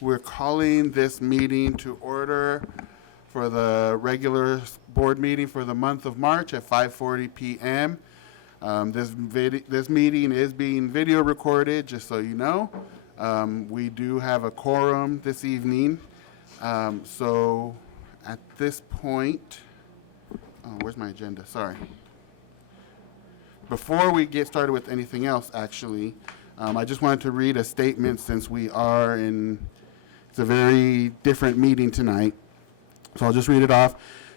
We're calling this meeting to order for the regular board meeting for the month of March at 5:40 p.m. This meeting is being video recorded, just so you know. We do have a quorum this evening. So at this point, where's my agenda? Sorry. Before we get started with anything else, actually, I just wanted to read a statement since we are it's a very different meeting tonight. So I'll just read it off.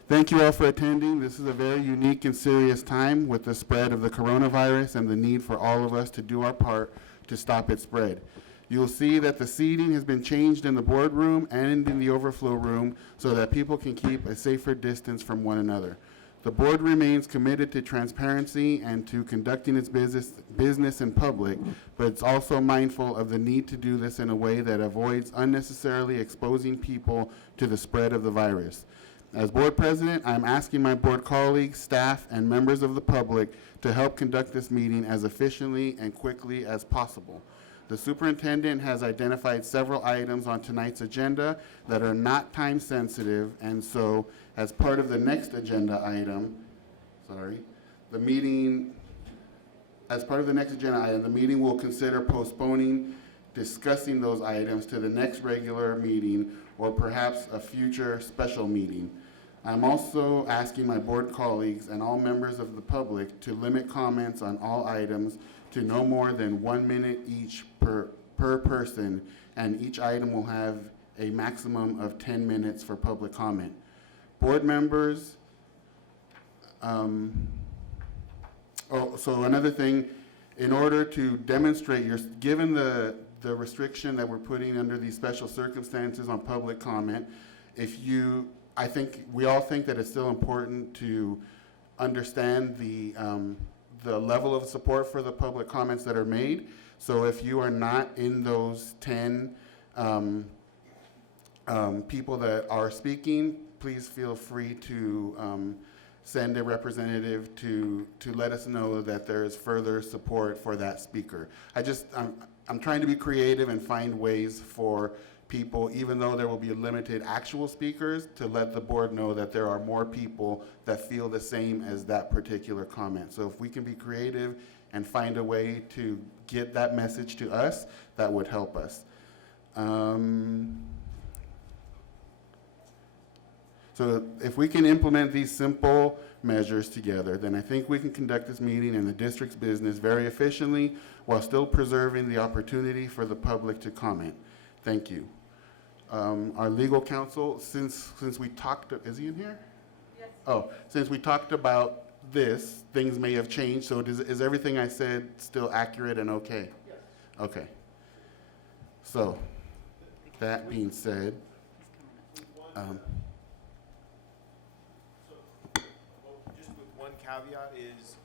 Thank you all for attending. This is a very unique and serious time with the spread of the coronavirus and the need for all of us to do our part to stop its spread. You'll see that the seating has been changed in the boardroom and in the overflow room so that people can keep a safer distance from one another. The board remains committed to transparency and to conducting its business in public, but it's also mindful of the need to do this in a way that avoids unnecessarily exposing people to the spread of the virus. As board president, I'm asking my board colleagues, staff, and members of the public to help conduct this meeting as efficiently and quickly as possible. The superintendent has identified several items on tonight's agenda that are not time sensitive, and so as part of the next agenda item, the meeting will consider postponing discussing those items to the next regular meeting or perhaps a future special meeting. I'm also asking my board colleagues and all members of the public to limit comments on all items to no more than 1 minute each per person, and each item will have a maximum of 10 minutes for public comment. Board members, so another thing, in order to demonstrate given the restriction that we're putting under these special circumstances on public comment, I think we all think that it's still important to understand the level of support for the public comments that are made. So if you are not in those 10 people that are speaking, please feel free to send a representative to let us know that there is further support for that speaker. I'm trying to be creative and find ways for people, even though there will be limited actual speakers, to let the board know that there are more people that feel the same as that particular comment. So if we can be creative and find a way to get that message to us, that would help us. So if we can implement these simple measures together, then I think we can conduct this meeting and the district's business very efficiently while still preserving the opportunity for the public to comment. Thank you. Our legal counsel, since we talked, is he in here? Yes. Oh, since we talked about this, things may have changed, so is everything I said still accurate and okay? Yes. Okay. So, that being said, just with one caveat is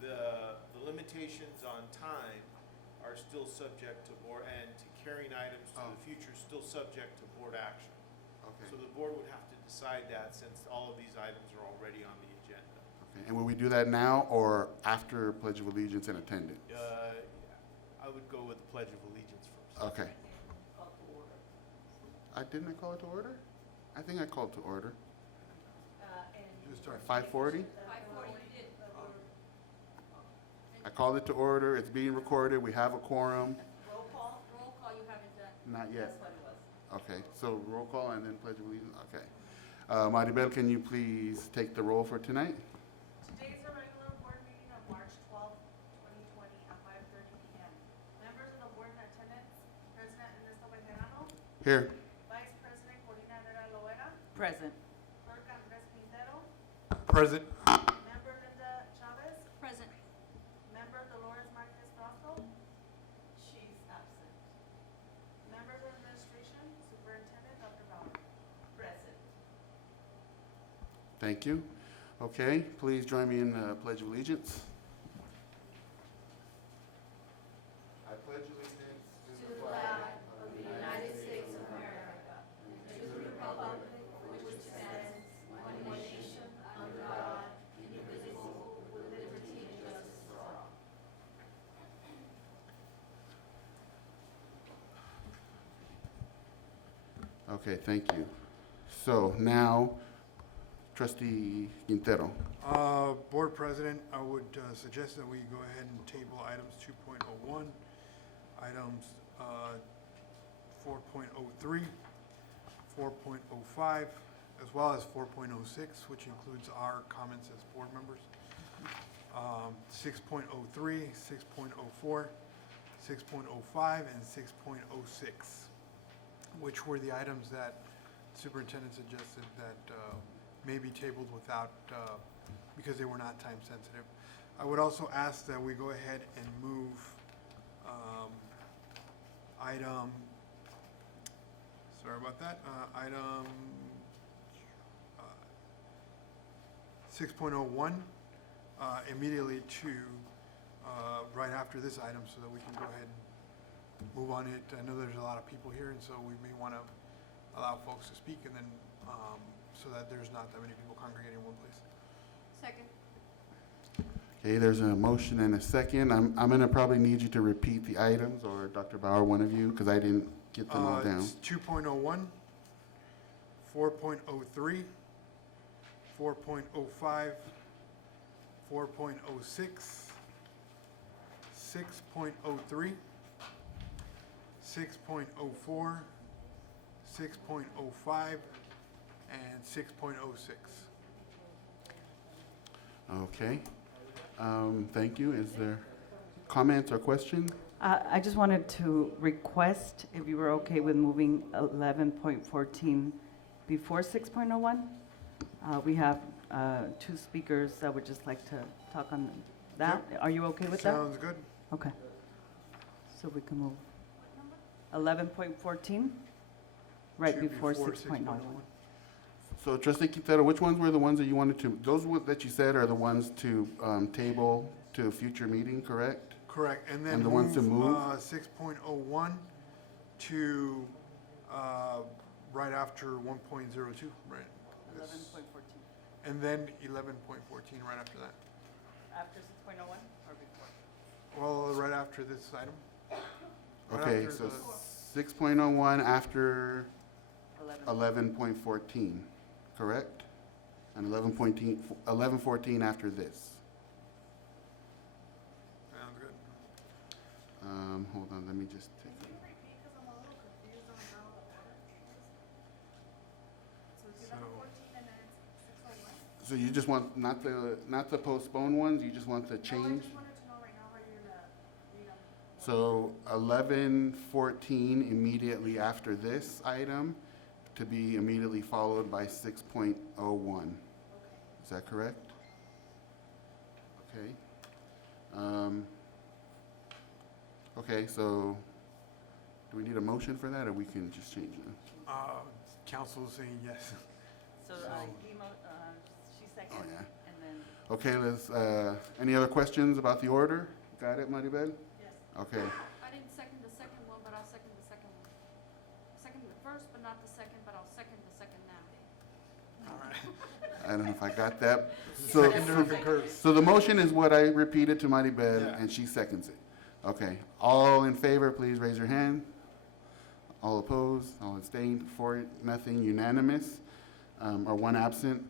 the limitations on time are still subject to board, and to carrying items to the future is still subject to board action. Okay. So the board would have to decide that since all of these items are already on the agenda. Okay. And will we do that now or after Pledge of Allegiance and attendance? I would go with the Pledge of Allegiance first. Okay. Didn't I call it to order? I think I called to order. 5:40? 5:40 you did. I called it to order. It's being recorded. We have a quorum. Roll call you haven't done. Not yet. That's what it was. Okay, so roll call and then Pledge of Allegiance. Okay. Maribel, can you please take the roll for tonight? Today's a regular board meeting of March 12th, 2020 at 5:30 p.m. Members of the board in attendance, President Ernesto Bejarano, Here. Vice President Corina Herrera Loera, Present. Clerk Andres Quintero, Present. Member Linda Chavez, Present. Member Dolores Marquez Roscoe, She's absent. Members of Administration, Superintendent Dr. Bauer. Present. Thank you. Okay, please join me in the Pledge of Allegiance. I pledge allegiance To the flag of the United States of America and to the republic for which it stands, one nation, under God, indivisible, with liberty and justice for all. Okay, thank you. So now, trustee Quintero. Board President, I would suggest that we go ahead and table items 2.01, items 4.03, 4.05, as well as 4.06, which includes our comments as board members. 6.03, 6.04, 6.05, and 6.06, which were the items that superintendent suggested that may be tabled without, because they were not time sensitive. I would also ask that we go ahead and move item, sorry about that, item 6.01 immediately to right after this item so that we can go ahead and move on it. I know there's a lot of people here, and so we may want to allow folks to speak, and then so that there's not that many people congregating in one place. Second. Okay, there's a motion and a second. I'm gonna probably need you to repeat the items, or Dr. Bauer, one of you, because I didn't get them all down. It's 2.01, 4.03, 4.05, 4.06, 6.03, 6.04, 6.05, and 6.06. Okay, thank you. Is there comments or questions? I just wanted to request if you were okay with moving 11.14 before 6.01. We have two speakers that would just like to talk on that. Are you okay with that? Sounds good. Okay. So we can move 11.14, right To before before 6.01. So trustee Quintero, which ones were the ones that you wanted to, that you said are the ones to table to a future meeting, correct? Correct, and then And the ones to move? 6.01 to right after 1.02, right? 11.14. And then 11.14 right after that. After 6.01 or before? Well, right after this item. Right Okay, after so the- 6.01 after 11. 11.14, correct? And 11.14 after this. Sounds good. Hold on, let me just take Can you repeat, because I'm a little confused on how the order is? So it's So- 11:14 and then it's 6:01? So you just want, not the postponed ones, you just want the No, I change? just wanted to know right now how you're gonna read them. So 11:14 immediately after this item to be immediately followed by 6.01. Is that correct? Okay. Okay, so do we need a motion for that, or we can just change it? Council is saying yes. So she seconded, yeah. and then Okay, any other questions about the order? Got it, Maribel? Yes. Okay. I didn't second the second one, but I'll second the second one. Second the first, but not the second, but I'll second the second now. All right. I don't know if I got that. So, Seconder concurs. so the motion is what I repeated to Maribel, Yeah. and she seconds it. Okay. All in favor, please raise your hand. All opposed, all abstained, for nothing, unanimous, or one absent.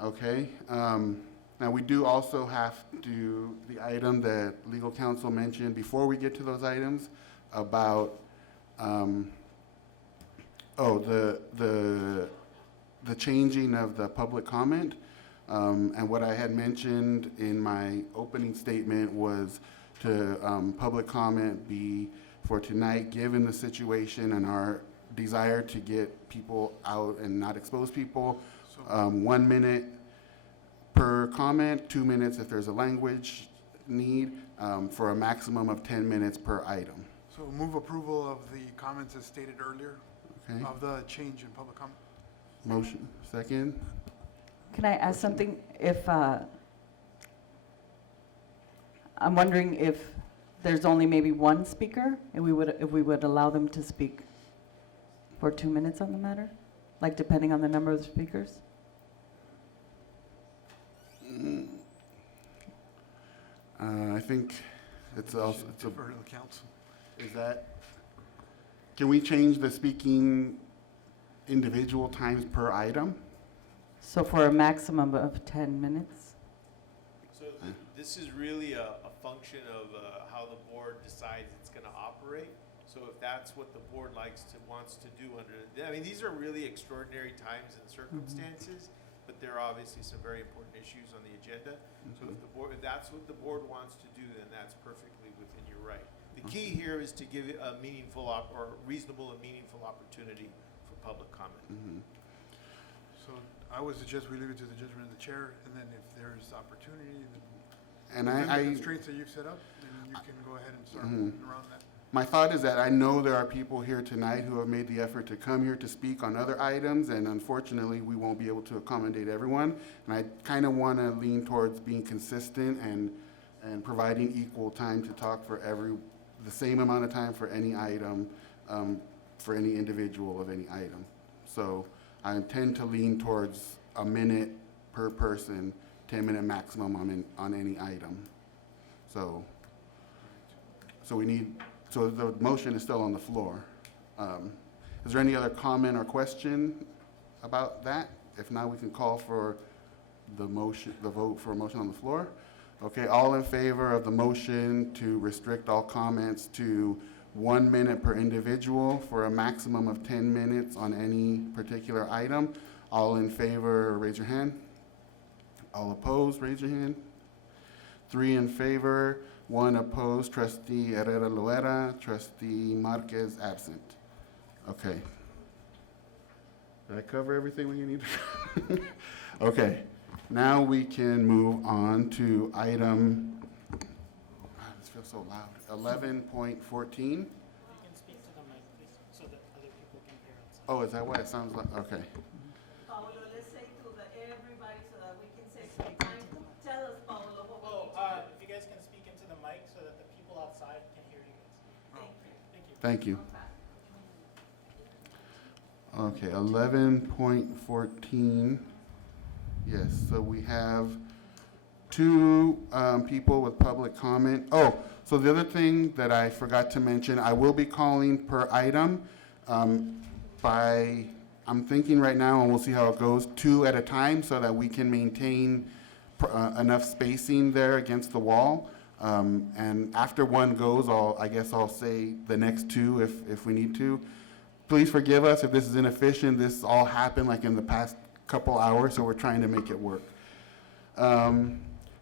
Okay. Now, we do also have to, the item that legal counsel mentioned before we get to those items about, the changing of the public comment. And what I had mentioned in my opening statement was to public comment be for tonight, given the situation and our desire to get people out and not expose people. So 1 minute per comment, 2 minutes if there's a language need, for a maximum of 10 minutes per item. so move approval of the comments as stated earlier, Okay? of the change in public comment. Motion, second? can I ask something? If, I'm wondering if there's only maybe one speaker, and if we would allow them to speak for 2 minutes on the matter? Like depending on the number of the speakers? I think it's also, it's a, Defer to the council. is that, can we change the speaking individual times per item. So for a maximum of 10 minutes? So this is really a function of how the board decides it's going to operate. So if that's what the board wants to do these are really extraordinary times and circumstances, but there are obviously some very important issues on the agenda. So if that's what the board wants to do, then that's perfectly within your right. The key here is to give it a meaningful or reasonable and meaningful opportunity for public comment. So I would suggest we leave it to the judgment of the chair, and then if there's opportunity, then And within the I constraints that you've set up, then you can go ahead and start moving around that. my thought is that I know there are people here tonight who have made the effort to come here to speak on other items, and unfortunately, we won't be able to accommodate everyone. And I kind of want to lean towards being consistent and providing equal time to talk for the same amount of time for any item, for any individual of any item. So I tend to lean towards a minute per person, 10-minute maximum on any item. So the motion is still on the floor. Is there any other comment or question about that? If not, we can call for the vote for a motion on the floor. Okay, all in favor of the motion to restrict all comments to 1 minute per individual for a maximum of 10 minutes on any particular item? All in favor, raise your hand. All opposed, raise your hand. 3 in favor, 1 opposed. Trustee Herrera Loera, Trustee Marquez absent. Okay. Did I cover everything we need to? Okay. Now we can move on to item, this feels so loud, 11.14. You can speak to the mic, please, so that other people can hear outside. Oh, is that what it sounds like? Okay. Paolo, let's say to everybody so that we can say, tell us, Paolo, what we need to do. If you guys can speak into the mic so that the people outside can hear you guys. Thank you. Thank you. Okay, 11.14. Yes, so we have 2 people with public comment. Oh, so the other thing that I forgot to mention, I will be calling per item I'm thinking right now, and we'll see how it goes, 2 at a time so that we can maintain enough spacing there against the wall. And after one goes, I guess I'll say the next 2 if we need to. Please forgive us if this is inefficient. This all happened like in the past couple hours, so we're trying to make it work.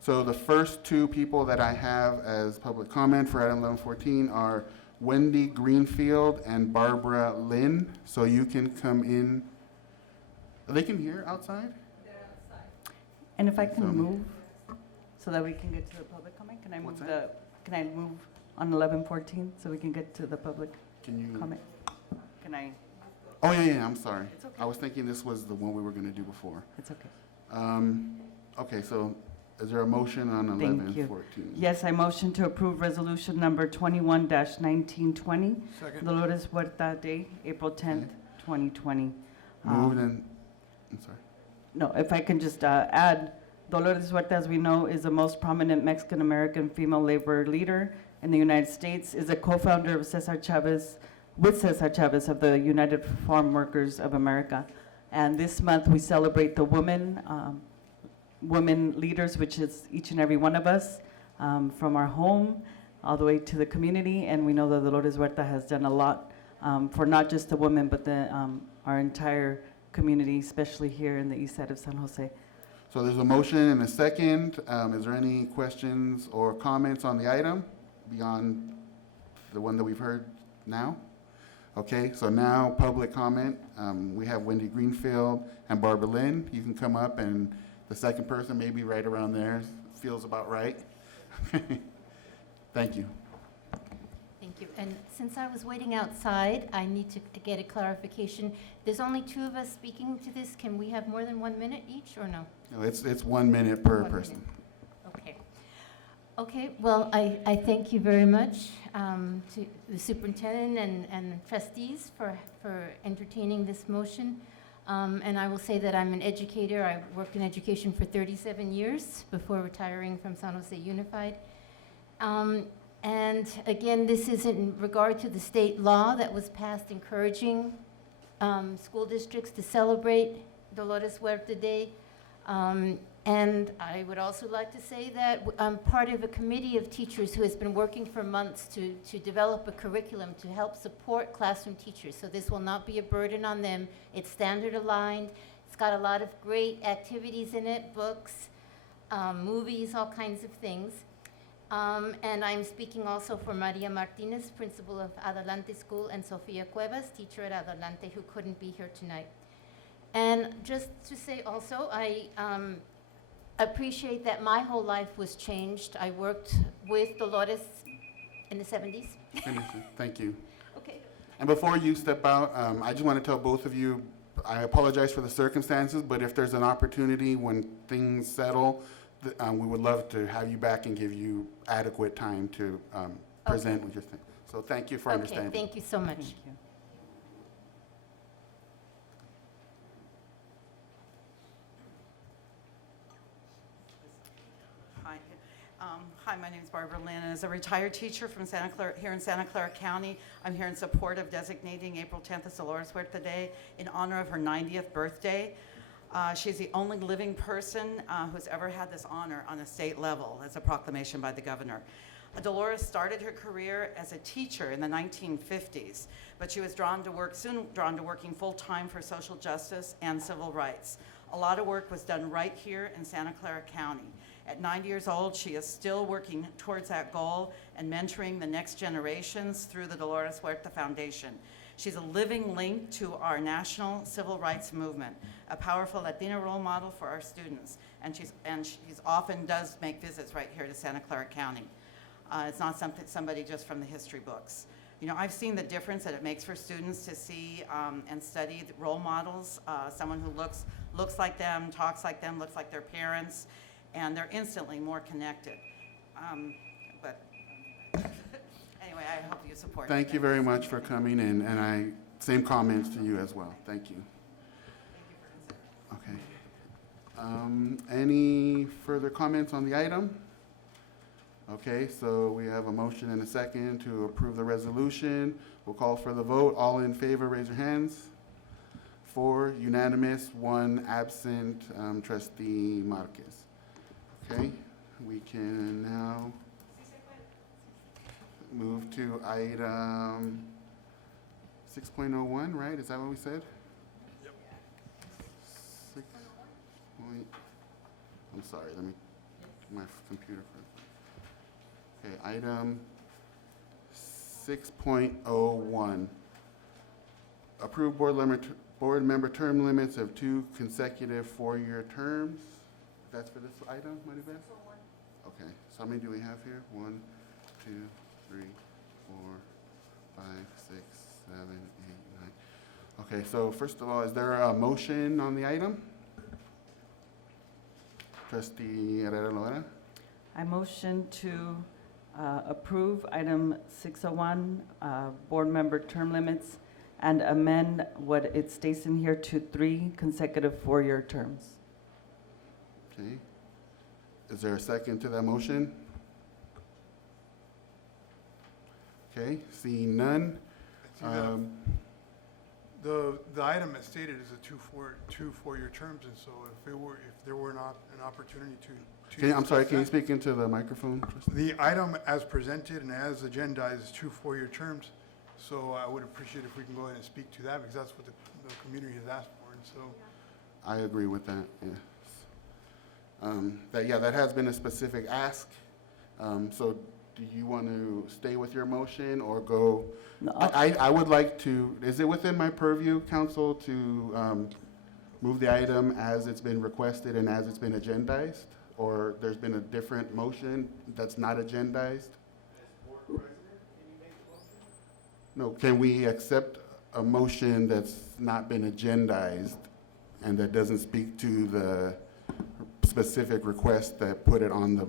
So the first 2 people that I have as public comment for item 1114 are Wendy Greenfield and Barbara Lynn. So you can come in. They can hear outside? And if I can So- move so that we can get to the public comment, can I What's move that? can I move on 1114 so we can get to the public Can you? comment? Can I? Oh, yeah, I'm sorry. It's okay. I was thinking this was the one we were going to do before. It's okay. Okay, so is there a motion on Thank you. 1114? Yes, I motion to approve resolution number 21-1920, Second. Dolores Huerta Day, April 10th, 2020. Moved and, I'm sorry. No, if I can just add, Dolores Huerta, as we know, is the most prominent Mexican-American female labor leader in the United States, is a co-founder of Cesar Chavez of the United Farm Workers of America. And this month, we celebrate the women leaders, which is each and every one of us, from our home all the way to the community. And we know that Dolores Huerta has done a lot for not just the women, but our entire community, especially here in the east side of San Jose. So there's a motion and a second. Is there any questions or comments on the item beyond the one that we've heard now? Okay, so now public comment. We have Wendy Greenfield and Barbara Lynn. You can come up, and the second person maybe right around there feels about right. Thank you. Thank you. And since I was waiting outside, I need to get a clarification. There's only 2 of us speaking to this. Can we have more than 1 minute each, or no? No, it's 1 minute per 1 person. minute. Okay. Okay, well, I thank you very much to the superintendent and trustees for entertaining this motion. And I will say that I'm an educator. I worked in education for 37 years before retiring from San Jose Unified. And again, this is in regard to the state law that was passed encouraging school districts to celebrate Dolores Huerta Day. And I would also like to say that I'm part of a committee of teachers who has been working for months to develop a curriculum to help support classroom teachers. So this will not be a burden on them. It's standard aligned. It's got a lot of great activities in it, books, movies, all kinds of things. And I'm speaking also for Maria Martinez, principal of Adelante School, and Sofia Cuevas, teacher at Adelante, who couldn't be here tonight. And just to say also, I appreciate that my whole life was changed. I worked with Dolores in the 70s. Finish it. Thank you. Okay. And before you step out, I just want to tell both of you, I apologize for the circumstances, but if there's an opportunity when things settle, we would love to have you back and give you adequate time to present with your thing. So thank you for understanding. Okay, thank you so much. Thank you. Hi. Hi, my name is Barbara Lynn. As a retired teacher from Santa Clara, here in Santa Clara County, I'm here in support of designating April 10th as Dolores Huerta Day in honor of her 90th birthday. She's the only living person who's ever had this honor on a state level as a proclamation by the governor. Dolores started her career as a teacher in the 1950s, but she was soon drawn to working full-time for social justice and civil rights. A lot of work was done right here in Santa Clara County. At 90 years old, she is still working towards that goal and mentoring the next generations through the Dolores Huerta Foundation. She's a living link to our national civil rights movement, a powerful Latina role model for our students, and she's often does make visits right here to Santa Clara County. It's not somebody just from the history books. You know, I've seen the difference that it makes for students to see and study the role models, someone who looks like them, talks like them, looks like their parents, and they're instantly more connected. But anyway, I hope you support it. Thank you very much for coming in, and same comments to you as well. Thank you. Okay. Any further comments on the item? Okay, so we have a motion and a second to approve the resolution. We'll call for the vote. All in favor, raise your hands. 4 unanimous, 1 absent, Trustee Marquez. Okay, we can now move to item 6.01, right? Is that what we said? Yep. 6 point, I'm sorry, my computer. Okay, item 6.01. Approve board member term limits of 2 consecutive 4-year terms. That's for this item, Maribel? Okay, so how many do we have here? 1, 2, 3, 4, 5, 6, 7, 8, 9. Okay, so first of all, is there a motion on the item? Trustee Herrera Loera? I motion to approve item 601, board member term limits, and amend what it states in here to 3 consecutive 4-year terms. Okay. Is there a second to that motion? Okay, seeing none. The item as stated is a 2 4-year terms, and so if there were not an opportunity to I'm sorry, discuss can you that, speak into the microphone? the item as presented and as agendized is 2 4-year terms, so I would appreciate if we can go ahead and speak to that, because that's what the community has asked for, and so. I agree with that, yes. That has been a specific ask. So do you want to stay with your motion or go? No, I would like to, is it within my purview, council, to move the item as it's been requested and as it's been agendized? Or there's been a different motion that's not agendized? No, can we accept a motion that's not been agendized and that doesn't speak to the specific request that put it on the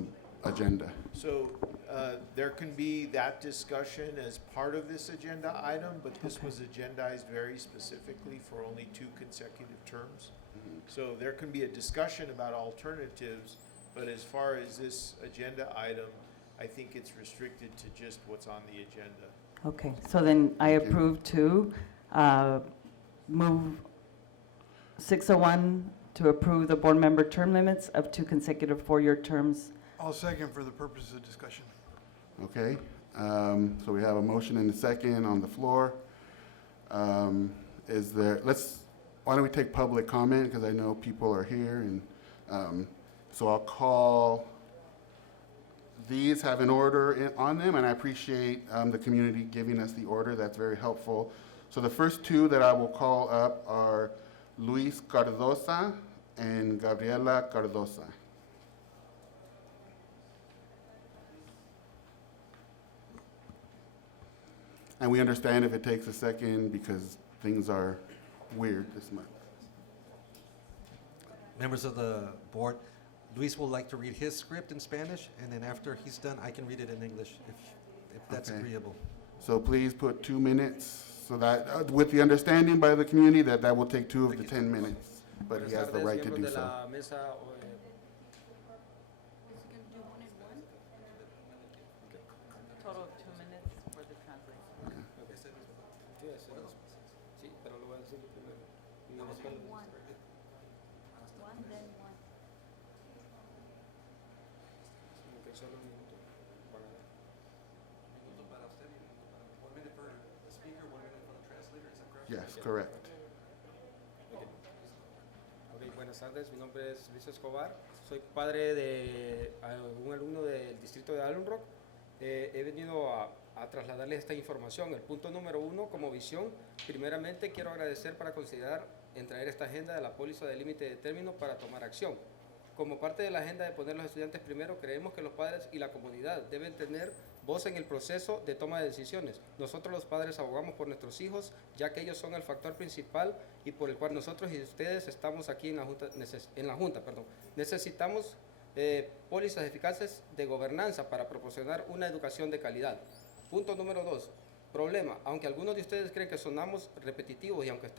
agenda? So there can be that discussion as part of this agenda item, but this was agendized very specifically for only 2 consecutive terms. So there can be a discussion about alternatives, but as far as this agenda item, I think it's restricted to just what's on the agenda. Okay, so then I Thank you. approve to move 601 to approve the board member term limits of 2 consecutive 4-year terms. I'll second for the purpose of discussion. Okay, so we have a motion and a second on the floor. Why don't we take public comment, because I know people are here, and so I'll call, these have an order on them, and I appreciate the community giving us the order. That's very helpful. So the first 2 that I will call up are Luis Cardosa and Gabriela Cardosa. And we understand if it takes a second because things are weird this month. Members of the board, Luis would like to read his script in Spanish, and then after he's done, I can read it in English, if that's Okay. agreeable. So please put 2 minutes, so that, with the understanding by the community that that will take 2 of the 10 minutes, but he has the right to do so. Total of 2 minutes for the translation. Yes, correct. Ok, buenas tardes, mi nombre es Luis Escobar, soy padre de un alumno del distrito de Alum. He venido a trasladarles esta información. El punto número 1, como visión, primeramente quiero agradecer para considerar en traer esta agenda de la póliza de límite de término para tomar acción. Como parte de la agenda de poner los estudiantes primero, creemos que los padres y la comunidad deben tener voz en el proceso de toma de decisiones. Nosotros los padres abogamos por nuestros hijos, ya que ellos son el factor principal y por el cual nosotros y ustedes estamos aquí en la Junta. Necesitamos pólizas eficaces de gobernanza para proporcionar una educación de calidad. Punto número 2, problema. Aunque algunos de ustedes creen que sonamos repetitivos y aunque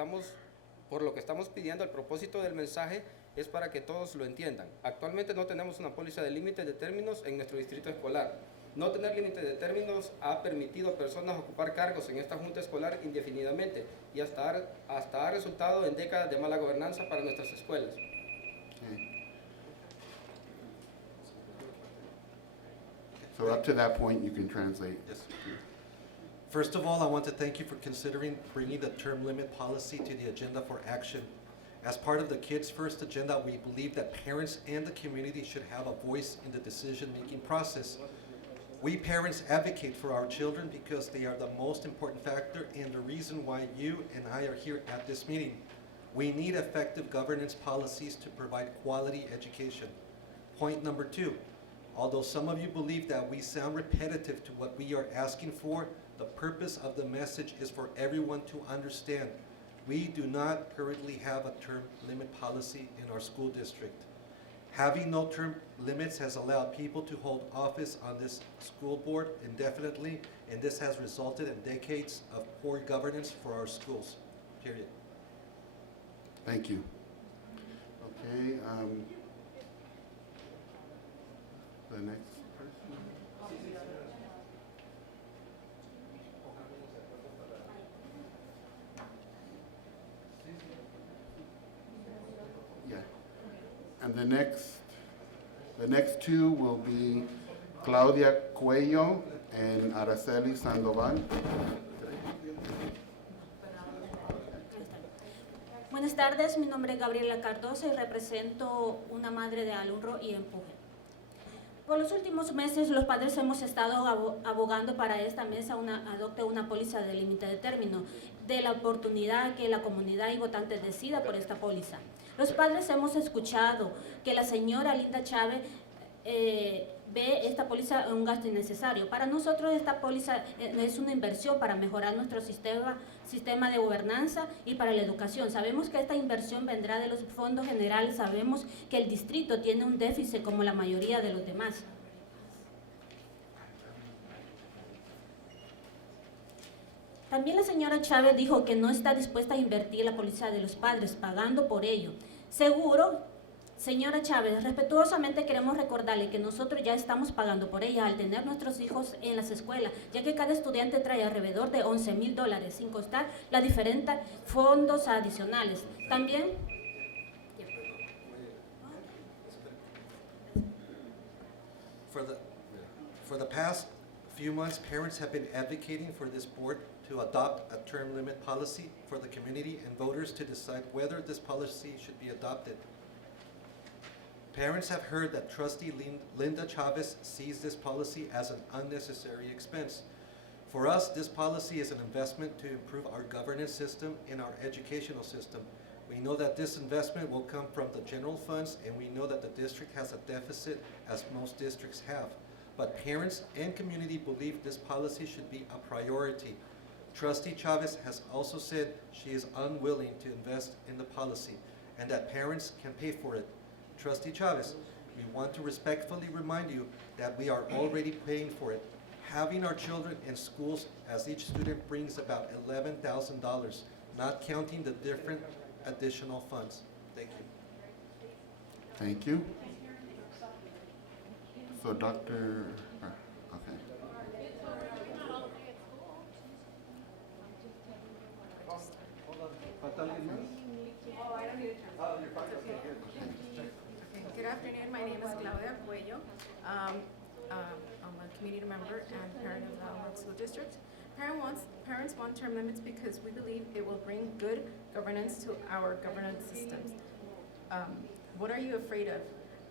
por lo que estamos pidiendo, el propósito del mensaje es para que todos lo entiendan. Actualmente no tenemos una póliza de límite de términos en nuestro distrito escolar. No tener límite de términos ha permitido a personas ocupar cargos en esta junta escolar indefinidamente y hasta ha resultado en décadas de mala gobernanza para nuestras escuelas. Okay. So up to that point, you can translate. Yes. First of all, I want to thank you for considering bringing the term limit policy to the agenda for action. As part of the Kids First agenda, we believe that parents and the community should have a voice in the decision-making process. We parents advocate for our children because they are the most important factor and the reason why you and I are here at this meeting. We need effective governance policies to provide quality education. Point number 2, although some of you believe that we sound repetitive to what we are asking for, the purpose of the message is for everyone to understand. We do not currently have a term limit policy in our school district. Having no term limits has allowed people to hold office on this school board indefinitely, and this has resulted in decades of poor governance for our schools, period. Thank you. Okay, the next person. Yeah. And the next 2 will be Claudia Cuello and Araceli Sandoval. Buenas tardes, mi nombre es Gabriela Cardosa y represento una madre de alumno y empuje. Por los últimos meses, los padres hemos estado abogando para esta mesa adopte una póliza de límite de término, de la oportunidad que la comunidad y votantes decida por esta póliza. Los padres hemos escuchado que la señora Linda Chávez ve esta póliza un gasto innecesario. Para nosotros esta póliza es una inversión para mejorar nuestro sistema de gobernanza y para la educación. Sabemos que esta inversión vendrá de los fondos generales, sabemos que el distrito tiene un déficit como la mayoría de los demás. También la señora Chávez dijo que no está dispuesta a invertir la póliza de los padres, pagando por ello. Seguro Señora Chávez, respetuosamente queremos recordarle que nosotros ya estamos pagando por ella al tener nuestros hijos en las escuelas, ya que cada estudiante trae alrededor de $11,000, sin costar los diferentes fondos adicionales. También, For the past few months, parents have been advocating for this board to adopt a term limit policy for the community and voters to decide whether this policy should be adopted. Parents have heard that trustee Linda Chavez sees this policy as an unnecessary expense. For us, this policy is an investment to improve our governance system and our educational system. We know that this investment will come from the general funds, and we know that the district has a deficit, as most districts have. But parents and community believe this policy should be a priority. Trustee Chavez has also said she is unwilling to invest in the policy and that parents can pay for it. Trustee Chavez, we want to respectfully remind you that we are already paying for it. Having our children in schools, as each student brings about $11,000, not counting the different additional funds. Thank you. Thank you. So Dr., okay. Good afternoon, my name is Claudia Cuello. I'm a community member and parent of the Alum School District. Parents want term limits because we believe it will bring good governance to our governance systems. What are you afraid of?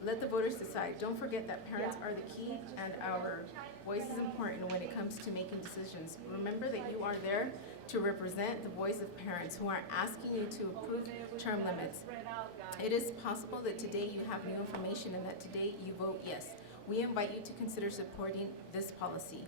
Let the voters decide. Don't forget that parents are the key and our voice is important when it comes to making decisions. Remember that you are there to represent the voice of parents who are asking you to approve term limits. It is possible that today you have new information and that today you vote yes. We invite you to consider supporting this policy.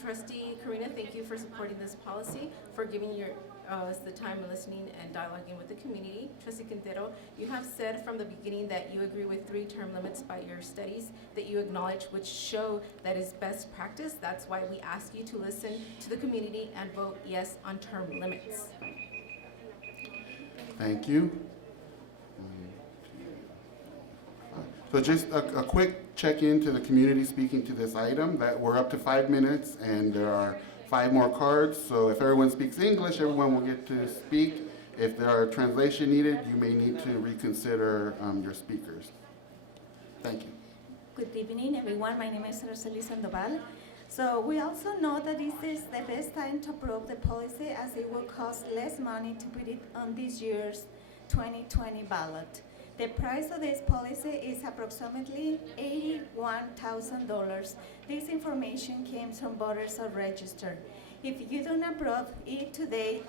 Trustee Karina, thank you for supporting this policy, for giving us the time of listening and dialoguing with the community. Trustee Quintero, you have said from the beginning that you agree with 3 term limits by your studies that you acknowledge, which show that is best practice. That's why we ask you to listen to the community and vote yes on term limits. Thank you. So just a quick check-in to the community speaking to this item, that we're up to 5 minutes and there are 5 more cards. So if everyone speaks English, everyone will get to speak. If there are translation needed, you may need to reconsider your speakers. Thank you. Good evening, everyone. My name is Roseli Sandoval. So we also know that this is the best time to approve the policy as it will cost less money to put it on this year's 2020 ballot. The price of this policy is approximately $81,000. This information came from voters are registered. If you don't approve it today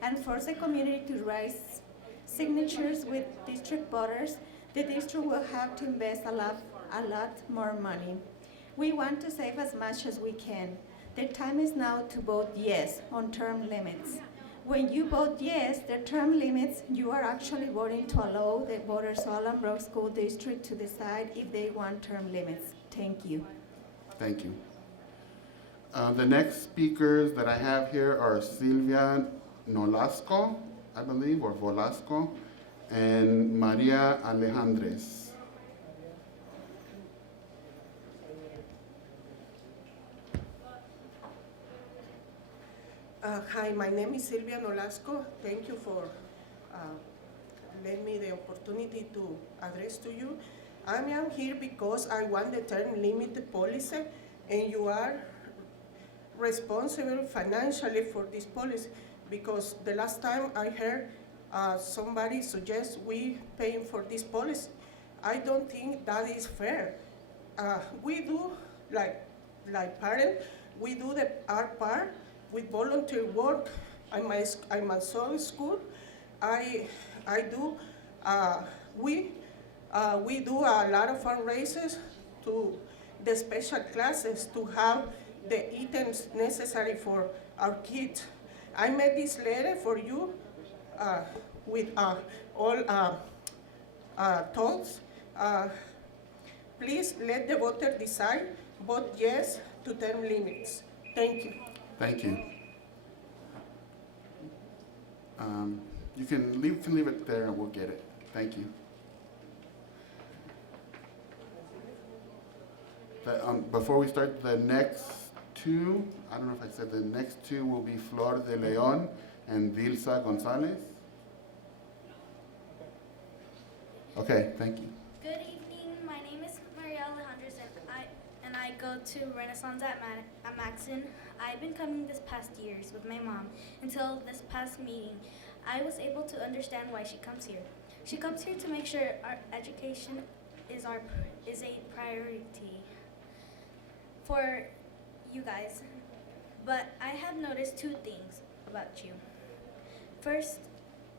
and force the community to raise signatures with district voters, the district will have to invest a lot more money. We want to save as much as we can. The time is now to vote yes on term limits. When you vote yes, the term limits, you are actually voting to allow the voters of Alum School District to decide if they want term limits. Thank you. Thank you. The next speakers that I have here are Silvia Nolasco, I believe, or Volasco, and Maria Alejandres. Hi, my name is Silvia Nolasco. Thank you for letting me the opportunity to address to you. I am here because I want the term limit policy, and you are responsible financially for this policy, because the last time I heard somebody suggest we paying for this policy. I don't think that is fair. We do, like parents, we do our part with volunteer work. I'm my son's school. We do a lot of fundraisers to the special classes to have the items necessary for our kids. I made this letter for you with all thoughts. Please let the voter decide. Vote yes to term limits. Thank you. Thank you. You can leave it there and we'll get it. Thank you. Before we start, the next two, I don't know if I said, the next two will be Flor de Leon and Dilsa Gonzalez. Okay, thank you. Good evening. My name is Maria Alejandres, and I go to Renaissance at Maxon. I've been coming this past years with my mom until this past meeting. I was able to understand why she comes here. She comes here to make sure our education is a priority for you guys. But I have noticed two things about you. First,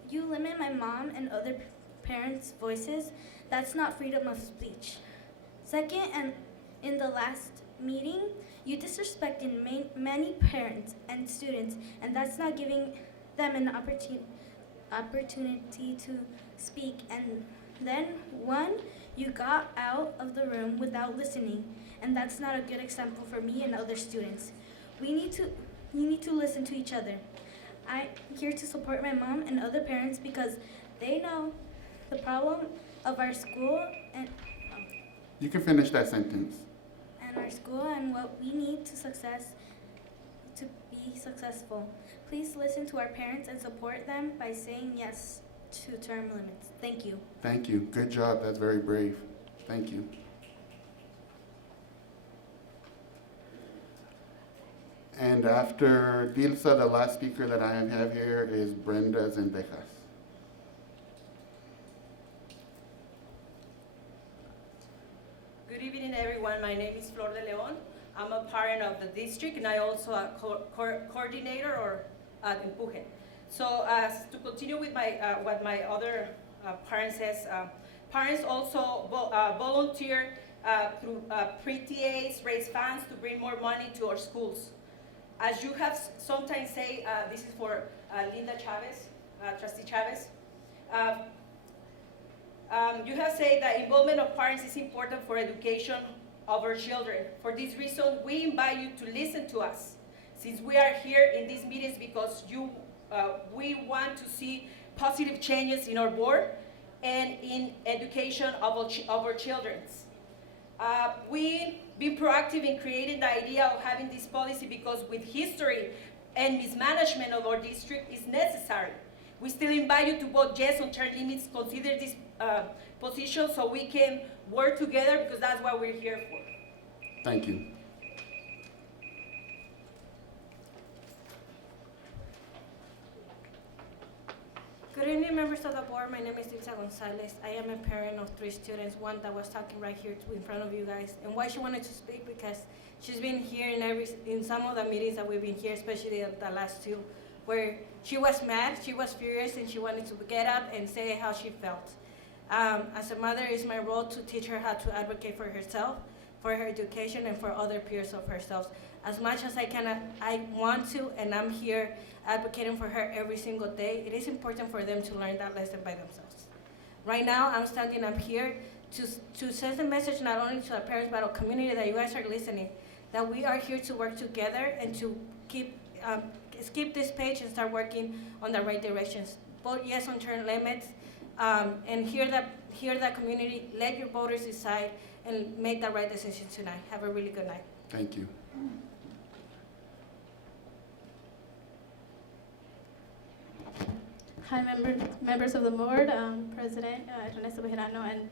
you limit my mom and other parents' voices. That's not freedom of speech. Second, and in the last meeting, you disrespected many parents and students, and that's not giving them an opportunity to speak. And then you got out of the room without listening, and that's not a good example for me and other students. You need to listen to each other. I'm here to support my mom and other parents because they know the problem of our school and You can finish that sentence. our school and what we need to be successful. Please listen to our parents and support them by saying yes to term limits. Thank you. Thank you. Good job. That's very brave. Thank you. And after Dilsa, the last speaker that I have here is Brenda Zendejas. Good evening, everyone. My name is Flor de Leon. I'm a parent of the district, and I also a coordinator or Empuje. So to continue with what my other parent says, parents also volunteer through pre-TAs, raise funds to bring more money to our schools. As you have sometimes say, this is for Linda Chavez, Trustee Chavez. You have said that involvement of parents is important for education of our children. For this reason, we invite you to listen to us. Since we are here in these meetings because we want to see positive changes in our board and in education of our children. We've been proactive in creating the idea of having this policy because with history and mismanagement of our district is necessary. We still invite you to vote yes on term limits, consider this position so we can work together because that's what we're here for. Thank you. Good evening, members of the board. My name is Dilsa Gonzalez. I am a parent of 3 students, one that was talking right here in front of you guys. And why she wanted to speak, because she's been here in some of the meetings that we've been here, especially the last two, where she was mad, she was furious, and she wanted to get up and say how she felt. As a mother, it's my role to teach her how to advocate for herself, for her education, and for other peers of herself. As much as I can, I want to, and I'm here advocating for her every single day. It is important for them to learn that lesson by themselves. Right now, I'm standing up here to send a message not only to the parents, but our community that you guys are listening, that we are here to work together and to skip this page and start working on the right directions. Vote yes on term limits, and hear that community. Let your voters decide and make the right decision tonight. Have a really good night. Thank you. Hi, members of the board, President Ernesto Bejarano, and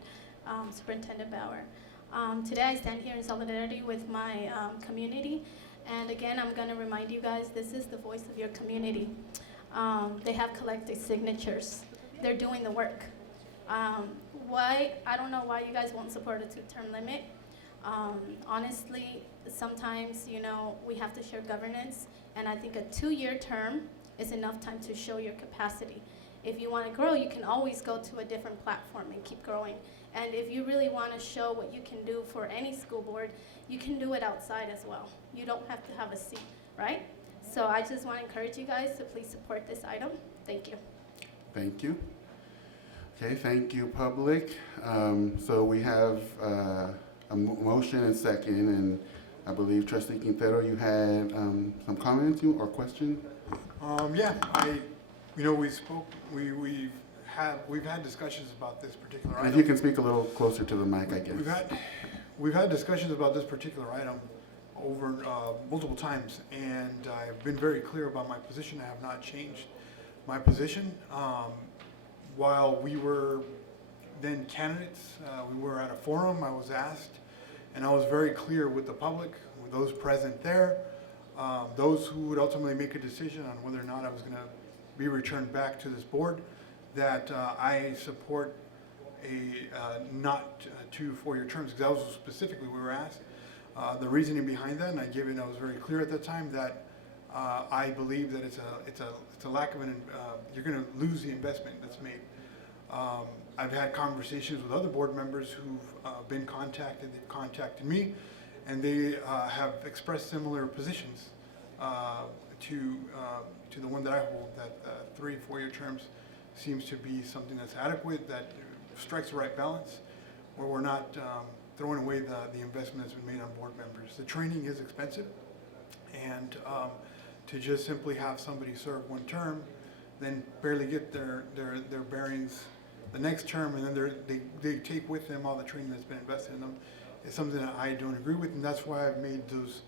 Superintendent Bauer. Today I stand here in solidarity with my community, and again, I'm going to remind you guys, this is the voice of your community. They have collected signatures. They're doing the work. I don't know why you guys won't support a 2-term limit. Honestly, sometimes, we have to share governance, and I think a 2-year term is enough time to show your capacity. If you want to grow, you can always go to a different platform and keep growing. And if you really want to show what you can do for any school board, you can do it outside as well. You don't have to have a seat, right? So I just want to encourage you guys to please support this item. Thank you. Thank you. Okay, thank you, public. So we have a motion and second, and I believe Trustee Quintero, you had some comments or questions? Yeah, we we've had discussions about this particular And item. if you can speak a little closer to the mic, I guess. We've had discussions about this particular item over multiple times, and I've been very clear about my position. I have not changed my position. While we were then candidates, we were at a forum, I was asked, and I was very clear with the public, with those present there, those who would ultimately make a decision on whether or not I was going to be returned back to this board, that I support not 2 4-year terms, because that was specifically we were asked. The reasoning behind that, and I was very clear at the time that I believe that it's a lack of you're going to lose the investment that's made. I've had conversations with other board members who've been contacted. They've contacted me, and they have expressed similar positions to the one that I hold. That 3 4-year terms seems to be something that's adequate, that strikes the right balance, where we're not throwing away the investment that's been made on board members. The training is expensive, and to just simply have somebody serve 1 term, then barely get their bearings the next term, and then they take with them all the training that's been invested in them, is something that I don't agree with, and that's why I made those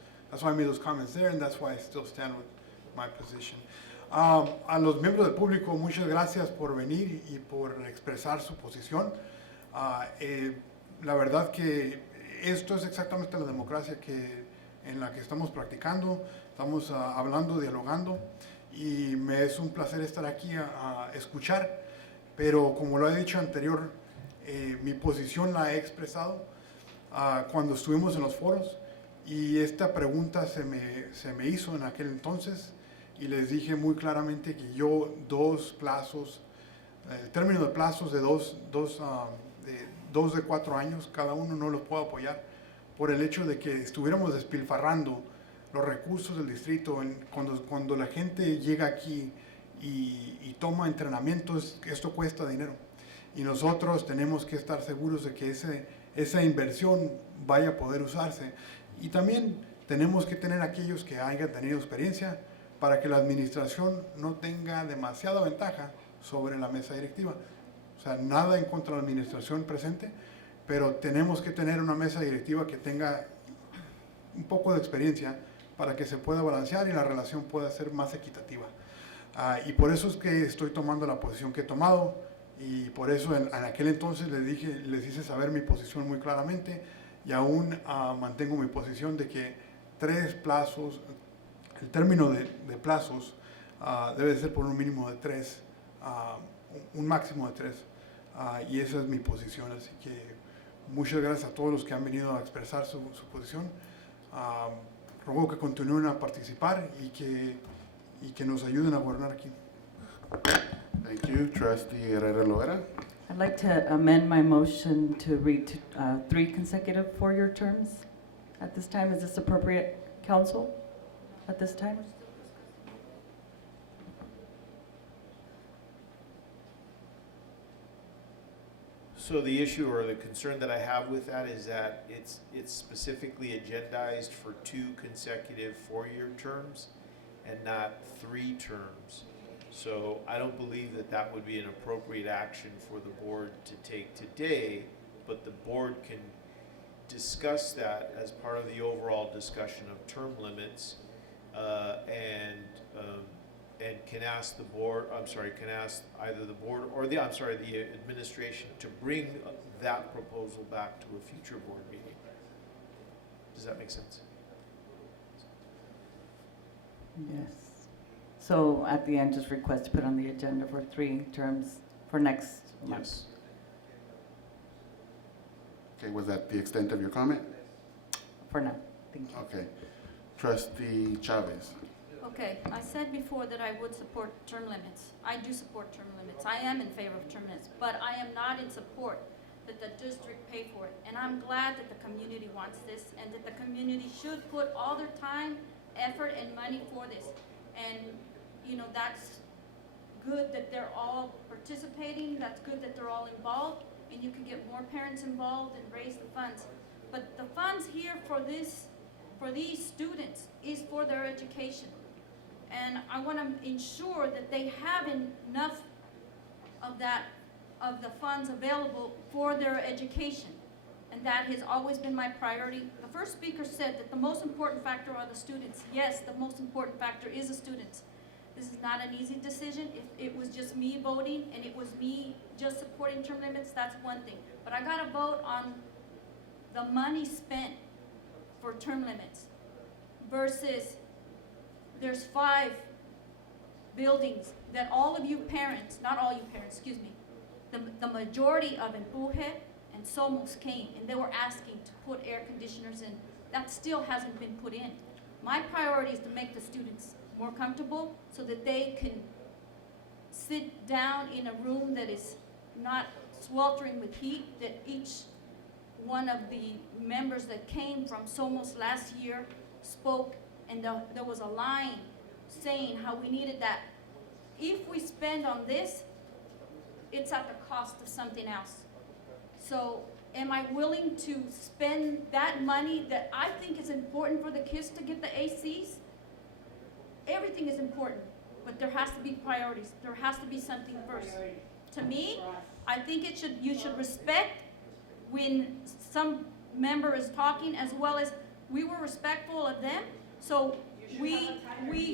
comments there, and that's why I still stand with my position. A los miembros del público, muchas gracias por venir y por expresar su posición. La verdad que esto es exactamente la democracia en la que estamos practicando, estamos hablando, dialogando, y me es un placer estar aquí a escuchar, pero como lo he dicho anterior, mi posición la he expresado cuando estuvimos en los foros, y esta pregunta se me hizo en aquel entonces, y les dije muy claramente que yo el término de plazos de dos de 4 años, cada uno no los puedo apoyar por el hecho de que estuviéramos despilfarrando los recursos del distrito. Cuando la gente llega aquí y toma entrenamientos, esto cuesta dinero. Y nosotros tenemos que estar seguros de que esa inversión vaya a poder usarse. Y también tenemos que tener aquellos que hayan tenido experiencia para que la administración no tenga demasiada ventaja sobre la mesa directiva. O sea, nada en contra de la administración presente, pero tenemos que tener una mesa directiva que tenga un poco de experiencia para que se pueda balancear y la relación pueda ser más equitativa. Y por eso es que estoy tomando la posición que he tomado, y por eso en aquel entonces les hice saber mi posición muy claramente, y aún mantengo mi posición de que 3 plazos, el término de plazos debe ser por un mínimo de 3, un máximo de 3, y esa es mi posición. Así que muchas gracias a todos los que han venido a expresar su posición. Ruego que continúen a participar y que nos ayuden a gobernar aquí. Thank you, Trustee Herrera Loera. I'd like to amend my motion to read 3 consecutive 4-year terms at this time. Is this appropriate, council, at this time? So the issue or the concern that I have with that is that it's specifically agendized for 2 consecutive 4-year terms and not 3 terms. So I don't believe that would be an appropriate action for the board to take today, but the board can discuss that as part of the overall discussion of term limits, and can ask the board, can ask either the board or the administration to bring that proposal back to a future board meeting. Does that make sense? Yes. So at the end, just request to put on the agenda for 3 terms for next month. Yes. Okay, was that the extent of your comment? For now, thank you. Okay. Trustee Chavez. Okay, I said before that I would support term limits. I do support term limits. I am in favor of term limits, but I am not in support that the district pay for it. And I'm glad that the community wants this and that the community should put all their time, effort, and money for this. And, you know, that's good that they're all participating. That's good that they're all involved, and you can get more parents involved and raise the funds. But the funds here for these students is for their education. And I want to ensure that they have enough of the funds available for their education. And that has always been my priority. The first speaker said that the most important factor are the students. Yes, the most important factor is the students. This is not an easy decision. If it was just me voting and it was me just supporting term limits, that's one thing. But I gotta vote on the money spent for term limits versus there's 5 buildings that all of you parents, not all you parents, excuse me, the majority of Empuje and Somos came and they were asking to put air conditioners in. That still hasn't been put in. My priority is to make the students more comfortable so that they can sit down in a room that is not sweltering with heat, that each one of the members that came from Somos last year spoke, and there was a line saying how we needed that. If we spend on this, it's at the cost of something else. So am I willing to spend that money that I think is important for the kids to get the ACs? Everything is important, but there has to be priorities. There has to be something first. To me, I think you should respect when some member is talking, as well as we were respectful of them. So we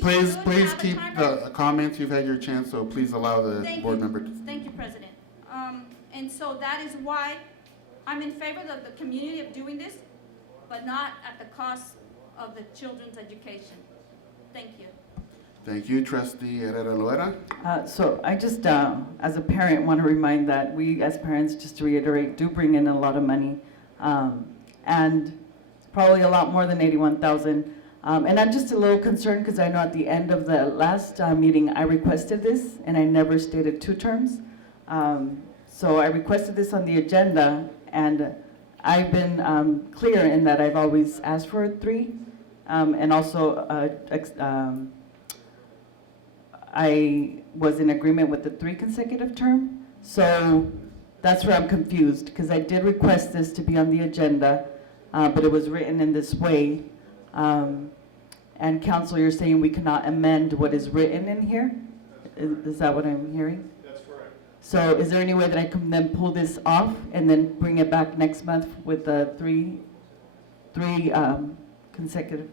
Please should please have a keep timer. the comments. You've had your chance, so please allow the Thank board you. member to. Thank you, President. And so that is why I'm in favor of the community of doing this, but not at the cost of the children's education. Thank you. Thank you, Trustee Herrera Loera. So I just, as a parent, want to remind that we, as parents, just to reiterate, do bring in a lot of money, and probably a lot more than 81,000. And I'm just a little concerned because I know at the end of the last meeting, I requested this, and I never stated 2 terms. So I requested this on the agenda, and I've been clear in that I've always asked for 3, and also I was in agreement with the 3 consecutive term. So that's where I'm confused, because I did request this to be on the agenda, but it was written in this way. And Council, you're saying we cannot amend what is written in here? Is that what I'm hearing? That's correct. So is there any way that I can then pull this off and then bring it back next month with the three consecutive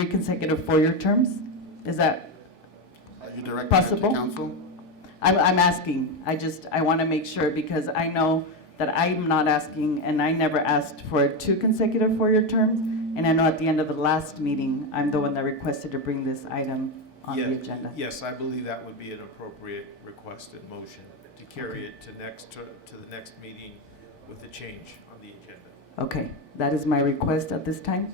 4-year terms? Is that Are you directing that to possible? council? I'm asking. I want to make sure, because I know that I'm not asking, and I never asked for 2 consecutive 4-year terms. And I know at the end of the last meeting, I'm the one that requested to bring this item on the agenda. Yes, I believe that would be an appropriate request and motion to carry it to the next meeting with a change on the agenda. Okay, that is my request at this time.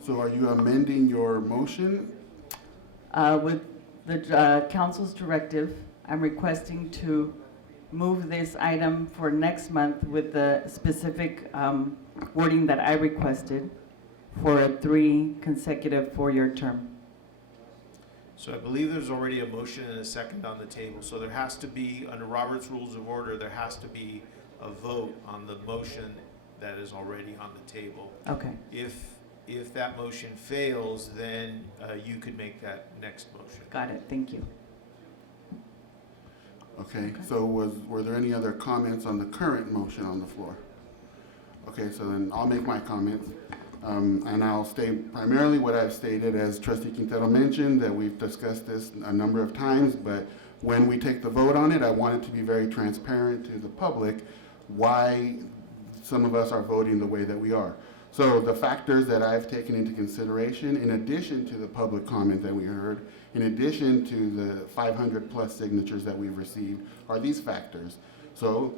So are you amending your motion? With the council's directive, I'm requesting to move this item for next month with the specific wording that I requested for a 3 consecutive 4-year term. So I believe there's already a motion and a second on the table. So there has to be, under Robert's Rules of Order, there has to be a vote on the motion that is already on the table. Okay. If that motion fails, then you could make that next motion. Got it, thank you. Okay, so were there any other comments on the current motion on the floor? Okay, so then I'll make my comments. And I'll state primarily what I've stated, as Trustee Quintero mentioned, that we've discussed this a number of times, but when we take the vote on it, I want it to be very transparent to the public why some of us are voting the way that we are. So the factors that I've taken into consideration, in addition to the public comment that we heard, in addition to the 500+ signatures that we've received, are these factors. So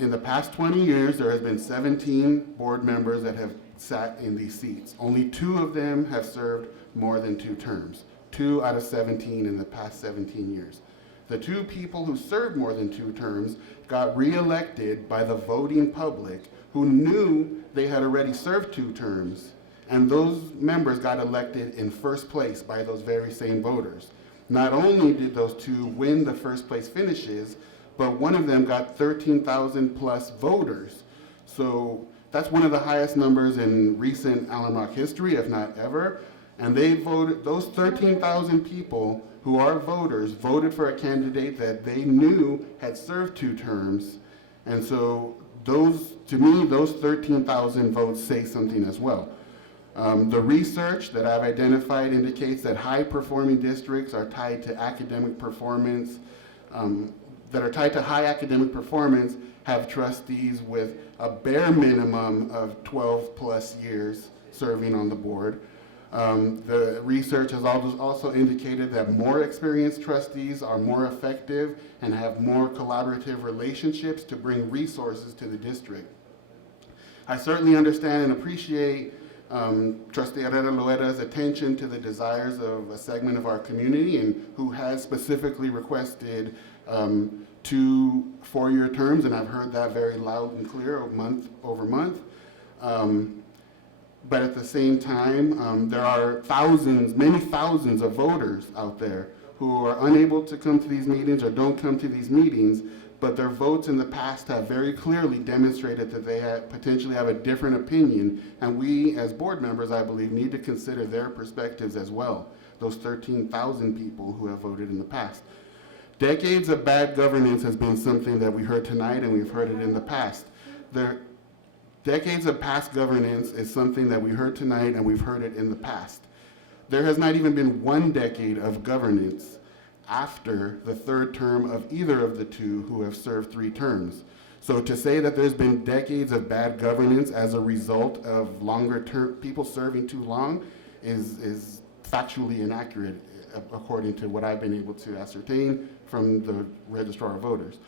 in the past 20 years, there has been 17 board members that have sat in these seats. Only 2 of them have served more than 2 terms. 2 out of 17 in the past 17 years. The 2 people who served more than 2 terms got reelected by the voting public, who knew they had already served 2 terms, and those members got elected in first place by those very same voters. Not only did those 2 win the first place finishes, but one of them got 13,000+ voters. So that's one of the highest numbers in recent Alum history, if not ever. And they voted, those 13,000 people who are voters voted for a candidate that they knew had served 2 terms. And so those, to me, those 13,000 votes say something as well. The research that I've identified indicates that high-performing districts are tied to academic performance, that are tied to high academic performance have trustees with a bare minimum of 12+ years serving on the board. The research has also indicated that more experienced trustees are more effective and have more collaborative relationships to bring resources to the district. I certainly understand and appreciate Trustee Herrera Loera's attention to the desires of a segment of our community and who has specifically requested 2 4-year terms, and I've heard that very loud and clear month over month. But at the same time, there are thousands, many thousands of voters out there who are unable to come to these meetings or don't come to these meetings, but their votes in the past have very clearly demonstrated that they potentially have a different opinion, and we as board members, I believe, need to consider their perspectives as well, those 13,000 people who have voted in the past. Decades of bad governance has been something that we heard tonight, and we've heard it in the past. Decades of past governance is something that we heard tonight, and we've heard it in the past. There has not even been 1 decade of governance after the 3rd term of either of the 2 who have served 3 terms. So to say that there's been decades of bad governance as a result of longer term people serving too long is factually inaccurate, according to what I've been able to ascertain from the Registrar of Voters.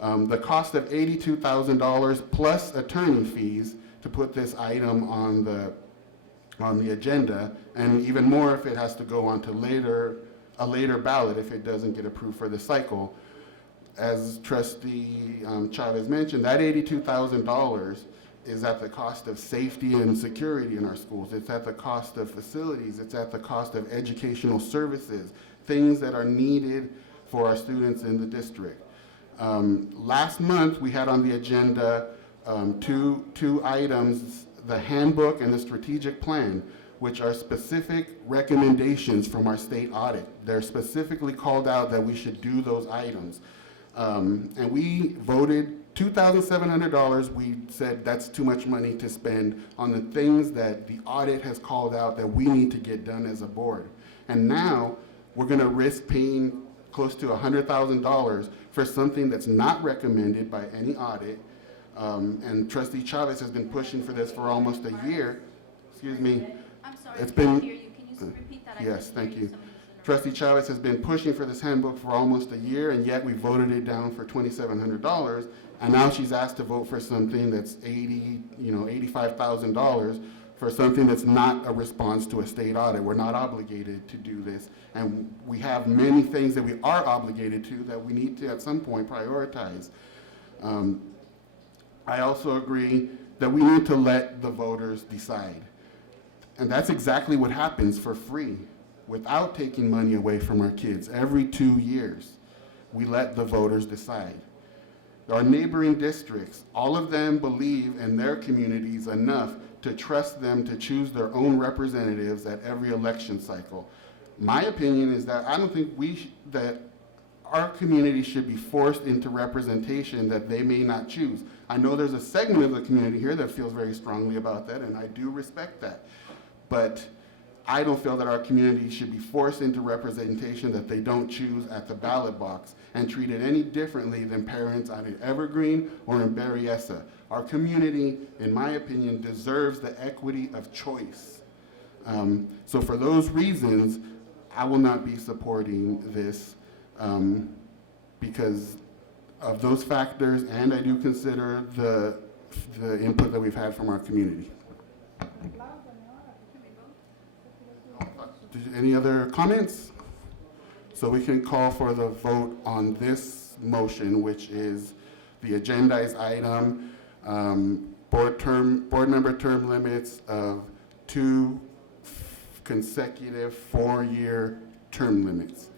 The cost of $82,000 plus attorney fees to put this item on the agenda, and even more if it has to go on to a later ballot if it doesn't get approved for the cycle. As Trustee Chavez mentioned, that $82,000 is at the cost of safety and security in our schools. It's at the cost of facilities. It's at the cost of educational services, things that are needed for our students in the district. Last month, we had on the agenda two items, the handbook and the strategic plan, which are specific recommendations from our state audit. They're specifically called out that we should do those items. And we voted $2,700. We said that's too much money to spend on the things that the audit has called out that we need to get done as a board. And now we're gonna risk paying close to $100,000 for something that's not recommended by any audit. And Trustee Chavez has been pushing for this for almost a year. Excuse me. I'm sorry, It's I can't been- hear you. Can you repeat that? I Yes, couldn't thank hear you. Somebody Trustee Chavez has been pushing for this handbook for almost a year, and yet we voted it down for $2,700. And now she's asked to vote for something that's $85,000 for something that's not a response to a state audit. We're not obligated to do this. And we have many things that we are obligated to that we need to at some point prioritize. I also agree that we need to let the voters decide. And that's exactly what happens for free, without taking money away from our kids. Every 2 years, we let the voters decide. Our neighboring districts, all of them believe in their communities enough to trust them to choose their own representatives at every election cycle. My opinion is that I don't think that our community should be forced into representation that they may not choose. I know there's a segment of the community here that feels very strongly about that, and I do respect that. But I don't feel that our community should be forced into representation that they don't choose at the ballot box and treated any differently than parents out in Evergreen or in Berryessa. Our community, in my opinion, deserves the equity of choice. So for those reasons, I will not be supporting this because of those factors, and I do consider the input that we've had from our community. Any other comments? So we can call for the vote on this motion, which is the agendized item, board member term limits of 2 consecutive 4-year term limits.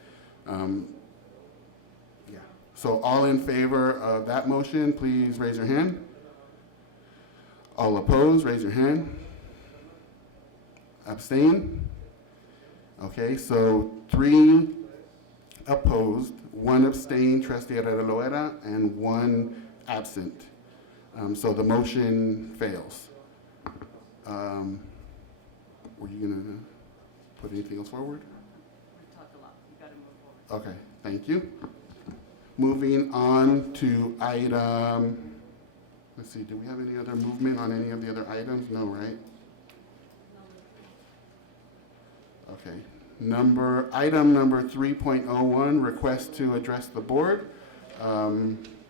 So all in favor of that motion, please raise your hand. All opposed, raise your hand. Abstain? Okay, so 3 opposed, 1 abstained, trustee Herrera Loera, and 1 absent. So the motion fails. Were you gonna put anything else forward? We talked a lot, you gotta move forward. Okay, thank you. Moving on to item, let's see, do we have any other movement on any of the other items? No, right? Okay. Item number 3.01, request to address the board.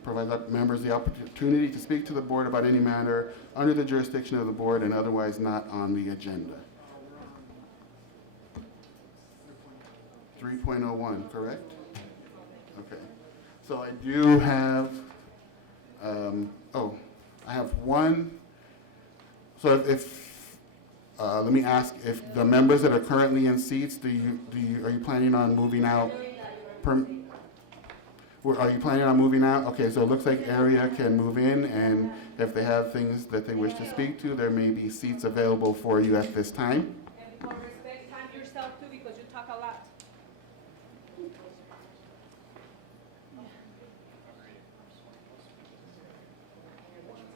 Provide members the opportunity to speak to the board about any matter under the jurisdiction of the board and otherwise not on the agenda. 3.01, correct? Okay. So I do have, I have one. So let me ask, if the members that are currently in seats, are you planning on moving out? Are you planning on moving out? Okay, so it looks like area can move in, and if they have things that they wish to speak to, there may be seats available for you at this time. And for respect, time yourself too, because you talk a lot.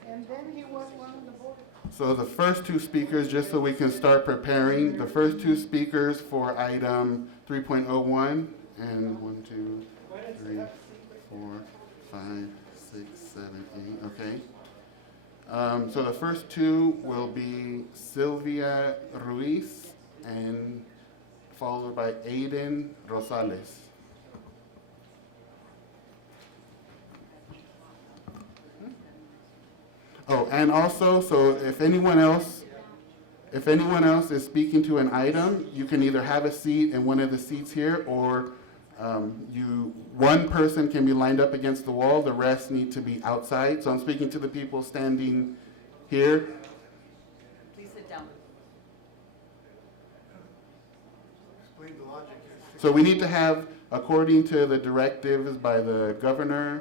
And then he was one of the board. So the first 2 speakers, just so we can start preparing, the first 2 speakers for item 3.01, and 1, 2, 3, 4, 5, 6, 7, 8, okay. So the first 2 will be Sylvia Ruiz, and followed by Aiden Rosales. Oh, and also, so if anyone else is speaking to an item, you can either have a seat in one of the seats here, or one person can be lined up against the wall, the rest need to be outside. So I'm speaking to the people standing here. Please sit down. Explain the logic here. So we need to have, according to the directives by the governor,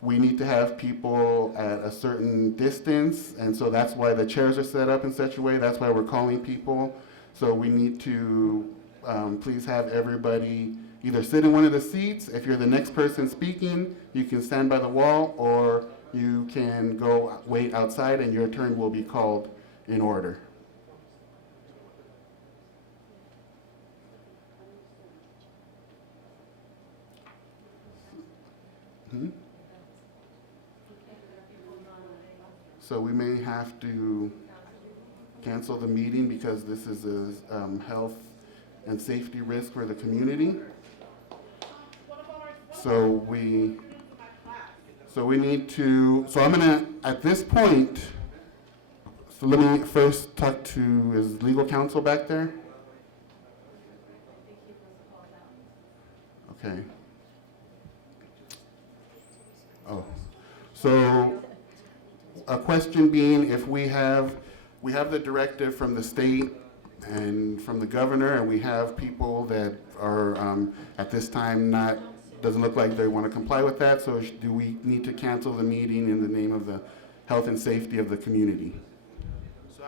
we need to have people at a certain distance, and so that's why the chairs are set up in such a way. That's why we're calling people. So we need to please have everybody either sit in one of the seats. If you're the next person speaking, you can stand by the wall, or you can go wait outside and your turn will be called in order. So we may have to cancel the meeting because this is a health and safety risk for the community. So we need to, so I'm gonna, at this point, so let me first talk to, is legal counsel back there? Okay. Oh, so a question being, if we have the directive from the state and from the governor, and we have people that are at this time doesn't look like they want to comply with that, so do we need to cancel the meeting in the name of the health and safety of the community? So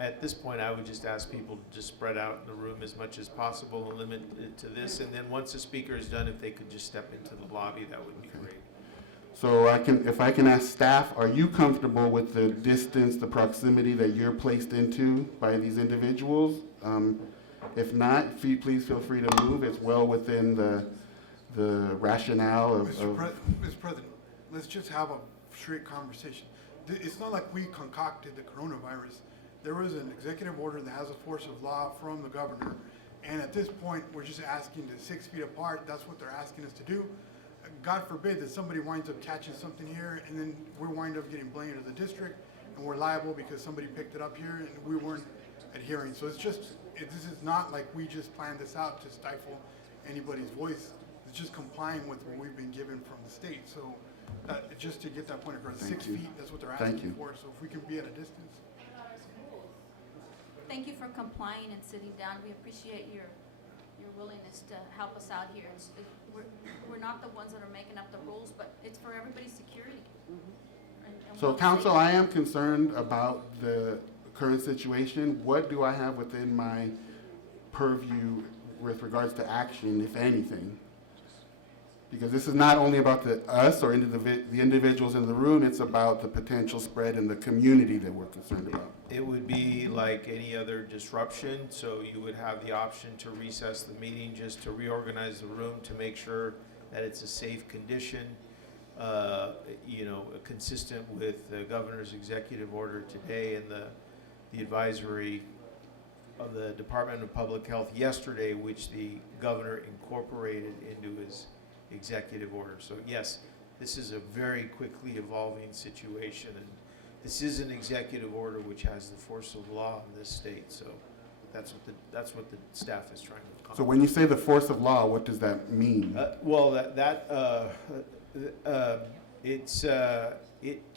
at this point, I would just ask people to just spread out in the room as much as possible and limit it to this, and then once the speaker is done, if they could just step into the lobby, that would be great. So if I can ask staff, are you comfortable with the distance, the proximity that you're placed into by these individuals? If not, please feel free to move. It's well within the rationale of. Mr. President, let's just have a straight conversation. It's not like we concocted the coronavirus. There was an executive order that has a force of law from the governor, and at this point, we're just asking to 6 feet apart. That's what they're asking us to do. God forbid that somebody winds up catching something here, and then we wind up getting blamed to the district, and we're liable because somebody picked it up here and we weren't adhering. So this is not like we just planned this out to stifle anybody's voice. It's just complying with what we've been given from the state. So just to get that point across, 6 feet, that's what they're asking for. So if we can be at a distance. Thank you for complying and sitting down. We appreciate your willingness to help us out here. We're not the ones that are making up the rules, but it's for everybody's security. And So we'll counsel, say- I am concerned about the current situation. What do I have within my purview with regards to action, if anything? Because this is not only about us or the individuals in the room, it's about the potential spread in the community that we're concerned about. It would be like any other disruption, so you would have the option to recess the meeting just to reorganize the room to make sure that it's a safe condition, consistent with the governor's executive order today and the advisory of the Department of Public Health yesterday, which the governor incorporated into his executive order. So yes, this is a very quickly evolving situation, and this is an executive order which has the force of law in this state. So that's what the staff is trying to accomplish. So when you say the force of law, what does that mean?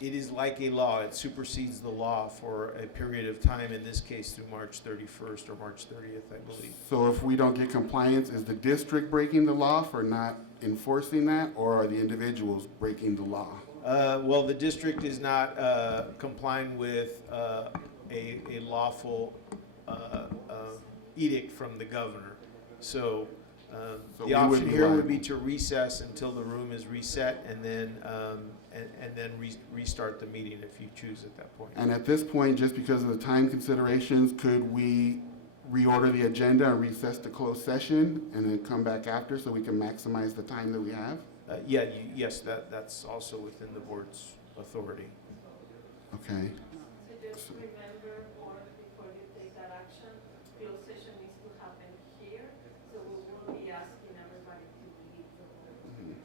It is like a law. It supersedes the law for a period of time, in this case through March 31st or March 30th, I believe. So if we don't get compliance, is the district breaking the law for not enforcing that, or are the individuals breaking the law? Well, the district is not complying with a lawful edict from the governor. So So the we option wouldn't be here would liable. be to recess until the room is reset, and then restart the meeting if you choose at that point. And at this point, just because of the time considerations, could we reorder the agenda and recess to closed session and then come back after so we can maximize the time that we have? Yes, that's also within the board's authority. Okay. So just remember, before you take that action, closed session needs to happen here, so we will be asking everybody to leave the room.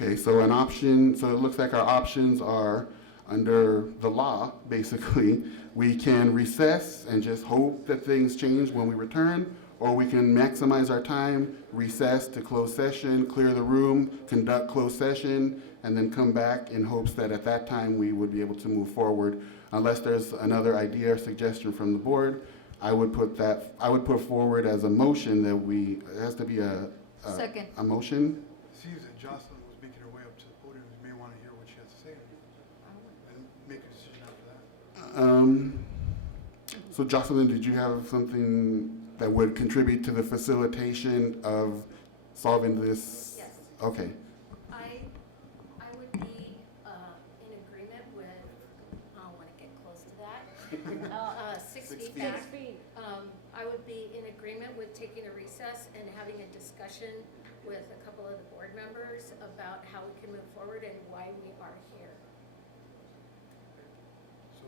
Okay, so an option, so it looks like our options are, under the law, basically, we can recess and just hope that things change when we return, or we can maximize our time, recess to closed session, clear the room, conduct closed session, and then come back in hopes that at that time we would be able to move forward. Unless there's another idea or suggestion from the board, I would put forward as a motion that it has to be a Second. a motion. It seems that Jocelyn was making her way up to the podium. You may want to hear what she has to say and make a decision after that. So Jocelyn, did you have something that would contribute to the facilitation of solving this? Yes. Okay. I would be in agreement with, I want to get close to that, 6 feet back. I would be in agreement with taking a recess and having a discussion with a couple of the board members about how we can move forward and why we are here. So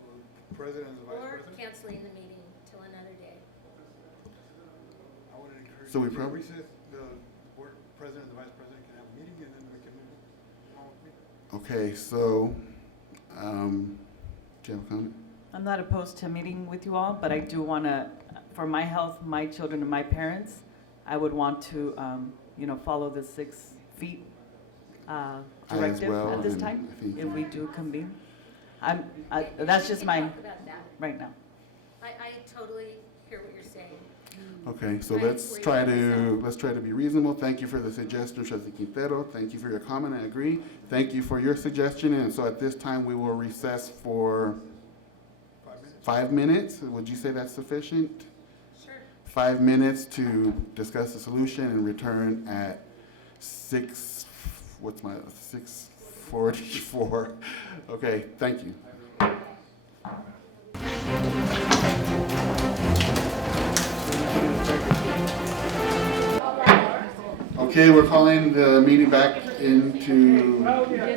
the president and the vice Or president? canceling the meeting till another day. I would encourage So we you to probably- recess, the board president and the vice president can have a meeting and then we can move on with it. Okay, so, do you have a comment? I'm not opposed to meeting with you all, but I do want to, for my health, my children, and my parents, I would want to, follow the 6 feet directive well, at this and time, I think- if we do convene. That's just We my, can talk about that. right now. I totally hear what you're saying. Okay, so I let's agree try with to be reasonable. Thank you for the suggestion, Trustee Quintero. Thank you for your comment, I agree. Thank you for your suggestion, and so at this time, we will recess for 5 minutes. Would you say that's sufficient? Sure. 5 minutes to discuss the solution and return at 6:44. Okay, thank you. Okay, we're calling the meeting back into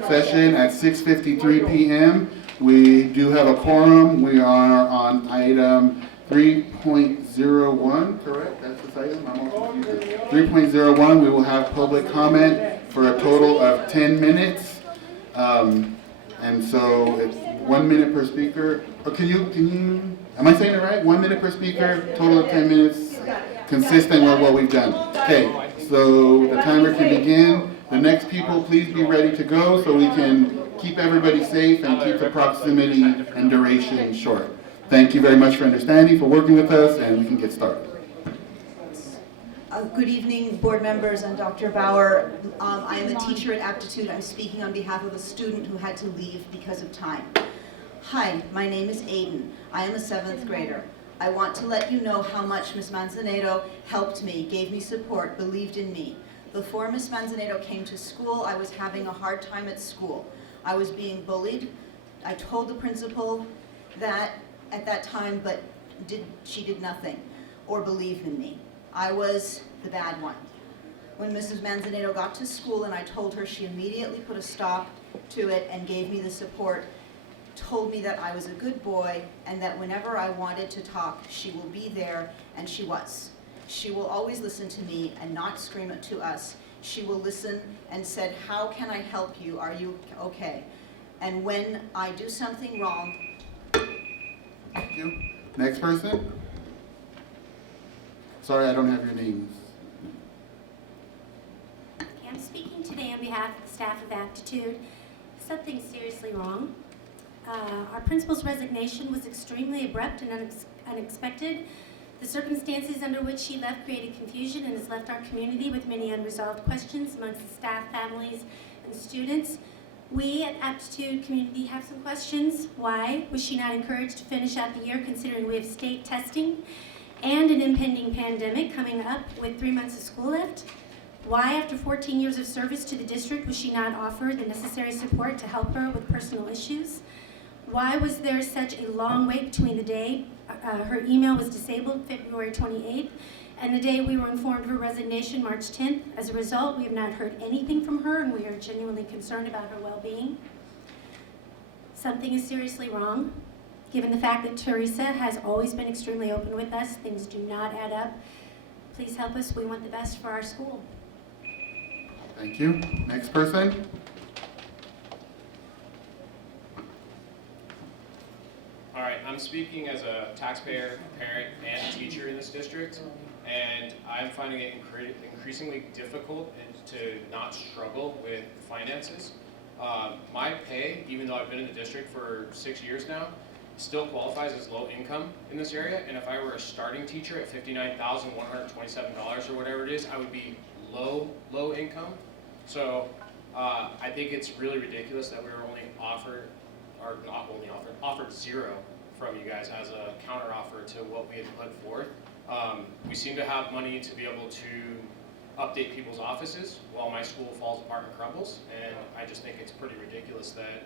session at 6:53 p.m. We do have a quorum. We are on item 3.01, correct? That's this item? I'm all confused. 3.01, we will have public comment for a total of 10 minutes. And so it's 1 minute per speaker. Or can you, am I saying it right? 1 minute per speaker, total of 10 minutes, consistent with what we've done. Okay, so the timer can begin. The next people, please be ready to go so we can keep everybody safe and keep the proximity and duration short. Thank you very much for understanding, for working with us, and we can get started. Good evening, board members and Dr. Bauer. I am a teacher at Aptitude. I'm speaking on behalf of a student who had to leave because of time. Hi, my name is Aiden. I am a 7th grader. I want to let you know how much Ms. Manzanedo helped me, gave me support, believed in me. Before Ms. Manzanedo came to school, I was having a hard time at school. I was being bullied. I told the principal that at that time, but she did nothing or believe in me. I was the bad one. When Mrs. Manzanedo got to school and I told her, she immediately put a stop to it and gave me the support, told me that I was a good boy and that whenever I wanted to talk, she will be there, and she was. She will always listen to me and not scream it to us. She will listen and said, how can I help you? Are you okay? And when I do something wrong. Thank you. Next person. Sorry, I don't have your names. I'm speaking today on behalf of the staff of Aptitude. Something's seriously wrong. Our principal's resignation was extremely abrupt and unexpected. The circumstances under which she left created confusion and has left our community with many unresolved questions amongst the staff, families, and students. We at Aptitude Community have some questions. Why was she not encouraged to finish out the year, considering we have state testing and an impending pandemic coming up with 3 months of school left? Why, after 14 years of service to the district, was she not offered the necessary support to help her with personal issues? Why was there such a long wait between the day her email was disabled, February 28th, and the day we were informed of her resignation, March 10th? As a result, we have not heard anything from her, and we are genuinely concerned about her well-being. Something is seriously wrong. Given the fact that Teresa has always been extremely open with us, things do not add up. Please help us. We want the best for our school. Thank you. Next person. All right, I'm speaking as a taxpayer, parent, and teacher in this district, and I'm finding it increasingly difficult to not struggle with finances. My pay, even though I've been in the district for 6 years now, still qualifies as low income in this area, and if I were a starting teacher at $59,127 or whatever it is, I would be low income. So I think it's really ridiculous that we were only offered, or not only offered zero from you guys as a counter offer to what we had put forth. We seem to have money to be able to update people's offices while my school falls apart and crumbles, and I just think it's pretty ridiculous that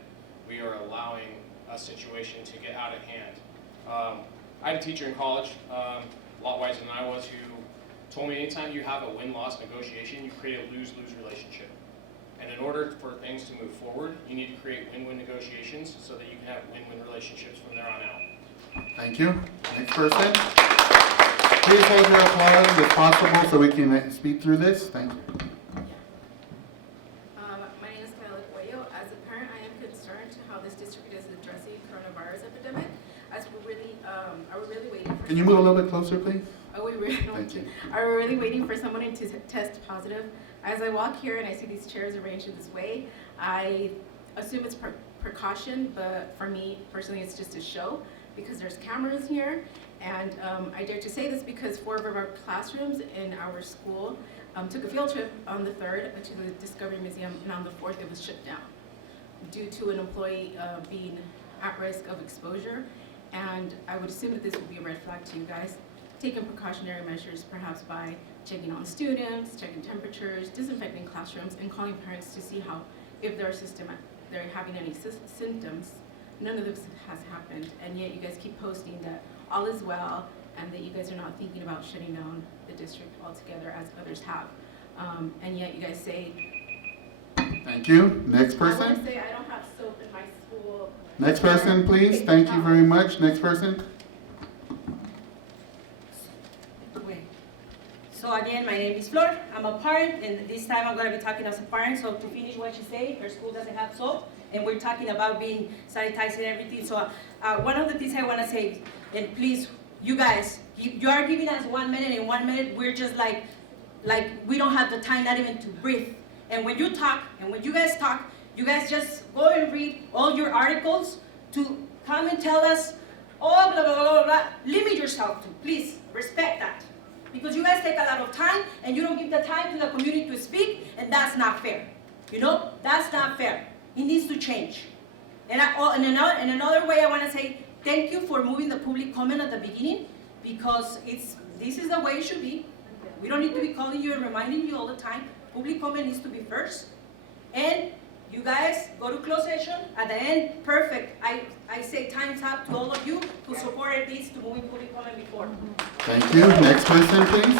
we are allowing a situation to get out of hand. I had a teacher in college, a lot wiser than I was, who told me anytime you have a win-loss negotiation, you create a lose-lose relationship. And in order for things to move forward, you need to create win-win negotiations so that you can have win-win relationships from there on out. Thank you. Next person. Please hold your applause if possible so we can speak through this. Thank you. My name is Carla Cuello. As a parent, I am concerned to how this district is addressing coronavirus epidemic. As we're really, are we really waiting for? Can you move a little bit closer, please? Are we really? Thank you. Are we really waiting for someone to test positive? As I walk here and I see these chairs arranged in this way, I assume it's precaution, but for me personally, it's just a show because there's cameras here. And I dare to say this because 4 of our classrooms in our school took a field trip on the 3rd to the Discovery Museum, and on the 4th it was shut down due to an employee being at risk of exposure. And I would assume that this would be a red flag to you guys. Taking precautionary measures, perhaps by checking on students, checking temperatures, disinfecting classrooms, and calling parents to see how, if they're having any symptoms. None of this has happened, and yet you guys keep posting that all is well, and that you guys are not thinking about shutting down the district altogether as others have. And yet you guys say. Thank you. Next I want person. to say I don't have soap in my school. Next person, please. Thank you very much. Next person. So again, my name is Flor. I'm a parent, and this time I'm going to be talking as a parent. So to finish what you say, her school doesn't have soap, and we're talking about being sanitized and everything. So one of the things I want to say, and please, you guys, you are giving us 1 minute, and 1 minute we're just like we don't have the time, not even to breathe. And when you talk, and when you guys talk, you guys just go and read all your articles to come and tell us, oh, blah, blah, blah, blah, blah. Limit yourself to, please, respect that. Because you guys take a lot of time, and you don't give the time to the community to speak, and that's not fair. You know, that's not fair. It needs to change. And another way I want to say, thank you for moving the public comment at the beginning, because this is the way it should be. We don't need to be calling you and reminding you all the time. Public comment needs to be first. And you guys go to closed session. At the end, perfect. I say time's up to all of you who supported this to moving public comment before. Thank you. Next person, please.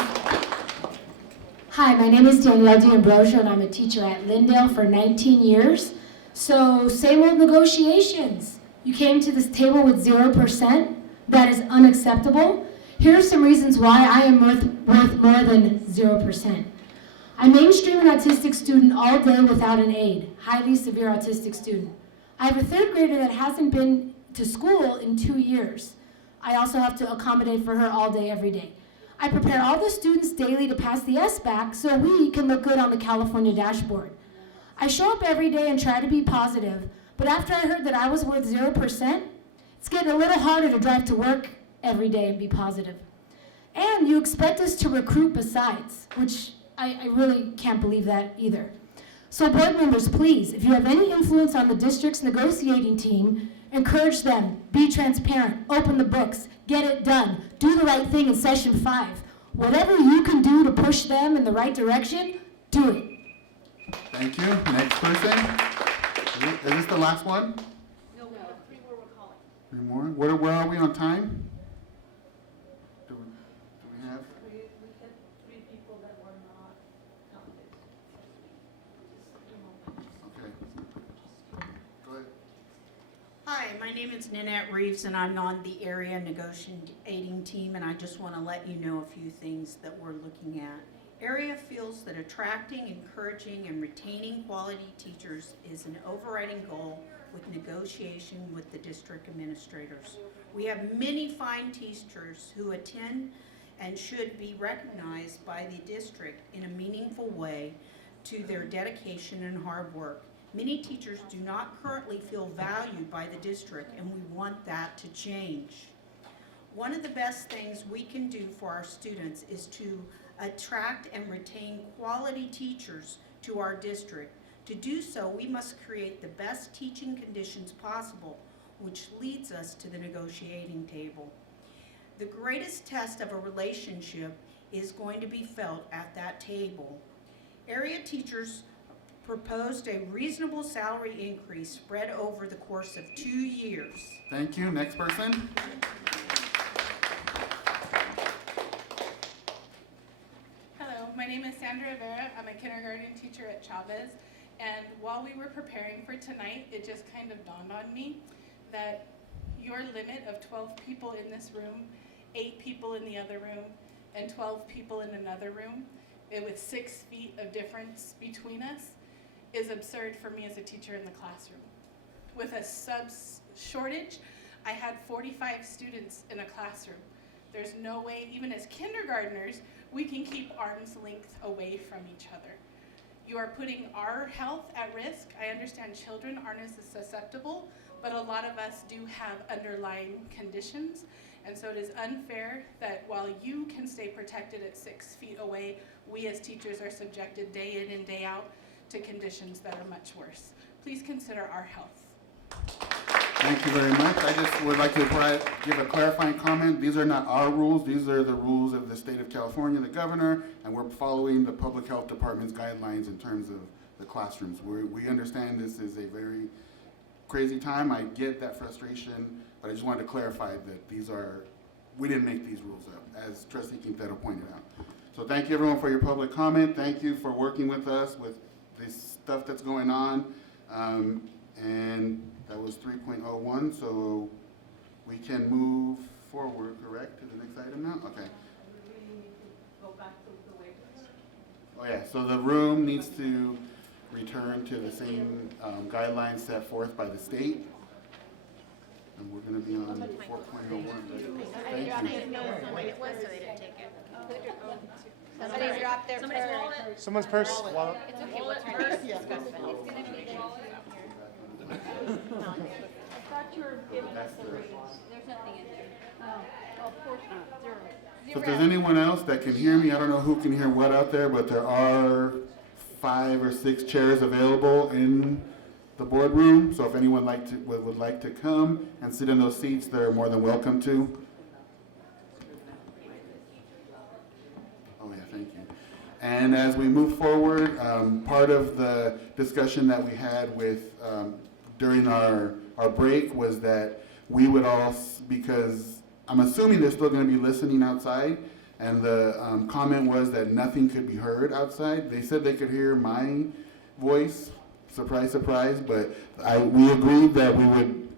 Hi, my name is Danielle D'Ambrosio, and I'm a teacher at Lindale for 19 years. So, same old negotiations. You came to this table with 0%. That is unacceptable. Here are some reasons why I am worth more than 0%. I mainstream an autistic student all day without an aide, highly severe autistic student. I have a third grader that hasn't been to school in 2 years. I also have to accommodate for her all day, every day. I prepare all the students daily to pass the SBAC so we can look good on the California dashboard. I show up every day and try to be positive, but after I heard that I was worth 0%, it's getting a little harder to drive to work every day and be positive. And you expect us to recruit besides, which I really can't believe that either. So board members, please, if you have any influence on the district's negotiating team, encourage them, be transparent, open the books, get it done, do the right thing in session 5. Whatever you can do to push them in the right direction, do it. Thank you. Next person. Is this the last one? No, we have 3 more we're calling. 3 more? Where are we on time? Do we have? We had 3 people that were not counted. Okay. Go ahead. Hi, my name is Nanette Reeves, and I'm on the area negotiating team, and I just want to let you know a few things that we're looking at. Area feels that attracting, encouraging, and retaining quality teachers is an overriding goal with negotiation with the district administrators. We have many fine teachers who attend and should be recognized by the district in a meaningful way to their dedication and hard work. Many teachers do not currently feel valued by the district, and we want that to change. One of the best things we can do for our students is to attract and retain quality teachers to our district. To do so, we must create the best teaching conditions possible, which leads us to the negotiating table. The greatest test of a relationship is going to be felt at that table. Area teachers proposed a reasonable salary increase spread over the course of 2 years. Thank you. Next person. Hello, my name is Sandra Rivera. I'm a kindergarten teacher at Chavez. And while we were preparing for tonight, it just kind of dawned on me that your limit of 12 people in this room, 8 people in the other room, and 12 people in another room, with 6 feet of difference between us, is absurd for me as a teacher in the classroom. With a subs shortage, I had 45 students in a classroom. There's no way, even as kindergartners, we can keep arm's length away from each other. You are putting our health at risk. I understand children aren't as susceptible, but a lot of us do have underlying conditions. And so it is unfair that while you can stay protected at 6 feet away, we as teachers are subjected day in and day out to conditions that are much worse. Please consider our health. Thank you very much. I just would like to give a clarifying comment. These are not our rules. These are the rules of the state of California, the governor, and we're following the public health department's guidelines in terms of the classrooms. We understand this is a very crazy time. I get that frustration, but I just wanted to clarify that we didn't make these rules up, as Trustee Quintero pointed out. So thank you everyone for your public comment. Thank you for working with us with this stuff that's going on. And that was 3.01, so we can move forward, correct, to the next item now? Okay. Go back to the waivers. Oh yeah, so the room needs to return to the same guidelines set forth by the state. And we're going to be on 4.01. Thank you. It was, so they didn't take it. Somebody dropped their purse. Someone's purse. It's okay, what's her purse? It's gonna be I thought you were giving us the readings. There's nothing in there. Oh, of course not. Zero. So if there's anyone else that can hear me, I don't know who can hear what out there, but there are 5 or 6 chairs available in the boardroom. So if anyone would like to come and sit in those seats, they're more than welcome to. And as we move forward, part of the discussion that we had with, during our break was that we would all, because I'm assuming they're still gonna be listening outside, and the comment was that nothing could be heard outside. They said they could hear my voice, surprise, surprise, but we agreed that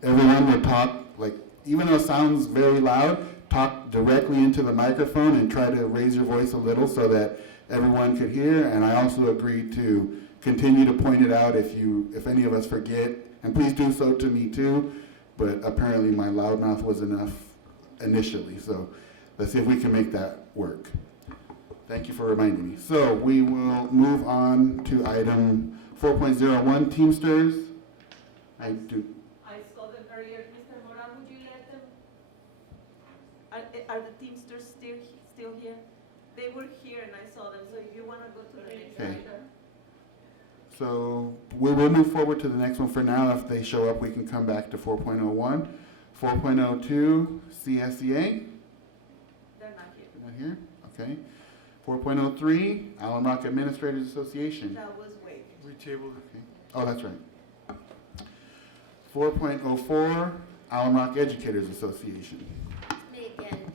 everyone would talk, like, even though it sounds very loud, talk directly into the microphone and try to raise your voice a little so that everyone could hear. And I also agreed to continue to point it out if any of us forget, and please do so to me too, but apparently my loudmouth was enough initially, so let's see if we can make that work. Thank you for reminding me. So we will move on to item 4.01, Teamsters. I saw them earlier. Mr. Moran, would you let them? Are the Teamsters still here? They were here and I saw them, so if you want to go to the next Okay. item. So we will move forward to the next one for now. If they show up, we can come back to 4.01. 4.02, CSEA. They're not here. Not here? Okay. 4.03, Alum Rock Administrators Association. That was waived. We tabled it. Okay. Oh, that's right. 4.04, Alum Rock Educators Association. Me again.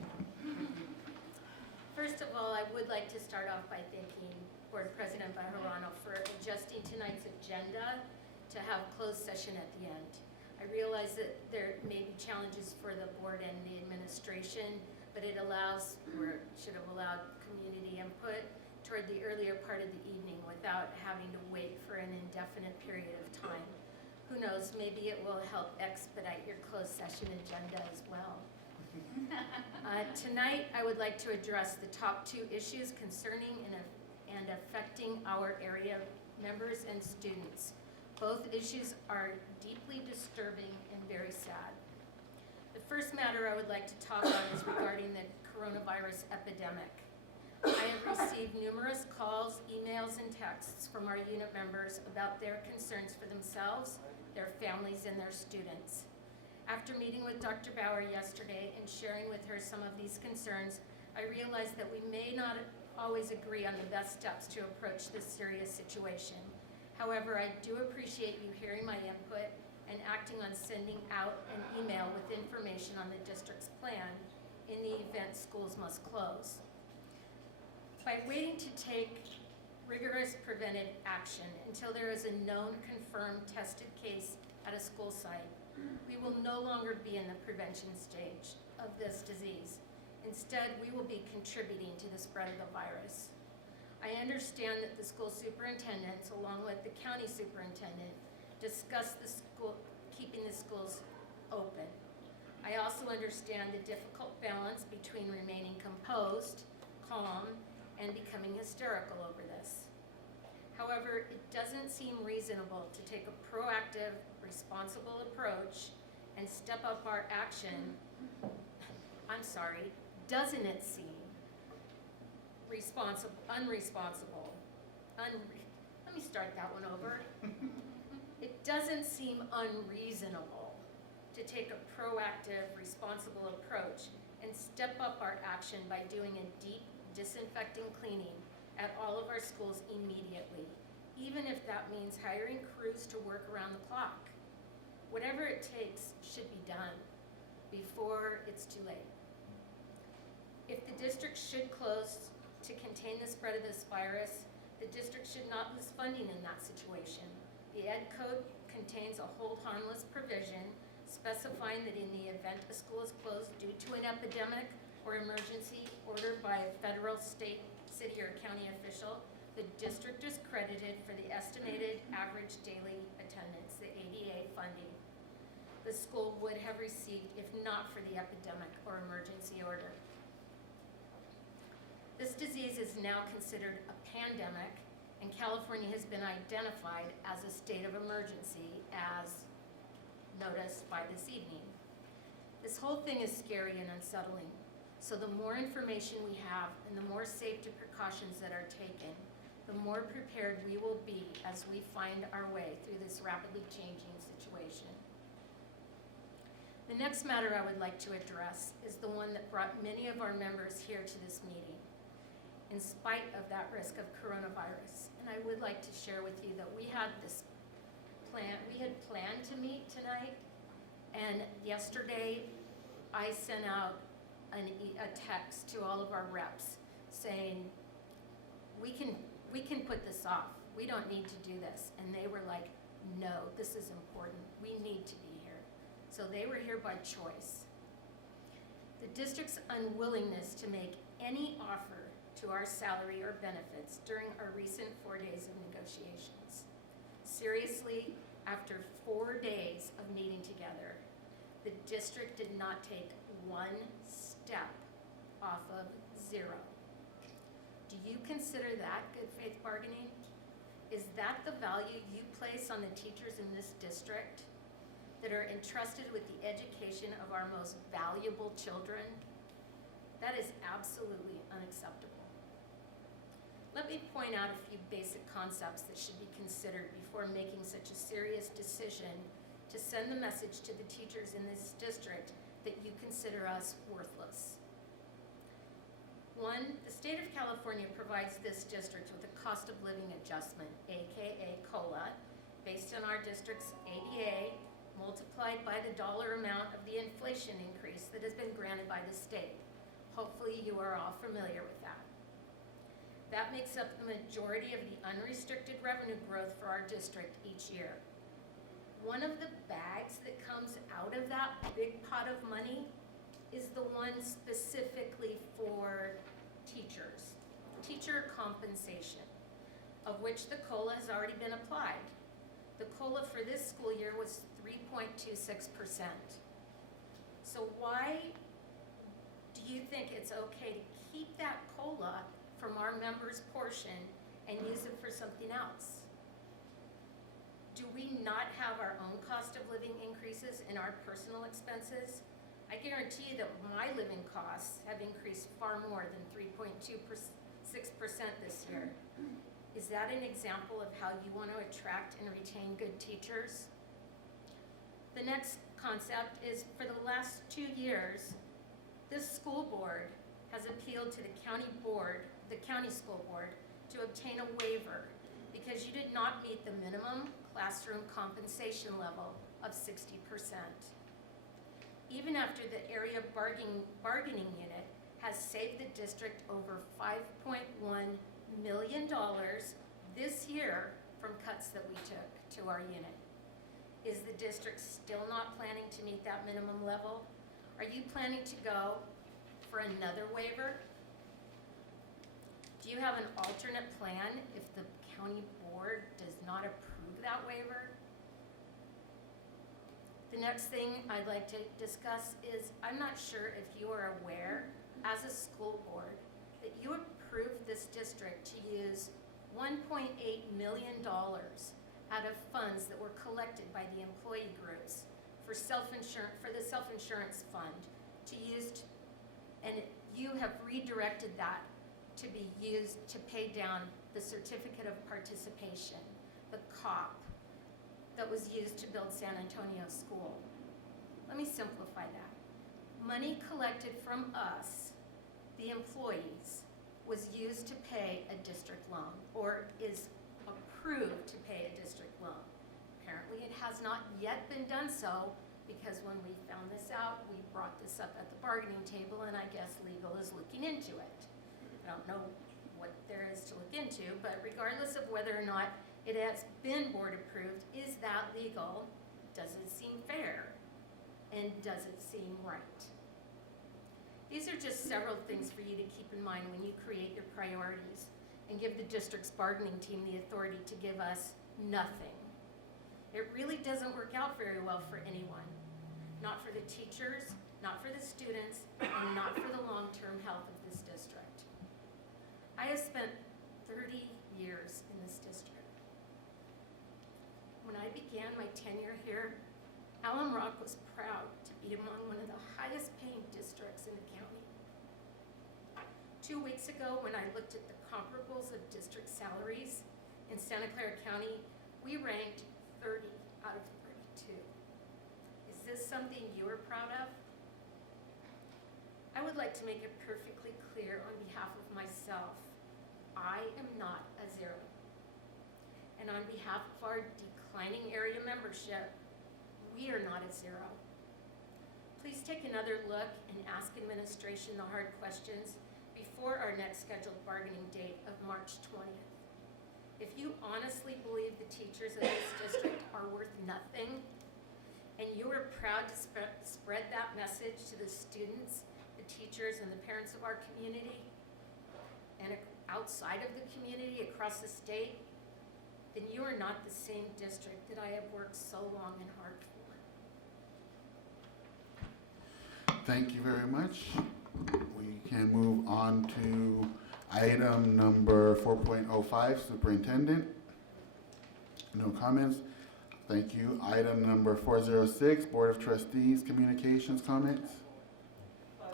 First of all, I would like to start off by thanking Board President Bejarano for adjusting tonight's agenda to have closed session at the end. I realize that there may be challenges for the board and the administration, but it allows, or should have allowed, community input toward the earlier part of the evening without having to wait for an indefinite period of time. Who knows, maybe it will help expedite your closed session agenda as well. Tonight, I would like to address the top two issues concerning and affecting our area members and students. Both issues are deeply disturbing and very sad. The first matter I would like to talk about is regarding the coronavirus epidemic. I have received numerous calls, emails, and texts from our unit members about their concerns for themselves, their families, and their students. After meeting with Dr. Bauer yesterday and sharing with her some of these concerns, I realized that we may not always agree on the best steps to approach this serious situation. However, I do appreciate you hearing my input and acting on sending out an email with information on the district's plan in the event schools must close. By waiting to take rigorous preventive action until there is a known, confirmed, tested case at a school site, we will no longer be in the prevention stage of this disease. Instead, we will be contributing to the spread of the virus. I understand that the school superintendents, along with the county superintendent, discussed keeping the schools open. I also understand the difficult balance between remaining composed, calm, and becoming hysterical over this. However, it doesn't seem reasonable to take a proactive, responsible approach and step up our action. Doesn't it seem unresponsible? Let me start that one over. It doesn't seem unreasonable to take a proactive, responsible approach and step up our action by doing a deep disinfecting cleaning at all of our schools immediately, even if that means hiring crews to work around the clock. Whatever it takes should be done before it's too late. If the district should close to contain the spread of this virus, the district should not lose funding in that situation. The Ed Code contains a hold harmless provision specifying that in the event a school is closed due to an epidemic or emergency ordered by a federal, state, city, or county official, the district is credited for the estimated average daily attendance, the ADA funding, the school would have received if not for the epidemic or emergency order. This disease is now considered a pandemic, and California has been identified as a state of emergency, as noticed by this evening. This whole thing is scary and unsettling, so the more information we have and the more safety precautions that are taken, the more prepared we will be as we find our way through this rapidly changing situation. The next matter I would like to address is the one that brought many of our members here to this meeting, in spite of that risk of coronavirus. And I would like to share with you that we had planned to meet tonight, and yesterday I sent out a text to all of our reps saying, we can put this off. We don't need to do this. And they were like, no, this is important. We need to be here. So they were here by choice. The district's unwillingness to make any offer to our salary or benefits during our recent 4 days of negotiations. Seriously, after 4 days of meeting together, the district did not take one step off of zero. Do you consider that good faith bargaining? Is that the value you place on the teachers in this district that are entrusted with the education of our most valuable children? That is absolutely unacceptable. Let me point out a few basic concepts that should be considered before making such a serious decision to send the message to the teachers in this district that you consider us worthless. One, the state of California provides this district with a cost of living adjustment, AKA COLA, based on our district's ADA multiplied by the dollar amount of the inflation increase that has been granted by the state. Hopefully you are all familiar with that. That makes up the majority of the unrestricted revenue growth for our district each year. One of the bags that comes out of that big pot of money is the one specifically for teachers, teacher compensation, of which the COLA has already been applied. The COLA for this school year was 3.26%. So why do you think it's okay to keep that COLA from our members' portion and use it for something else? Do we not have our own cost of living increases in our personal expenses? I guarantee you that my living costs have increased far more than 3.26% this year. Is that an example of how you want to attract and retain good teachers? The next concept is, for the last 2 years, this school board has appealed to the county school board, to obtain a waiver because you did not meet the minimum classroom compensation level of 60%. Even after the area bargaining unit has saved the district over $5.1 million this year from cuts that we took to our unit. Is the district still not planning to meet that minimum level? Are you planning to go for another waiver? Do you have an alternate plan if the county board does not approve that waiver? The next thing I'd like to discuss is, I'm not sure if you are aware, as a school board, that you approved this district to use $1.8 million out of funds that were collected by the employee groups for the self-insurance fund to use, and you have redirected that to be used to pay down the certificate of participation, the COP, that was used to build San Antonio School. Let me simplify that. Money collected from us, the employees, was used to pay a district loan, or is approved to pay a district loan. Apparently it has not yet been done so, because when we found this out, we brought this up at the bargaining table, and I guess legal is looking into it. I don't know what there is to look into, but regardless of whether or not it has been board approved, is that legal? Does it seem fair? And does it seem right? These are just several things for you to keep in mind when you create your priorities and give the district's bargaining team the authority to give us nothing. It really doesn't work out very well for anyone. Not for the teachers, not for the students, and not for the long-term health of this district. I have spent 30 years in this district. When I began my tenure here, Alum was proud to be among one of the highest paying districts in the county. 2 weeks ago, when I looked at the comparables of district salaries in Santa Clara County, we ranked 30 out of 32. Is this something you are proud of? I would like to make it perfectly clear on behalf of myself I am not a zero. And on behalf of our declining area membership, we are not a zero. Please take another look and ask administration the hard questions before our next scheduled bargaining date of March 20th. If you honestly believe the teachers of this district are worth nothing, and you are proud to spread that message to the students, the teachers, and the parents of our community, and outside of the community across the state, then you are not the same district that I have worked so long and hard for. Thank you very much. We can move on to item number 4.05, Superintendent. No comments. Thank you. Item number 406, Board of Trustees, Communications comments.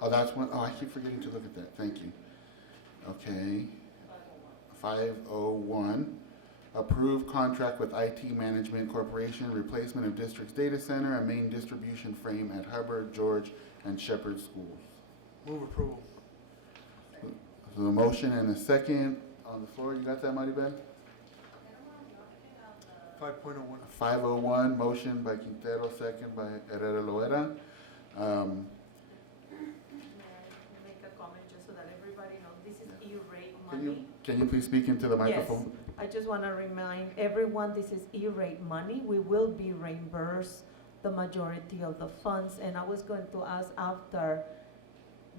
Oh, that's one. Oh, I keep forgetting to look at that. Thank you. Okay. 501, approve contract with IT Management Corporation, replacement of district's data center and main distribution frame at Hubbard, George, and Shepherd schools. Move approval. So a motion and a second on the floor. You got that, Maribel? 5.01. 501, motion by Quintero, second by Herrera Loera. Make a comment just so that everybody knows this is E-rate Can you, money. can you please speak into the microphone? Yes, I just want to remind everyone this is E-rate money. We will be reimbursed the majority of the funds, and I was going to ask after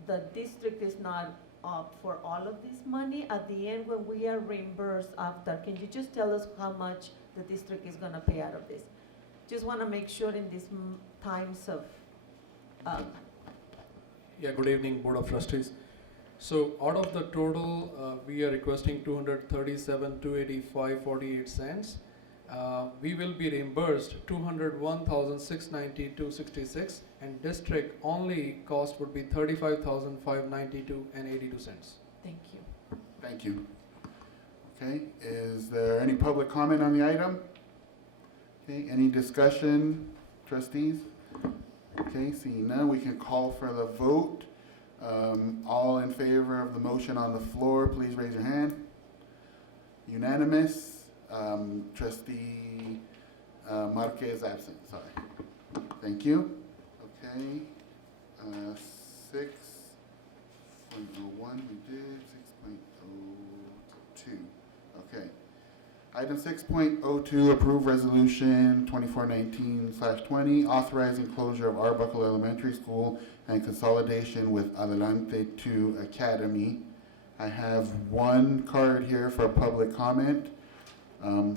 the district is not up for all of this money, at the end when we are reimbursed after, can you just tell us how much the district is going to pay out of this? Just want to make sure in these times of Yeah, good evening, Board of Trustees. So out of the total, we are requesting 237,285.48 cents. We will be reimbursed 201,692.66, and district only cost would be 35,592.82 cents. Thank you. Thank you. Okay, is there any public comment on the item? Okay, any discussion, trustees? Okay, seeing none, we can call for the vote. All in favor of the motion on the floor, please raise your hand. Unanimous. Trustee Marquez absent, sorry. Thank you. Okay, 6.01 we did, 6.02. Okay. Item 6.02, approve resolution 2419/20, authorizing closure of Arbuckle Elementary School and consolidation with Adelante 2 Academy. I have one card here for public comment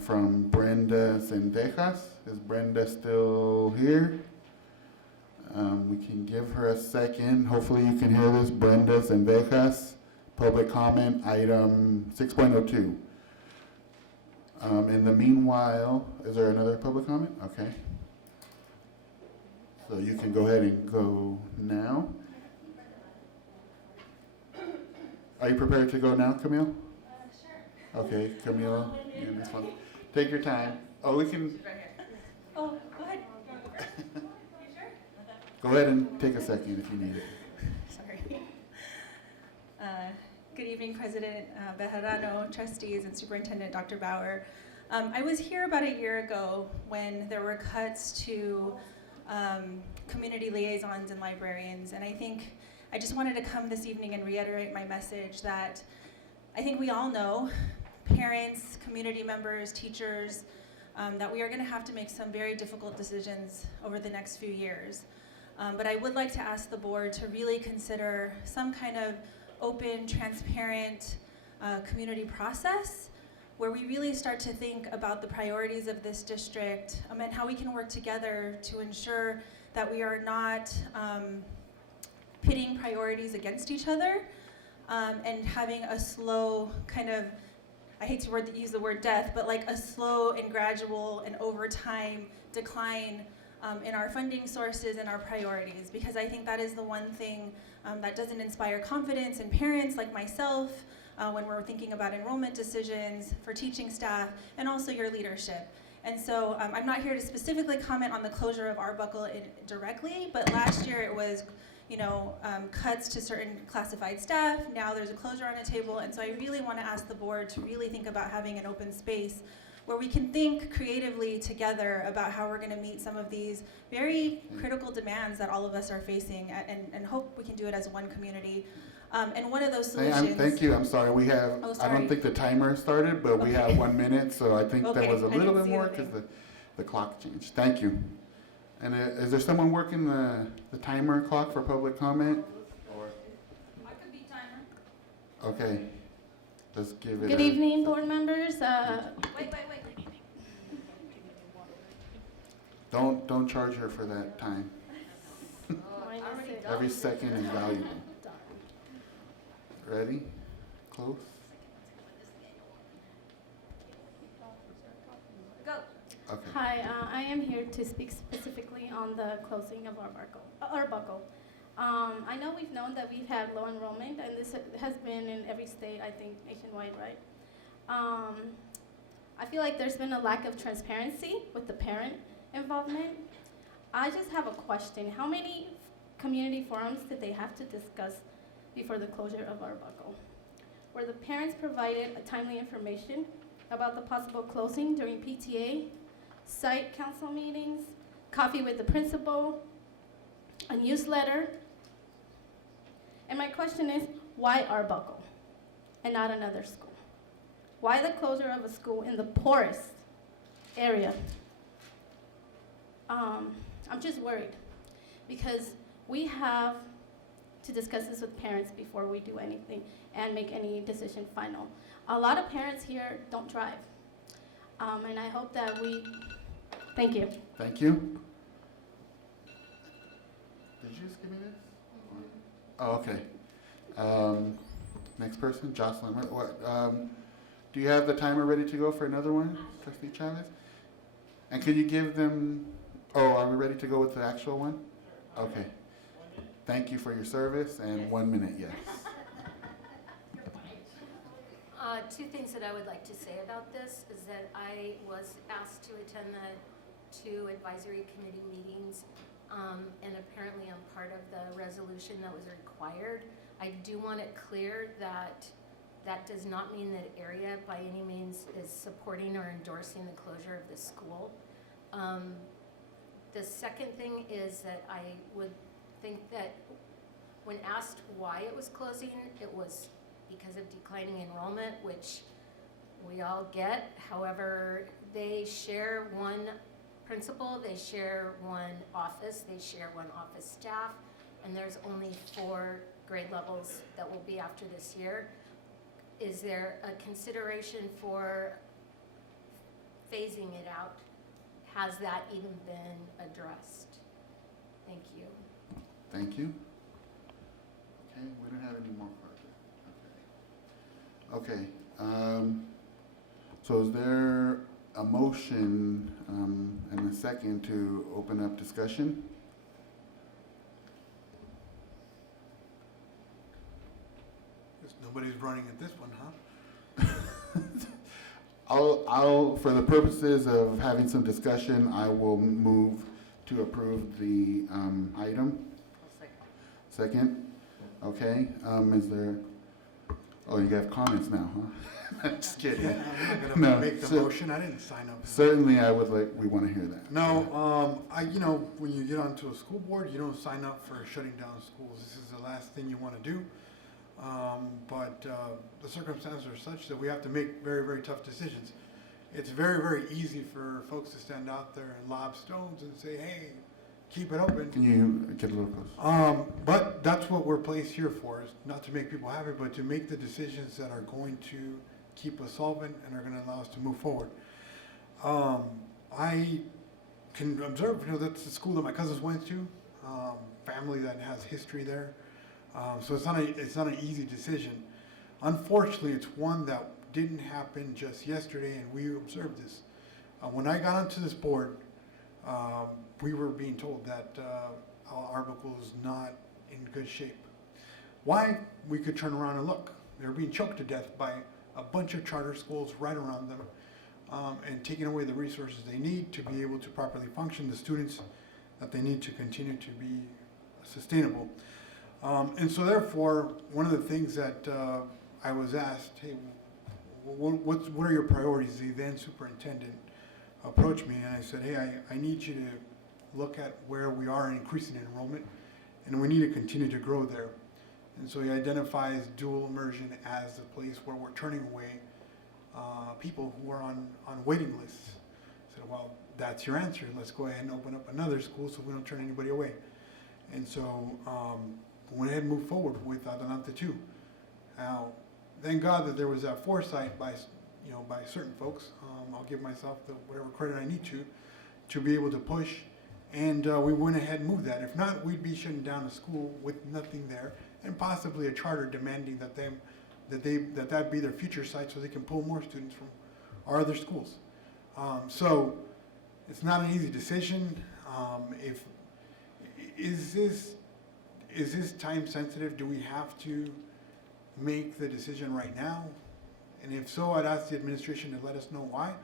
from Brenda Zendejas. Is Brenda still here? We can give her a second. Hopefully you can hear this. Brenda Zendejas, public comment, item 6.02. In the meanwhile, is there another public comment? Okay. So you can go ahead and go now. Are you prepared to go now, Camille? Sure. Okay, Camille, yeah, this one. Take your time. Oh, we can. Oh, go ahead. Go ahead and take a second if you need it. Sorry. Good evening, President Bejarano, trustees, and Superintendent Dr. Bauer. I was here about a year ago when there were cuts to community liaisons and librarians, and I think I just wanted to come this evening and reiterate my message that I think we all know, parents, community members, teachers, that we are going to have to make some very difficult decisions over the next few years. But I would like to ask the board to really consider some kind of open, transparent community process where we really start to think about the priorities of this district and how we can work together to ensure that we are not pitting priorities against each other and having a slow kind of, I hate to use the word death, but like a slow and gradual and over time decline in our funding sources and our priorities, because I think that is the one thing that doesn't inspire confidence in parents like myself when we're thinking about enrollment decisions for teaching staff and also your leadership. And so I'm not here to specifically comment on the closure of Arbuckle directly, but last year it was, cuts to certain classified staff. Now there's a closure on a table, and so I really want to ask the board to really think about having an open space where we can think creatively together about how we're going to meet some of these very critical demands that all of us are facing, and hope we can do it as one community. And one of those solutions. Thank you. I'm sorry. We have. Oh, I sorry. don't think the timer started, but we have 1 minute, so I think that Okay, was a I little didn't bit see more the thing. because the clock changed. Thank you. And is there someone working the timer clock for public comment? Or I could be timer. okay, let's give it. Good evening, board members. Wait. Don't charge her for that time. Every second is valuable. Ready? Close. Go. Okay. Hi, I am here to speak specifically on the closing of Arbuckle. I know we've known that we've had low enrollment, and this has been in every state, I think nationwide, right? I feel like there's been a lack of transparency with the parent involvement. I just have a question. How many community forums did they have to discuss before the closure of Arbuckle? Were the parents provided timely information about the possible closing during PTA, site council meetings, coffee with the principal, a newsletter? And my question is, why Arbuckle and not another school? Why the closure of a school in the poorest area? I'm just worried because we have to discuss this with parents before we do anything and make any decision final. A lot of parents here don't drive. And I hope that thank you. Thank you. Did you just give me this? Oh, okay. Next person, Jocelyn. Do you have the timer ready to go for another one, Trustee Chavez? And can you give them, are we ready to go with the actual one? Okay. Thank you for your service, and 1 minute, yes. Two things that I would like to say about this is that I was asked to attend the 2 advisory committee meetings, and apparently I'm part of the resolution that was required. I do want it clear that that does not mean that area by any means is supporting or endorsing the closure of the school. The second thing is that I would think that when asked why it was closing, it was because of declining enrollment, which we all get. However, they share one principal, they share one office, they share one office staff, and there's only 4 grade levels that will be after this year. Is there a consideration for phasing it out? Has that even been addressed? Thank you. Thank you. Okay, we don't have any more further. Okay. So is there a motion and a second to open up discussion? Guess nobody's running at this one, huh? I'll, for the purposes of having some discussion, I will move to approve the item. Second? Okay, is there, you have comments now, huh? Just kidding. Yeah, I'm not gonna make the motion, I didn't sign up. Certainly, we want to hear that. No, when you get onto a school board, you don't sign up for shutting down schools. This is the last thing you want to do. But the circumstances are such that we have to make very, very tough decisions. It's very, very easy for folks to stand out there and lob stones and say, hey, keep it open. Can you get a little closer? But that's what we're placed here for, is not to make people happy, but to make the decisions that are going to keep us solvent and are going to allow us to move forward. I can observe, that's the school that my cousins went to, family that has history there. So it's not an easy decision. Unfortunately, it's one that didn't happen just yesterday, and we observed this. When I got onto this board, we were being told that Arbuckle is not in good shape. Why? We could turn around and look. They're being choked to death by a bunch of charter schools right around them, and taking away the resources they need to be able to properly function, the students that they need to continue to be sustainable. And so therefore, one of the things that I was asked, hey, what are your priorities? The then superintendent approached me and I said, hey, I need you to look at where we are in increasing enrollment, and we need to continue to grow there. And so he identifies dual immersion as the place where we're turning away people who are on waiting lists. I said, well, that's your answer. Let's go ahead and open up another school so we don't turn anybody away. And so went ahead and moved forward with Adelante 2. Now, thank God that there was that foresight by certain folks. I'll give myself whatever credit I need to be able to push. And we went ahead and moved that. If not, we'd be shutting down a school with nothing there, and possibly a charter demanding that that be their future site so they can pull more students from our other schools. So it's not an easy decision. Is this time sensitive? Do we have to make the decision right now? And if so, I'd ask the administration to let us know why,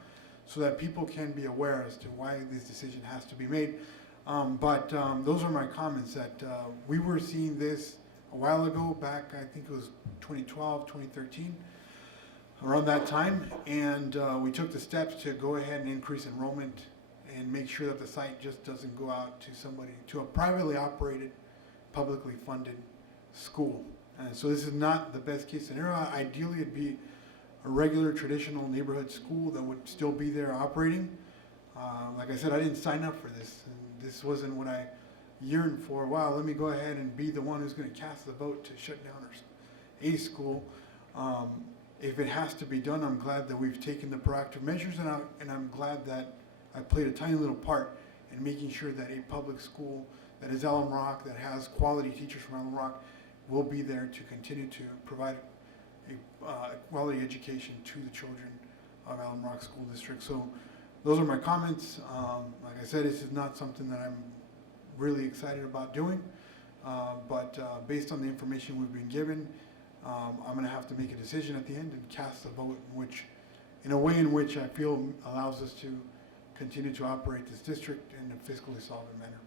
so that people can be aware as to why this decision has to be made. But those are my comments, that we were seeing this a while ago, back I think it was 2012, 2013, around that time, and we took the steps to go ahead and increase enrollment and make sure that the site just doesn't go out to a privately operated, publicly funded school. And so this is not the best case scenario. Ideally, it'd be a regular traditional neighborhood school that would still be there operating. Like I said, I didn't sign up for this, and this wasn't what I yearned for. Wow, let me go ahead and be the one who's going to cast the vote to shut down a school. If it has to be done, I'm glad that we've taken the proactive measures, and I'm glad that I played a tiny little part in making sure that a public school that is Alum Rock, that has quality teachers from Alum Rock, will be there to continue to provide a quality education to the children of Alum Rock School District. So those are my comments. Like I said, this is not something that I'm really excited about doing, but based on the information we've been given, I'm going to have to make a decision at the end and cast a vote in a way in which I feel allows us to continue to operate this district in a fiscally solvent manner.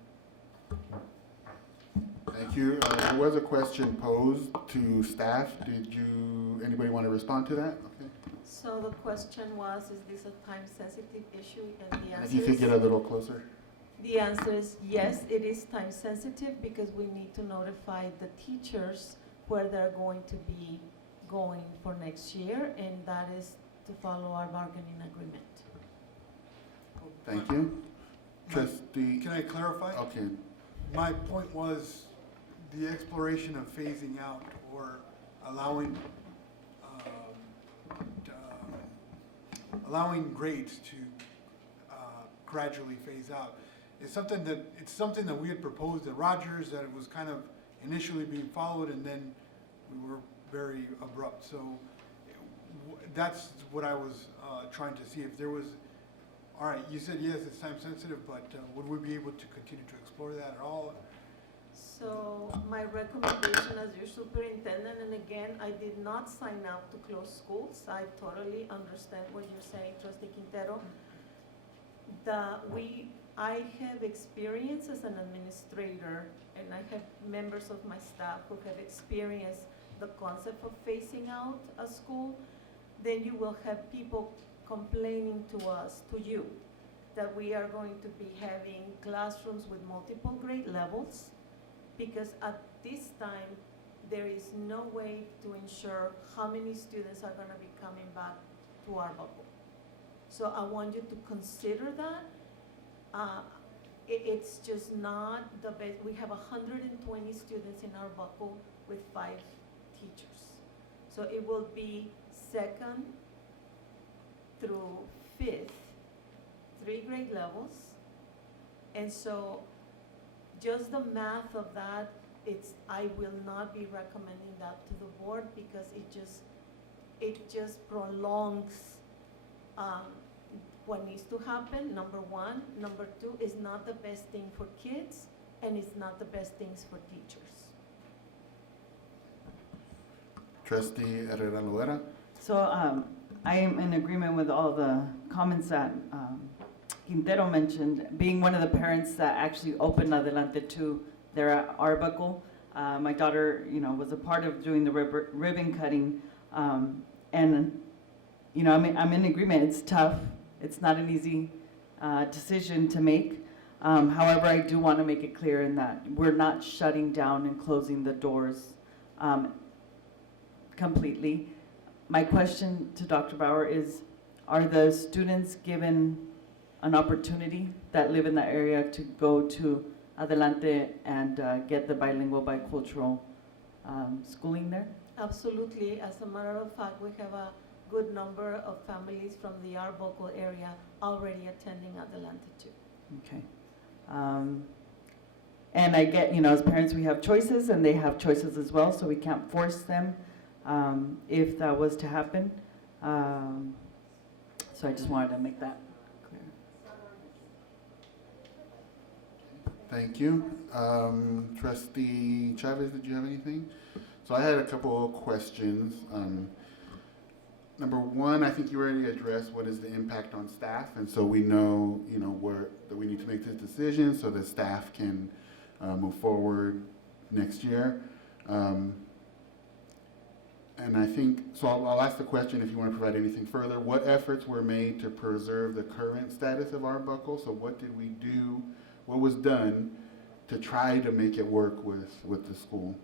Thank you. There was a question posed to staff. Anybody want to respond to that? Okay. So the question was, is this a time-sensitive issue? And the answer If you could get a little closer. The answer is yes, it is time-sensitive because we need to notify the teachers where they're going to be going for next year, and that is to follow our bargaining agreement. Thank you. Trustee. Can I clarify? Okay. My point was the exploration of phasing out or allowing grades to gradually phase out. It's something that we had proposed at Rogers, that it was kind of initially being followed, and then we were very abrupt. So that's what I was trying to see if there was. All right, you said yes, it's time sensitive, but would we be able to continue to explore that at all? So my recommendation as your superintendent, and again, I did not sign up to close schools. I totally understand what you're saying, Trustee Quintero. I have experience as an administrator, and I have members of my staff who have experienced the concept of phasing out a school. Then you will have people complaining to us, to you, that we are going to be having classrooms with multiple grade levels, because at this time, there is no way to ensure how many students are gonna be coming back to our bubble. So I want you to consider that. It's just not the best. We have 120 students in our buckle with 5 teachers. So it will be 2nd through 5th, 3 grade levels. And so just the math of that, I will not be recommending that to the board because it just prolongs what needs to happen, number one. Number two, is not the best thing for kids, and it's not the best things for teachers. Trustee Herrera Loera. So I am in agreement with all the comments that Quintero mentioned. Being one of the parents that actually opened Adelante to their Arbuckle, My daughter, was a part of doing the ribbon cutting, and I'm in agreement. It's tough. It's not an easy decision to make. However, I do want to make it clear in that we're not shutting down and closing the doors completely. My question to Dr. Bauer is, are the students given an opportunity that live in that area to go to Adelante and get the bilingual, bicultural schooling there? Absolutely. As a matter of fact, we have a good number of families from the Arbuckle area already attending Adelante too. Okay. And I get, as parents, we have choices, and they have choices as well, so we can't force them if that was to happen. So I just wanted to make that clear. Thank you. Trustee Chavez, did you have anything? So I had a couple of questions. Number one, I think you already addressed what is the impact on staff, and so we know, where that we need to make this decision so that staff can move forward next year. And I think, so I'll ask the question if you want to provide anything further. What efforts were made to preserve the current status of Arbuckle? So what did we do, what was done to try to make it work with the school?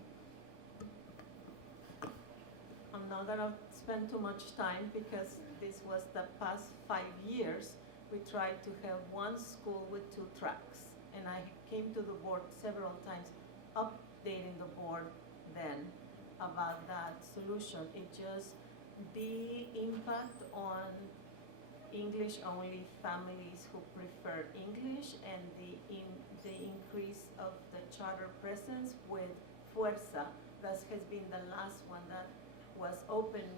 I'm not gonna spend too much time because this was the past 5 years. We tried to have one school with 2 tracks. And I came to the board several times, updating the board then about that solution. It just, the impact on English-only families who prefer English and the increase of the charter presence with Fuerza, that has been the last one that was open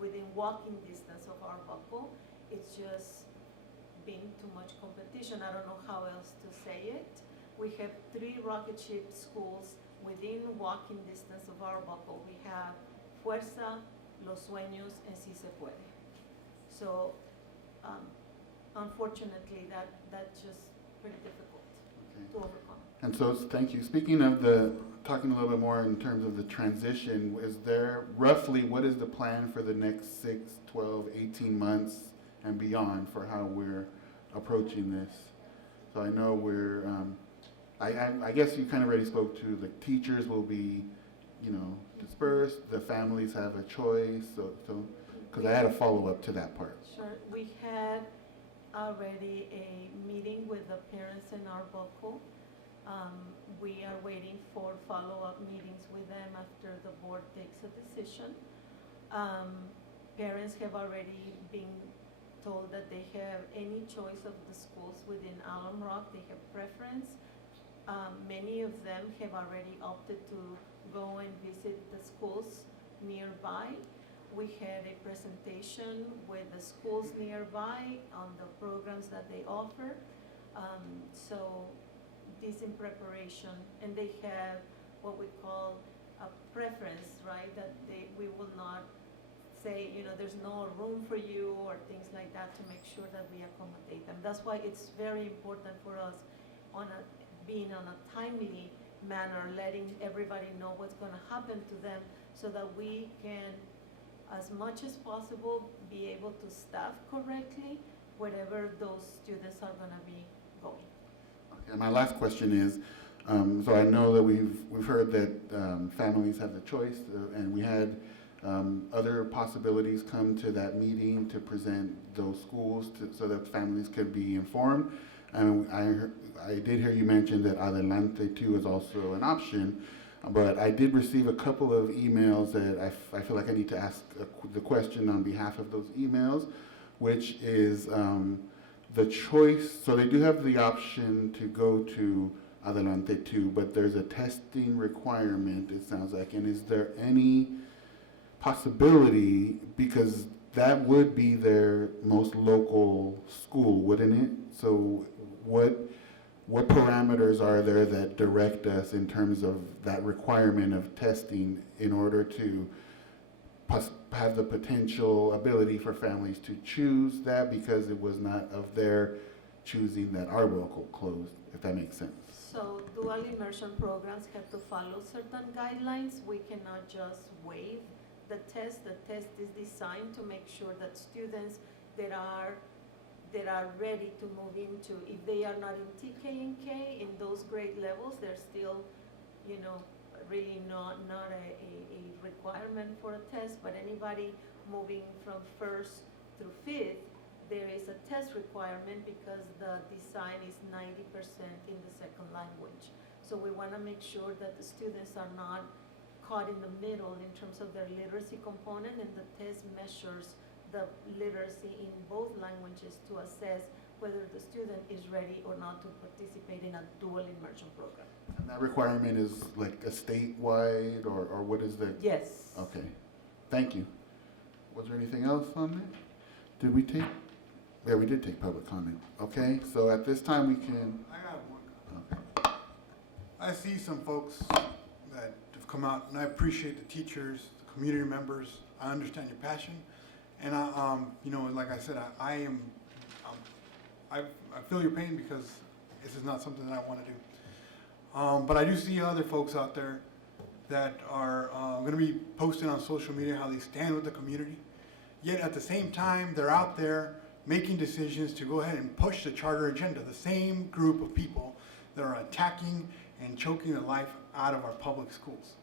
within walking distance of Arbuckle. It's just been too much competition. I don't know how else to say it. We have 3 rocket ship schools within walking distance of Arbuckle. We have Fuerza, Los Sueños, and Si Se Puede. So unfortunately, that's just pretty difficult to overcome. And so, thank you. Speaking of talking a little bit more in terms of the transition, is there roughly, what is the plan for the next 6, 12, 18 months and beyond for how we're approaching this? So I know we're, I guess you kind of already spoke to the teachers will be, dispersed, the families have a choice, so because I had a follow-up to that part. Sure. We had already a meeting with the parents in Arbuckle. We are waiting for follow-up meetings with them after the board takes a decision. Parents have already been told that they have any choice of the schools within Alum Rock. They have preference. Many of them have already opted to go and visit the schools nearby. We had a presentation with the schools nearby on the programs that they offer. So this in preparation, and they have what we call a preference, right? That we will not say, there's no room for you or things like that, to make sure that we accommodate them. That's why it's very important for us being on a timely manner, letting everybody know what's going to happen to them, so that we can, as much as possible, be able to staff correctly wherever those students are going to be going. Okay, and my last question is, so I know that we've heard that families have the choice, and we had other possibilities come to that meeting to present those schools so that families could be informed. And I did hear you mention that Adelante too is also an option, but I did receive a couple of emails that I feel like I need to ask the question on behalf of those emails, which is the choice. So they do have the option to go to Adelante too, but there's a testing requirement, it sounds like. And is there any possibility, because that would be their most local school, wouldn't it? So what parameters are there that direct us in terms of that requirement of testing in order to have the potential ability for families to choose that because it was not of their choosing that are local closed, if that makes sense. So dual immersion programs have to follow certain guidelines. We cannot just waive the test. The test is designed to make sure that students that are ready to move into, if they are not in TK and K in those grade levels, they're still, you know, really not a requirement for a test, but anybody moving from first through fifth, there is a test requirement because the design is 90% in the second language. So we want to make sure that the students are not caught in the middle in terms of their literacy component, and the test measures the literacy in both languages to assess whether the student is ready or not to participate in a dual immersion program. And that requirement is like a statewide, or what is the? Yes. Okay, thank you. Was there anything else on that? Did we take? Yeah, we did take public comment. Okay, so at this time we can. I got one comment. I see some folks that have come out, and I appreciate the teachers, the community members. I understand your passion, and you know, like I said, I feel your pain because this is not something that I want to do. But I do see other folks out there that are going to be posting on social media how they stand with the community. Yet at the same time, they're out there making decisions to go ahead and push the charter agenda. The same group of people that are attacking and choking the life out of our public schools.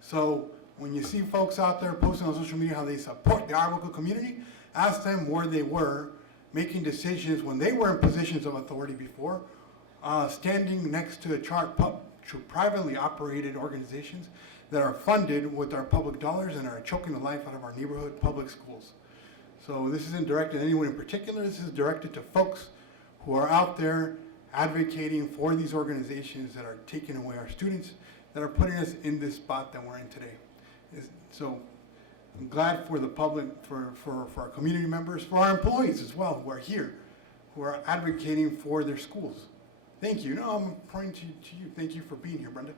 So when you see folks out there posting on social media how they support the Arbuckle community, ask them where they were making decisions when they were in positions of authority before, standing next to privately operated organizations that are funded with our public dollars and are choking the life out of our neighborhood public schools. So this isn't directed at anyone in particular. This is directed to folks who are out there advocating for these organizations that are taking away our students, that are putting us in this spot that we're in today. So I'm glad for the public, for our community members, for our employees as well who are here, who are advocating for their schools. Thank you. No, I'm pointing to you. Thank you for being here, Brenda.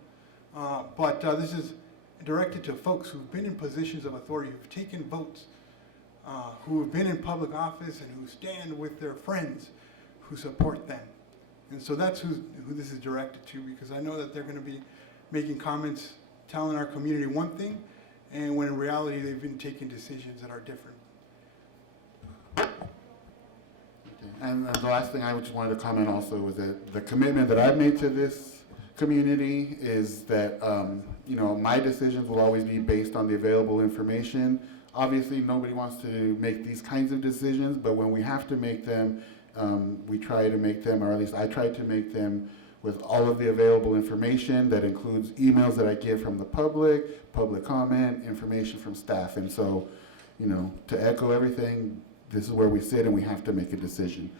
But this is directed to folks who've been in positions of authority, who've taken votes, who have been in public office and who stand with their friends who support them. And so that's who this is directed to, because I know that they're going to be making comments telling our community one thing, and when in reality they've been taking decisions that are different. And the last thing I just wanted to comment also was that the commitment that I've made to this community is that, you know, my decisions will always be based on the available information. Obviously, nobody wants to make these kinds of decisions, but when we have to make them, we try to make them, or at least I try to make them with all of the available information. That includes emails that I get from the public comment, information from staff. And so, you know, to echo everything, this is where we sit and we have to make a decision.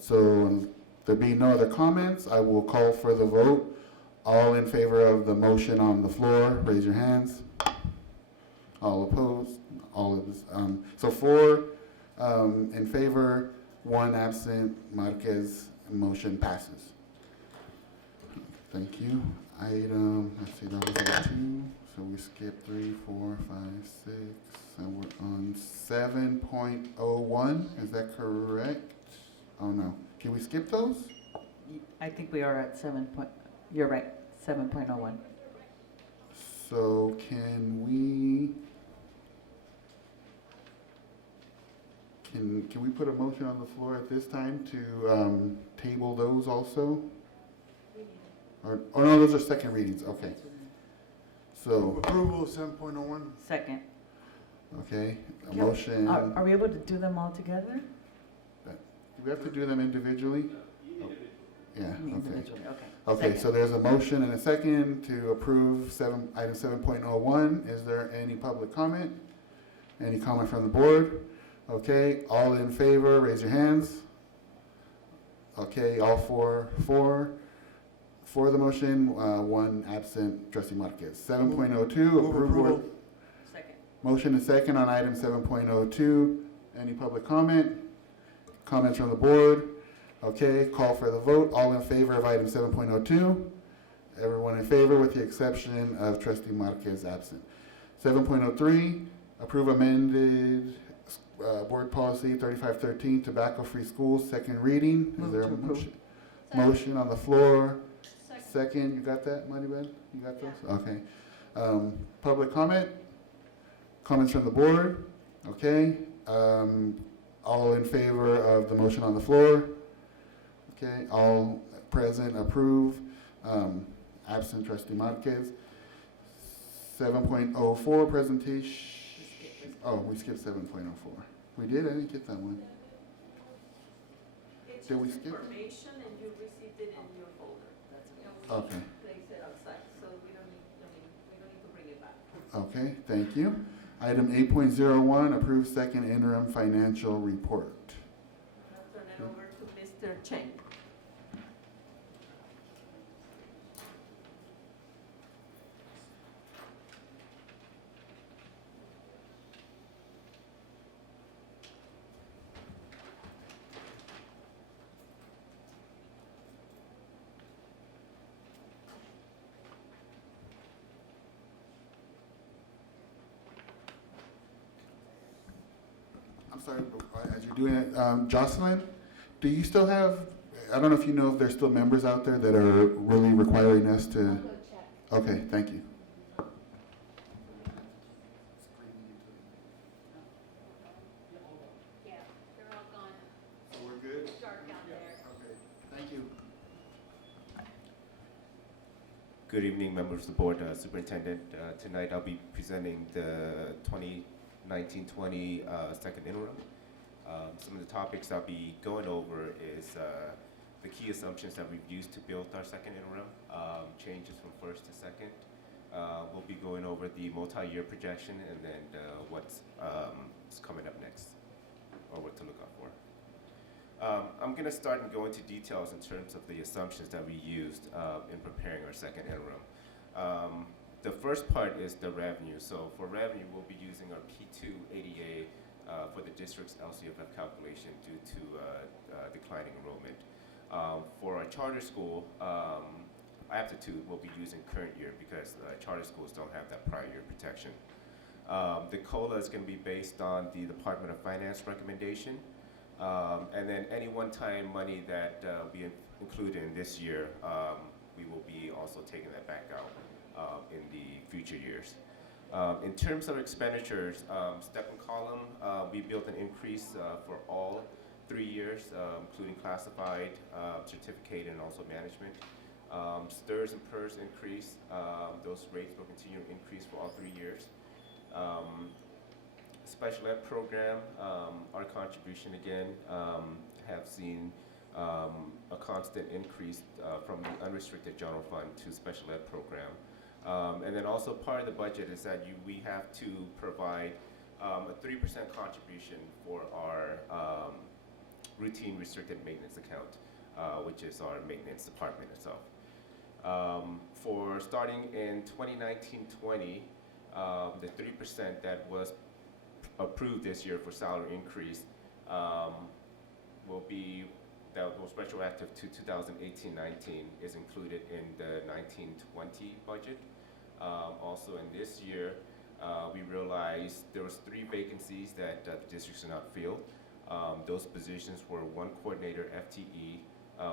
So there being no other comments, I will call for the vote. All in favor of the motion on the floor, raise your hands. All opposed? All of this. So 4 in favor, 1 absent. Marquez, motion passes. Thank you. Item, let's see, that was 2. So we skipped 3, 4, 5, 6, and we're on 7.01. Is that correct? Oh no. Can we skip those? I think we are at you're right, 7.01. So can we put a motion on the floor at this time to table those also? Or no, those are second readings. Okay. So approval of 7.01. Second. Okay. A motion. Are we able to do them all together? Do we have to do them individually? Yeah. Individually, Okay. okay. Okay. Second. So there's a motion and a second to approve item 7.01. Is there any public comment? Any comment from the board? Okay. All in favor, raise your hands. Okay. All for the motion, 1 absent, Trustee Marquez. 7.02, approval. Second. Motion and second on item 7.02. Any public comment? Comments from the board? Okay, call for the vote. All in favor of item 7.02? Everyone in favor with the exception of Trustee Marquez absent. 7.03, approve amended Board Policy 3513, Tobacco-Free Schools, second reading. Is there a motion? Motion on the floor. Second, you got that, Maribel? You got those? Okay. Public comment? Comments from the board? Okay. All in favor of the motion on the floor? Okay. All present, approve. Absent, Trustee Marquez. 7.04 presentation. Oh, we skipped 7.04. We did? I didn't get that one. Did we skip? Information and you received it in your folder. That's Okay. Place it outside, so we don't need to bring it back. Okay, thank you. Item 8.01, approve second interim financial report. I'll turn it over to Mr. Cheng. I'm sorry, as you're doing it, Jocelyn, do you still have, I don't know if you know if there's still members out there that are really requiring us to. Okay, thank you. Yeah, they're all gone. So we're good? Dark out there. Okay, thank you. Good evening, members of the board, superintendent. Tonight I'll be presenting the 2019-20 second interim. Some of the topics I'll be going over is the key assumptions that we've used to build our second interim, changes from first to second. We'll be going over the multi-year projection and then what's coming up next, or what to look out for. I'm going to start and go into details in terms of the assumptions that we used in preparing our second interim. The first part is the revenue. So for revenue, we'll be using our P2 ADA for the district's LCFF calculation due to declining enrollment. For our charter school, aptitude, we'll be using current year because charter schools don't have that prior year protection. The COLA is going to be based on the Department of Finance recommendation. And then any one-time money that we include in this year, we will be also taking that back out in the future years. In terms of expenditures, step and column, we built an increase for all 3 years, including classified, certificate, and also management. STIRS and PERS increase, those rates will continue to increase for all 3 years. Special ed program, our contribution again have seen a constant increase from the unrestricted general fund to special ed program. And then also part of the budget is that we have to provide a 3% contribution for our routine restricted maintenance account, which is our maintenance department itself. For starting in 2019-20, the 3% that was approved this year for salary increase will be, that was retroactive to 2018-19, is included in the 19-20 budget. Also in this year, we realized there was 3 vacancies that the districts did not fill. Those positions were 1 coordinator FTE,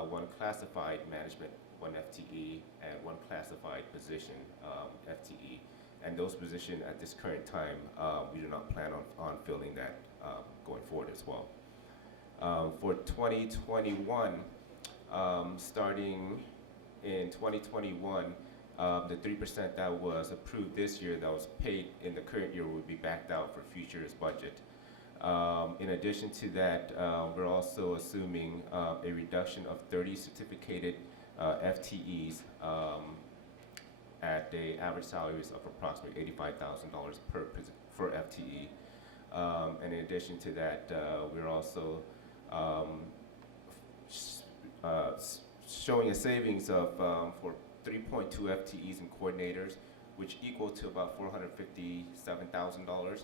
1 classified management 1 FTE, and 1 classified position FTE. And those positions at this current time, we do not plan on filling that going forward as well. For 2021, starting in 2021, the 3% that was approved this year that was paid in the current year would be backed out for future year's budget. In addition to that, we're also assuming a reduction of 30 certificated FTEs at the average salaries of approximately $85,000 per FTE. And in addition to that, we're also showing a savings of for 3.2 FTEs and coordinators, which equal to about $457,000.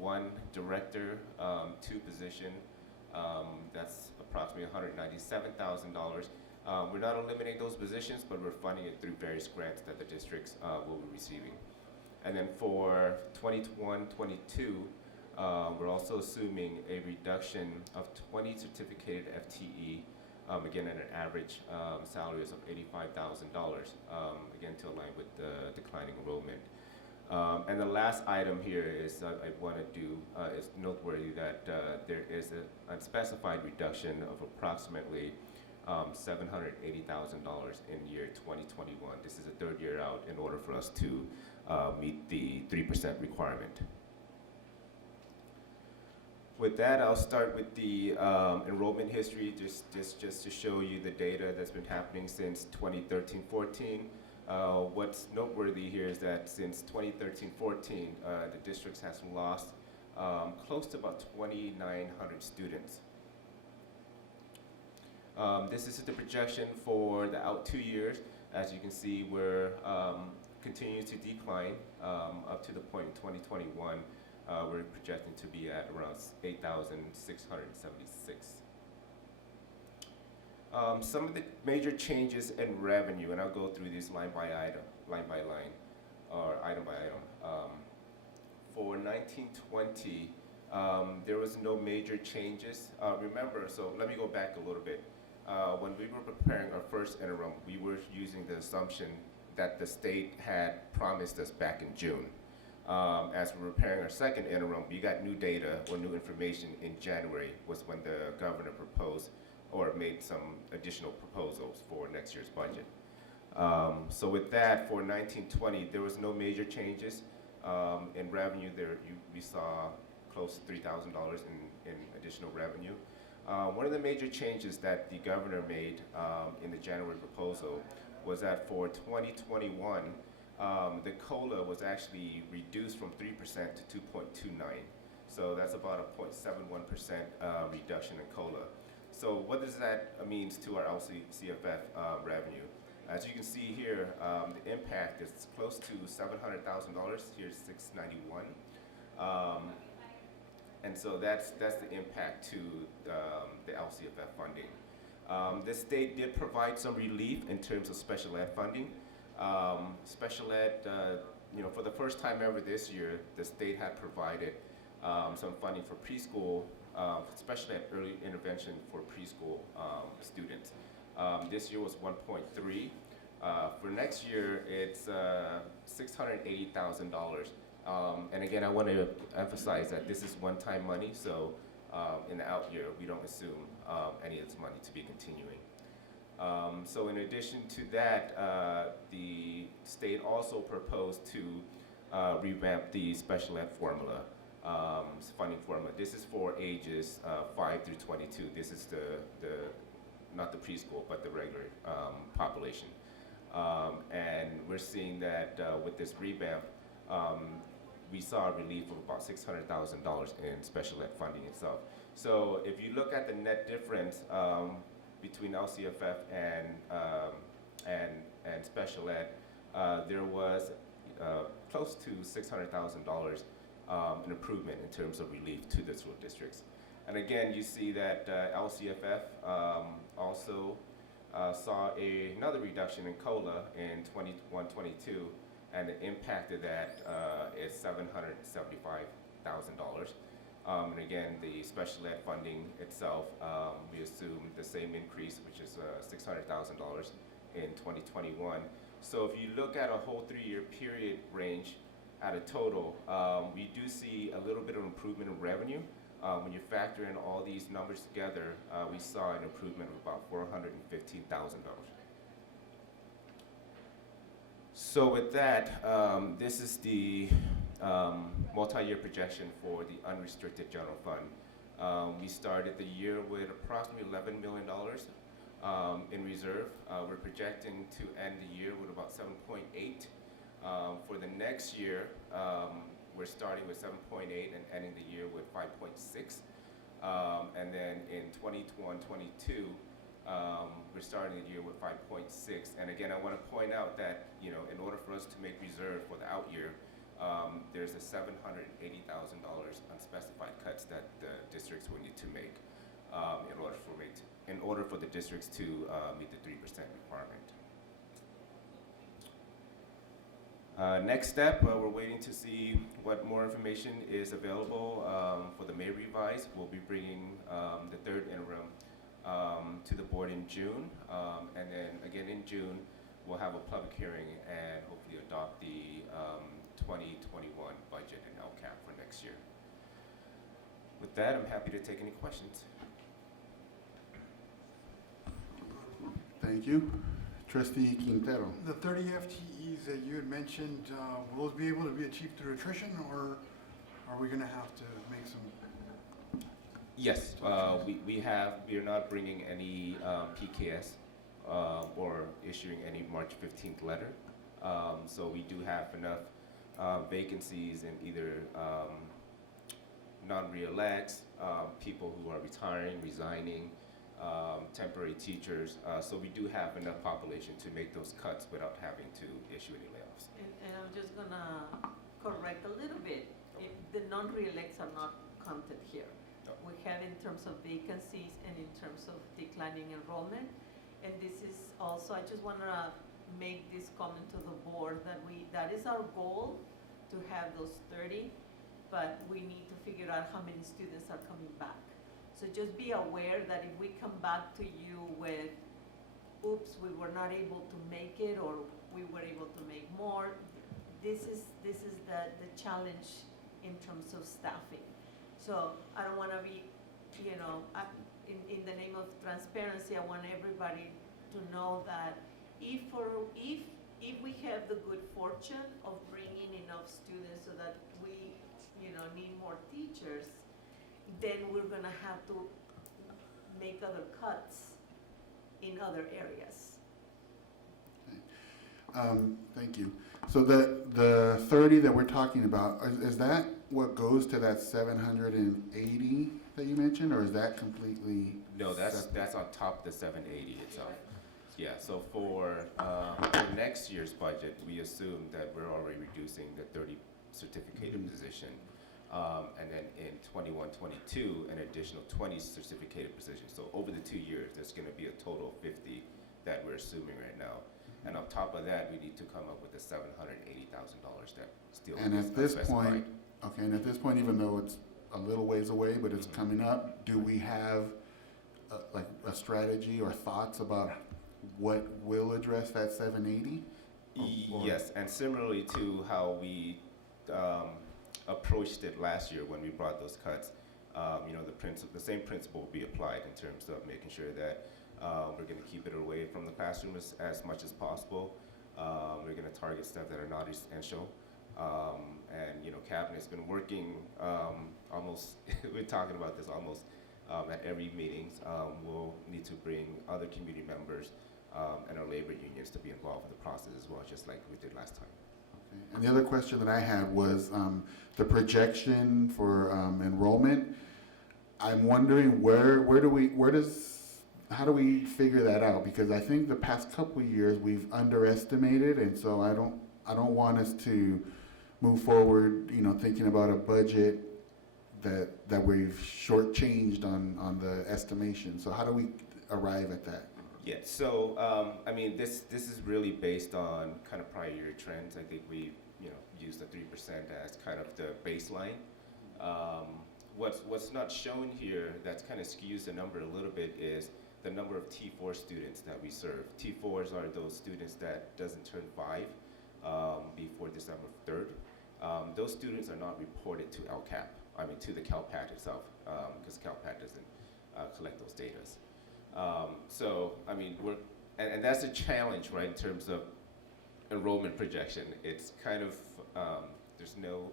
1 director, 2 position, that's approximately $197,000. We're not eliminating those positions, but we're funding it through various grants that the districts will be receiving. And then for 21-22, We're also assuming a reduction of 20 certificated FTE, again at an average salaries of $85,000, again to align with the declining enrollment. And the last item here is I want to do is noteworthy that there is an unspecified reduction of approximately $780,000 in year 2021. This is the third year out in order for us to meet the 3% requirement. With that, I'll start with the enrollment history, just to show you the data that's been happening since 2013-14. What's noteworthy here is that since 2013-14, the district has lost close to about 2,900 students. This is the projection for the out 2 years. As you can see, we're continuing to decline up to the point in 2021. We're projecting to be at around 8,676. Some of the major changes in revenue, and I'll go through these line by line, or item by item. For 1920, there was no major changes. Remember, so let me go back a little bit. When we were preparing our first interim, we were using the assumption that the state had promised us back in June. As we're preparing our second interim, we got new data or new information in January, was when the governor proposed or made some additional proposals for next year's budget. So with that, for 1920, there was no major changes in revenue. We saw close to $3,000 in additional revenue. One of the major changes that the governor made in the January proposal was that for 2021, the COLA was actually reduced from 3% to 2.29. So that's about a 0.71% reduction in COLA. So what does that mean to our LCFF revenue? As you can see here, the impact is close to $700,000. Here's $691. And so that's the impact to the LCFF funding. The state did provide some relief in terms of special ed funding. Special ed, for the first time ever this year, the state had provided some funding for preschool, special ed early intervention for preschool students. This year was 1.3. For next year, it's $680,000. And again, I want to emphasize that this is one-time money, so in the out year, we don't assume any of this money to be continuing. So in addition to that, the state also proposed to revamp the special ed formula, funding formula. This is for ages 5 through 22. This is not the preschool, but the regular population. And we're seeing that with this revamp, we saw a relief of about $600,000 in special ed funding itself. So if you look at the net difference between LCFF and special ed, there was close to $600,000 an improvement in terms of relief to the school districts. And again, you see that LCFF also saw another reduction in COLA in 21-22, and the impact of that is $775,000. And again, the special ed funding itself, we assume the same increase, which is $600,000 in 2021. So if you look at a whole 3-year period range at a total, we do see a little bit of improvement in revenue. When you factor in all these numbers together, we saw an improvement of about $415,000. So with that, this is the multi-year projection for the unrestricted general fund. We started the year with approximately $11 million in reserve. We're projecting to end the year with about 7.8. For the next year, we're starting with 7.8 and ending the year with 5.6. And then in 21-22, we're starting the year with 5.6. And again, I want to point out that, in order for us to make reserve for the out year, there's a $780,000 unspecified cuts that the districts will need to make in order for the districts to meet the 3% requirement. Next step, we're waiting to see what more information is available for the May revise. We'll be bringing the third interim to the board in June, and then again in June, we'll have a public hearing and hopefully adopt the 2021 budget and LCAP for next year. With that, I'm happy to take any questions. Thank you. Trustee Quintero. The 30 FTEs that you had mentioned, will those be able to be achieved through attrition, or are we gonna have to make some? Yes, we are not bringing any PKS or issuing any March 15th letter. So we do have enough vacancies in either non-reelects, people who are retiring, resigning, temporary teachers. So we do have enough population to make those cuts without having to issue any layoffs. And I'm just gonna correct a little bit. If the non-reelects are not counted here. No. We have in terms of vacancies and in terms of declining enrollment. And this is also, I just wanna make this comment to the board that that is our goal, to have those 30, but we need to figure out how many students are coming back. So just be aware that if we come back to you with, oops, we were not able to make it, or we were able to make more, this is the challenge in terms of staffing. So I don't wanna be, in the name of transparency, I want everybody to know that if we have the good fortune of bringing enough students so that we, need more teachers, then we're gonna have to make other cuts in other areas. Thank you. So the 30 that we're talking about, is that what goes to that 780 that you mentioned, or is that completely? No, that's on top of the 780 itself. Yeah, so for next year's budget, we assume that we're already reducing the 30 certificated position. And then in 21-22, an additional 20 certificated positions. So over the 2 years, there's going to be a total of 50 that we're assuming right now. And on top of that, we need to come up with the $780,000 that still And is at this unspecified. point, okay, and at this point, even though it's a little ways away, but it's coming up, do we have like a strategy or thoughts about what will address that 780? Yes, and similarly to how we approached it last year when we brought those cuts, the same principle will be applied in terms of making sure that we're going to keep it away from the classroom as much as possible. We're going to target stuff that are not essential. And Cabinet's been working almost, we're talking about this almost at every meetings. We'll need to bring other community members and our labor unions to be involved in the process as well, just like we did last time. And the other question that I had was the projection for enrollment. I'm wondering how do we figure that out? Because I think the past couple of years we've underestimated, and so I don't want us to move forward, thinking about a budget that we've shortchanged on the estimation. So how do we arrive at that? Yeah, so this is really based on kind of prior year trends. I think we used the 3% as kind of the baseline. What's not shown here that's kind of skews the number a little bit is the number of T4 students that we serve. T4s are those students that doesn't turn 5 before December 3rd. Those students are not reported to LCAP, to the CalPAT itself, because CalPAT doesn't collect those data. And that's a challenge, right, in terms of enrollment projection. It's kind of, there's no,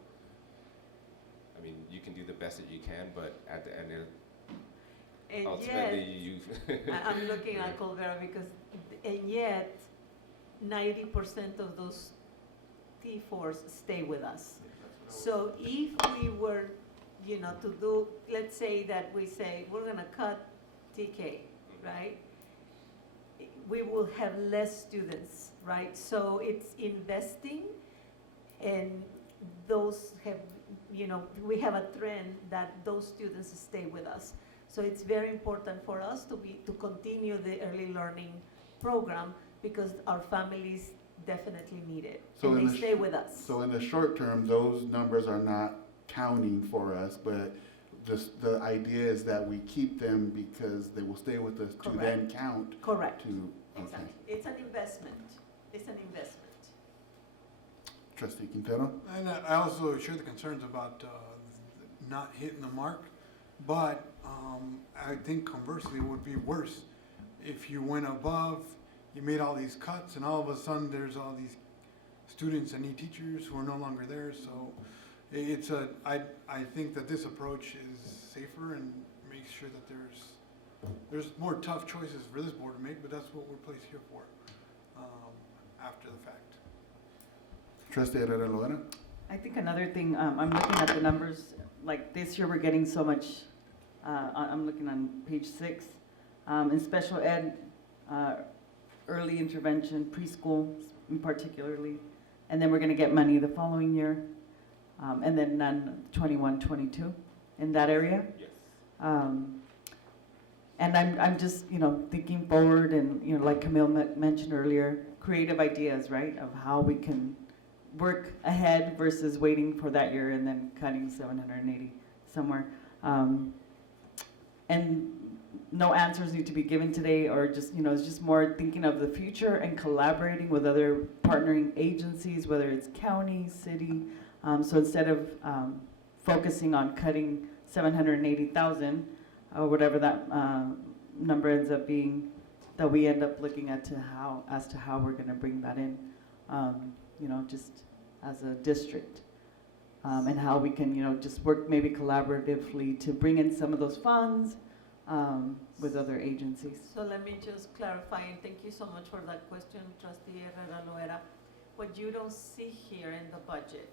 you can do the best that you can, but at the end And ultimately I'm looking at Colvera because, and yet, 90% of those T4s stay with us. So if we were, to do, let's say that we say, we're gonna cut TK, right? We will have less students, right? So it's investing, and those have, we have a trend that those students stay with us. So it's very important for us to continue the early learning program because our families definitely need it, So in and the they sh- stay with us. So in the short term, those numbers are not counting for us, but the idea is that we keep them because they will stay with us to then Correct. count Correct. to, okay. Exactly. It's an investment. It's an investment. Trustee Quintero? And I also share the concerns about not hitting the mark, but I think conversely it would be worse if you went above, you made all these cuts, and all of a sudden there's all these students that need teachers who are no longer there. So I think that this approach is safer and makes sure that there's more tough choices for this board to make, but that's what we're placed here for after the fact. Trustee Herrera Loera? I think another thing, I'm looking at the numbers, like this year we're getting so much, I'm looking on page 6, in special ed, early intervention, preschool in particularly, and then we're gonna get money the following year, and then none 21, 22 in that area. Yes. And I'm just, thinking forward and, like Camille mentioned earlier, creative ideas, right, of how we can work ahead versus waiting for that year and then cutting 780 somewhere. And no answers need to be given today, or just, it's just more thinking of the future and collaborating with other partnering agencies, whether it's county, city. So instead of focusing on cutting 780,000, or whatever that number ends up being, that we end up looking at as to how we're gonna bring that in, just as a district. And how we can, just work maybe collaboratively to bring in some of those funds with other agencies. So let me just clarify, and thank you so much for that question, Trustee Herrera Loera. What you don't see here in the budget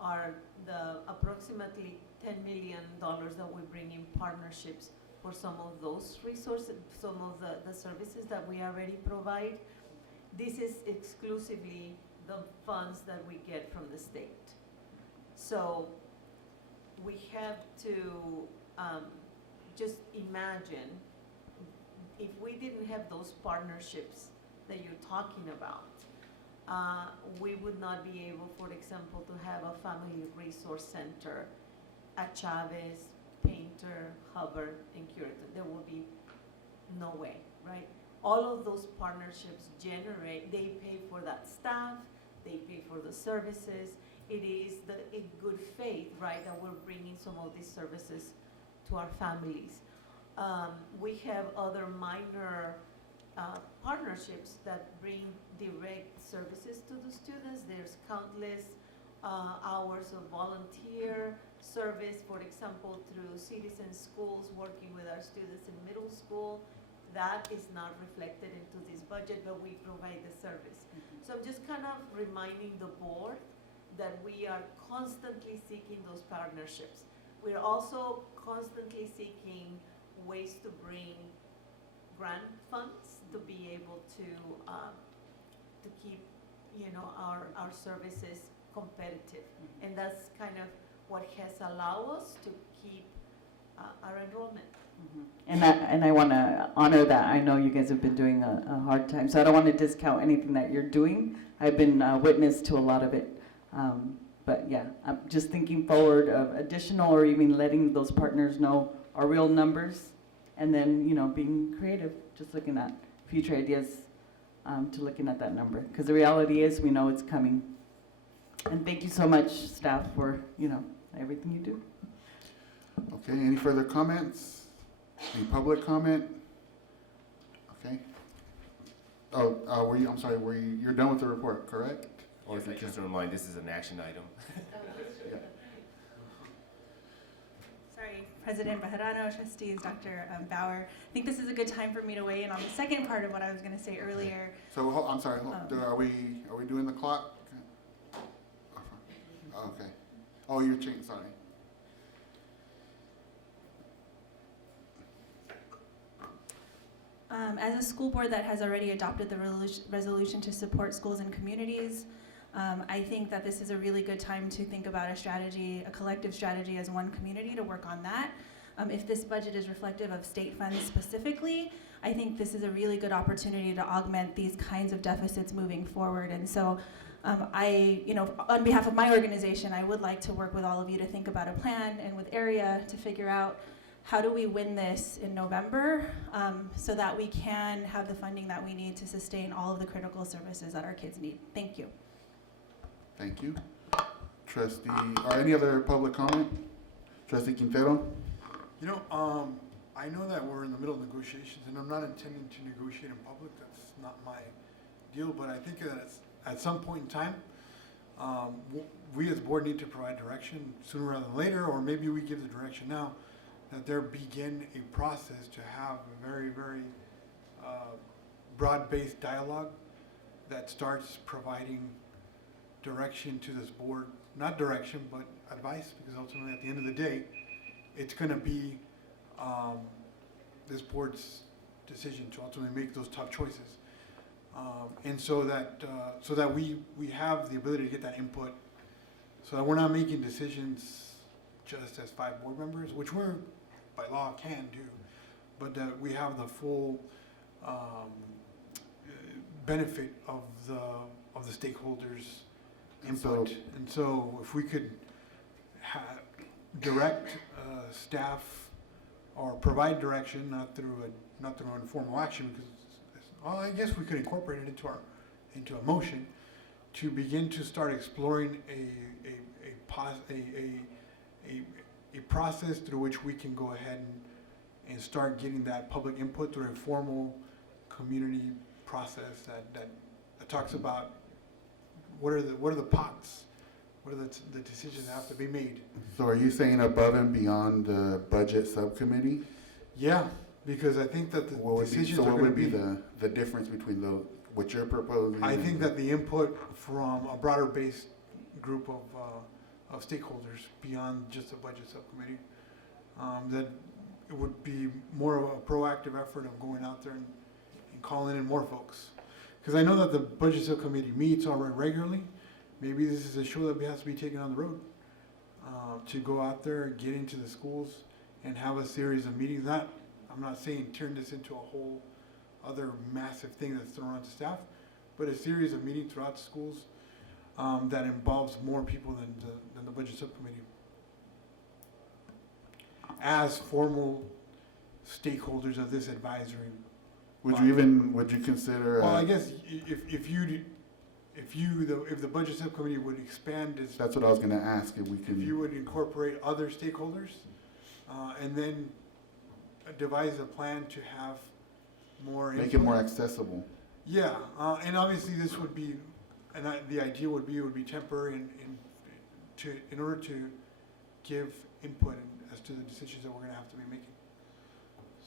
are the approximately $10 million that we bring in partnerships for some of those resources, some of the services that we already provide. This is exclusively the funds that we get from the state. So we have to just imagine if we didn't have those partnerships that you're talking about, we would not be able, for example, to have a family resource center at Chavez, Painter, Hubbard, and Curitan. There will be no way, right? All of those partnerships they pay for that staff, they pay for the services. It is in good faith, right, that we're bringing some of these services to our families. We have other minor partnerships that bring direct services to the students. There's countless hours of volunteer service, for example, through Citizen Schools, working with our students in middle school. That is not reflected into this budget, but we provide the service. So I'm just kind of reminding the board that we are constantly seeking those partnerships. We're also constantly seeking ways to bring grant funds to be able to keep, our services competitive. And that's kind of what has allowed us to keep our enrollment. And I want to honor that. I know you guys have been doing a hard time, so I don't want to discount anything that you're doing. I've been witness to a lot of it. But yeah, I'm just thinking forward of additional, or even letting those partners know our real numbers, and then, being creative, just looking at future ideas to looking at that number. Because the reality is, we know it's coming. And thank you so much, staff, for, everything you do. Okay, any further comments? Any public comment? Okay. Oh, you're done with the report, correct? Or Yes, just to remind, this is an action item. Yeah. Sorry, President Bejarano, trustees, Dr. Bauer. I think this is a good time for me to weigh in on the second part of what I was going to say earlier. So, I'm sorry, are we doing the clock? Okay. Oh, you're changing, sorry. As a school board that has already adopted the resolution to support schools and communities, I think that this is a really good time to think about a strategy, a collective strategy as one community to work on that. If this budget is reflective of state funds specifically, I think this is a really good opportunity to augment these kinds of deficits moving forward. And so on behalf of my organization, I would like to work with all of you to think about a plan and with area to figure out how do we win this in November so that we can have the funding that we need to sustain all of the critical services that our kids need. Thank you. Thank you. Trustee, or any other public comment? Trustee Quintero? You know, I know that we're in the middle of negotiations, and I'm not intending to negotiate in public. That's not my deal, but I think that at some point in time, we as board need to provide direction sooner rather than later, or maybe we give the direction now, that there begin a process to have a very, very broad-based dialogue that starts providing direction to this board. Not direction, but advice, because ultimately at the end of the day, it's going to be this board's decision to ultimately make those tough choices. And so that we have the ability to get that input, so that we're not making decisions just as 5 board members, which we're by law can do, but that we have the full benefit of the stakeholders' input. And so if we could direct staff or provide direction, not through informal action, because I guess we could incorporate it into a motion to begin to start exploring a process through which we can go ahead and start getting that public input through a formal community process that talks about what are the pots, what are the decisions that have to be made. So are you saying above and beyond the budget subcommittee? Yeah, because I think that the decisions are going to be. So what would be the difference between what you're proposing? I think that the input from a broader based group of stakeholders beyond just the budget subcommittee, that it would be more of a proactive effort of going out there and calling in more folks. Because I know that the budget subcommittee meets already regularly. Maybe this is a show that has to be taken on the road to go out there, get into the schools, and have a series of meetings. I'm not saying turn this into a whole other massive thing that's thrown onto staff, but a series of meetings throughout the schools that involves more people than the budget subcommittee, as formal stakeholders of this advisory. Would you consider? Well, I guess if the budget subcommittee would expand its. That's what I was going to ask, if we can. If you would incorporate other stakeholders, and then devise a plan to have more. Make it more accessible. Yeah, and obviously this would be, the idea would be temporary in order to give input as to the decisions that we're going to have to be making.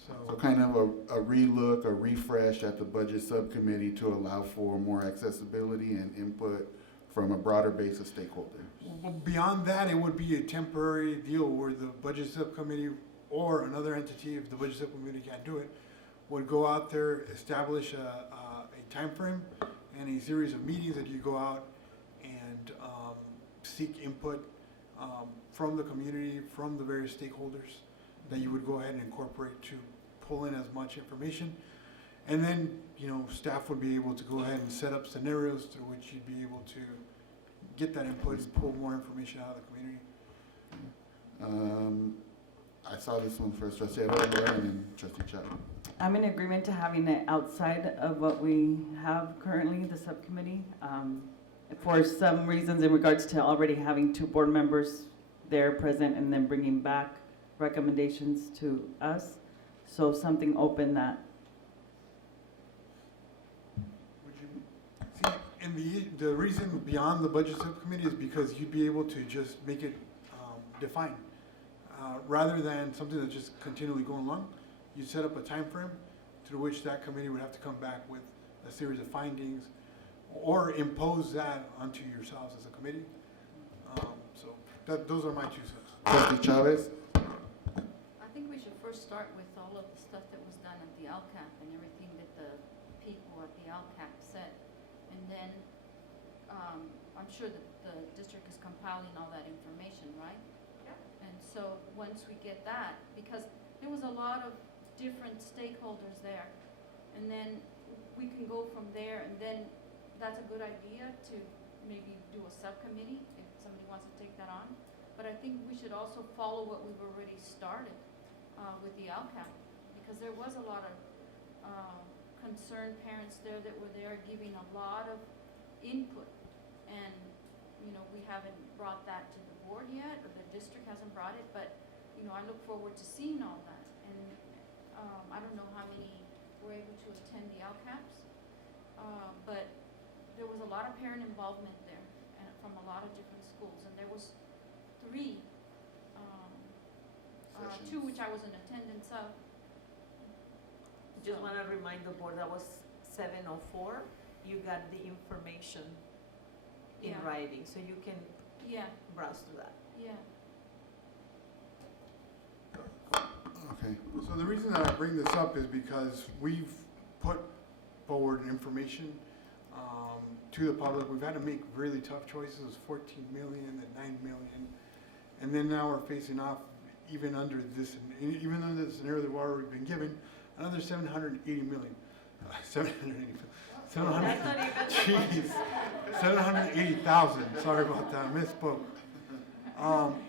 So kind of a relook, a refresh at the budget subcommittee to allow for more accessibility and input from a broader base of stakeholders. Well, beyond that, it would be a temporary deal where the budget subcommittee or another entity, if the budget subcommittee can't do it, would go out there, establish a time frame and a series of meetings that you go out and seek input from the community, from the various stakeholders, that you would go ahead and incorporate to pull in as much information. And then, staff would be able to go ahead and set up scenarios through which you'd be able to get that input and pull more information out of the community. I saw this one first, Trustee Alum, and then Trustee Chapter. I'm in agreement to having it outside of what we have currently, the subcommittee. For some reasons in regards to already having 2 board members there present and then bringing back recommendations to us. So something open that. And the reason beyond the budget subcommittee is because you'd be able to just make it defined. Rather than something that's just continually going along, you set up a time frame through which that committee would have to come back with a series of findings or impose that onto yourselves as a committee. So those are my 2 cents. Trustee Chavez? I think we should first start with all of the stuff that was done at the LCAP and everything that the people at the LCAP said. And then I'm sure that the district is compiling all that information, right? Yeah. And so once we get that, because there was a lot of different stakeholders there, And then we can go from there, and then that's a good idea to maybe do a subcommittee if somebody wants to take that on. But I think we should also follow what we've already started with the LCAP, because there was a lot of concerned parents there that were there giving a lot of input. And, you know, we haven't brought that to the board yet, or the district hasn't brought it, but, you know, I look forward to seeing all that. And I don't know how many were able to attend the LCAPs, but there was a lot of parent involvement there and from a lot of different schools. And there was 3, 2 which I was in attendance of. Just want to remind the board, that was 7:04. You got the information in Yeah. writing, so you can Yeah, browse through that. yeah. Okay. So the reason that I bring this up is because we've put forward information to the public. We've had to make really tough choices. It was 14 million and 9 million. And then now we're facing off, even under this scenario that we've already been given, another 780 million. 780. 700. That's not even. Jeez. 780,000. Sorry about that. Misspoke.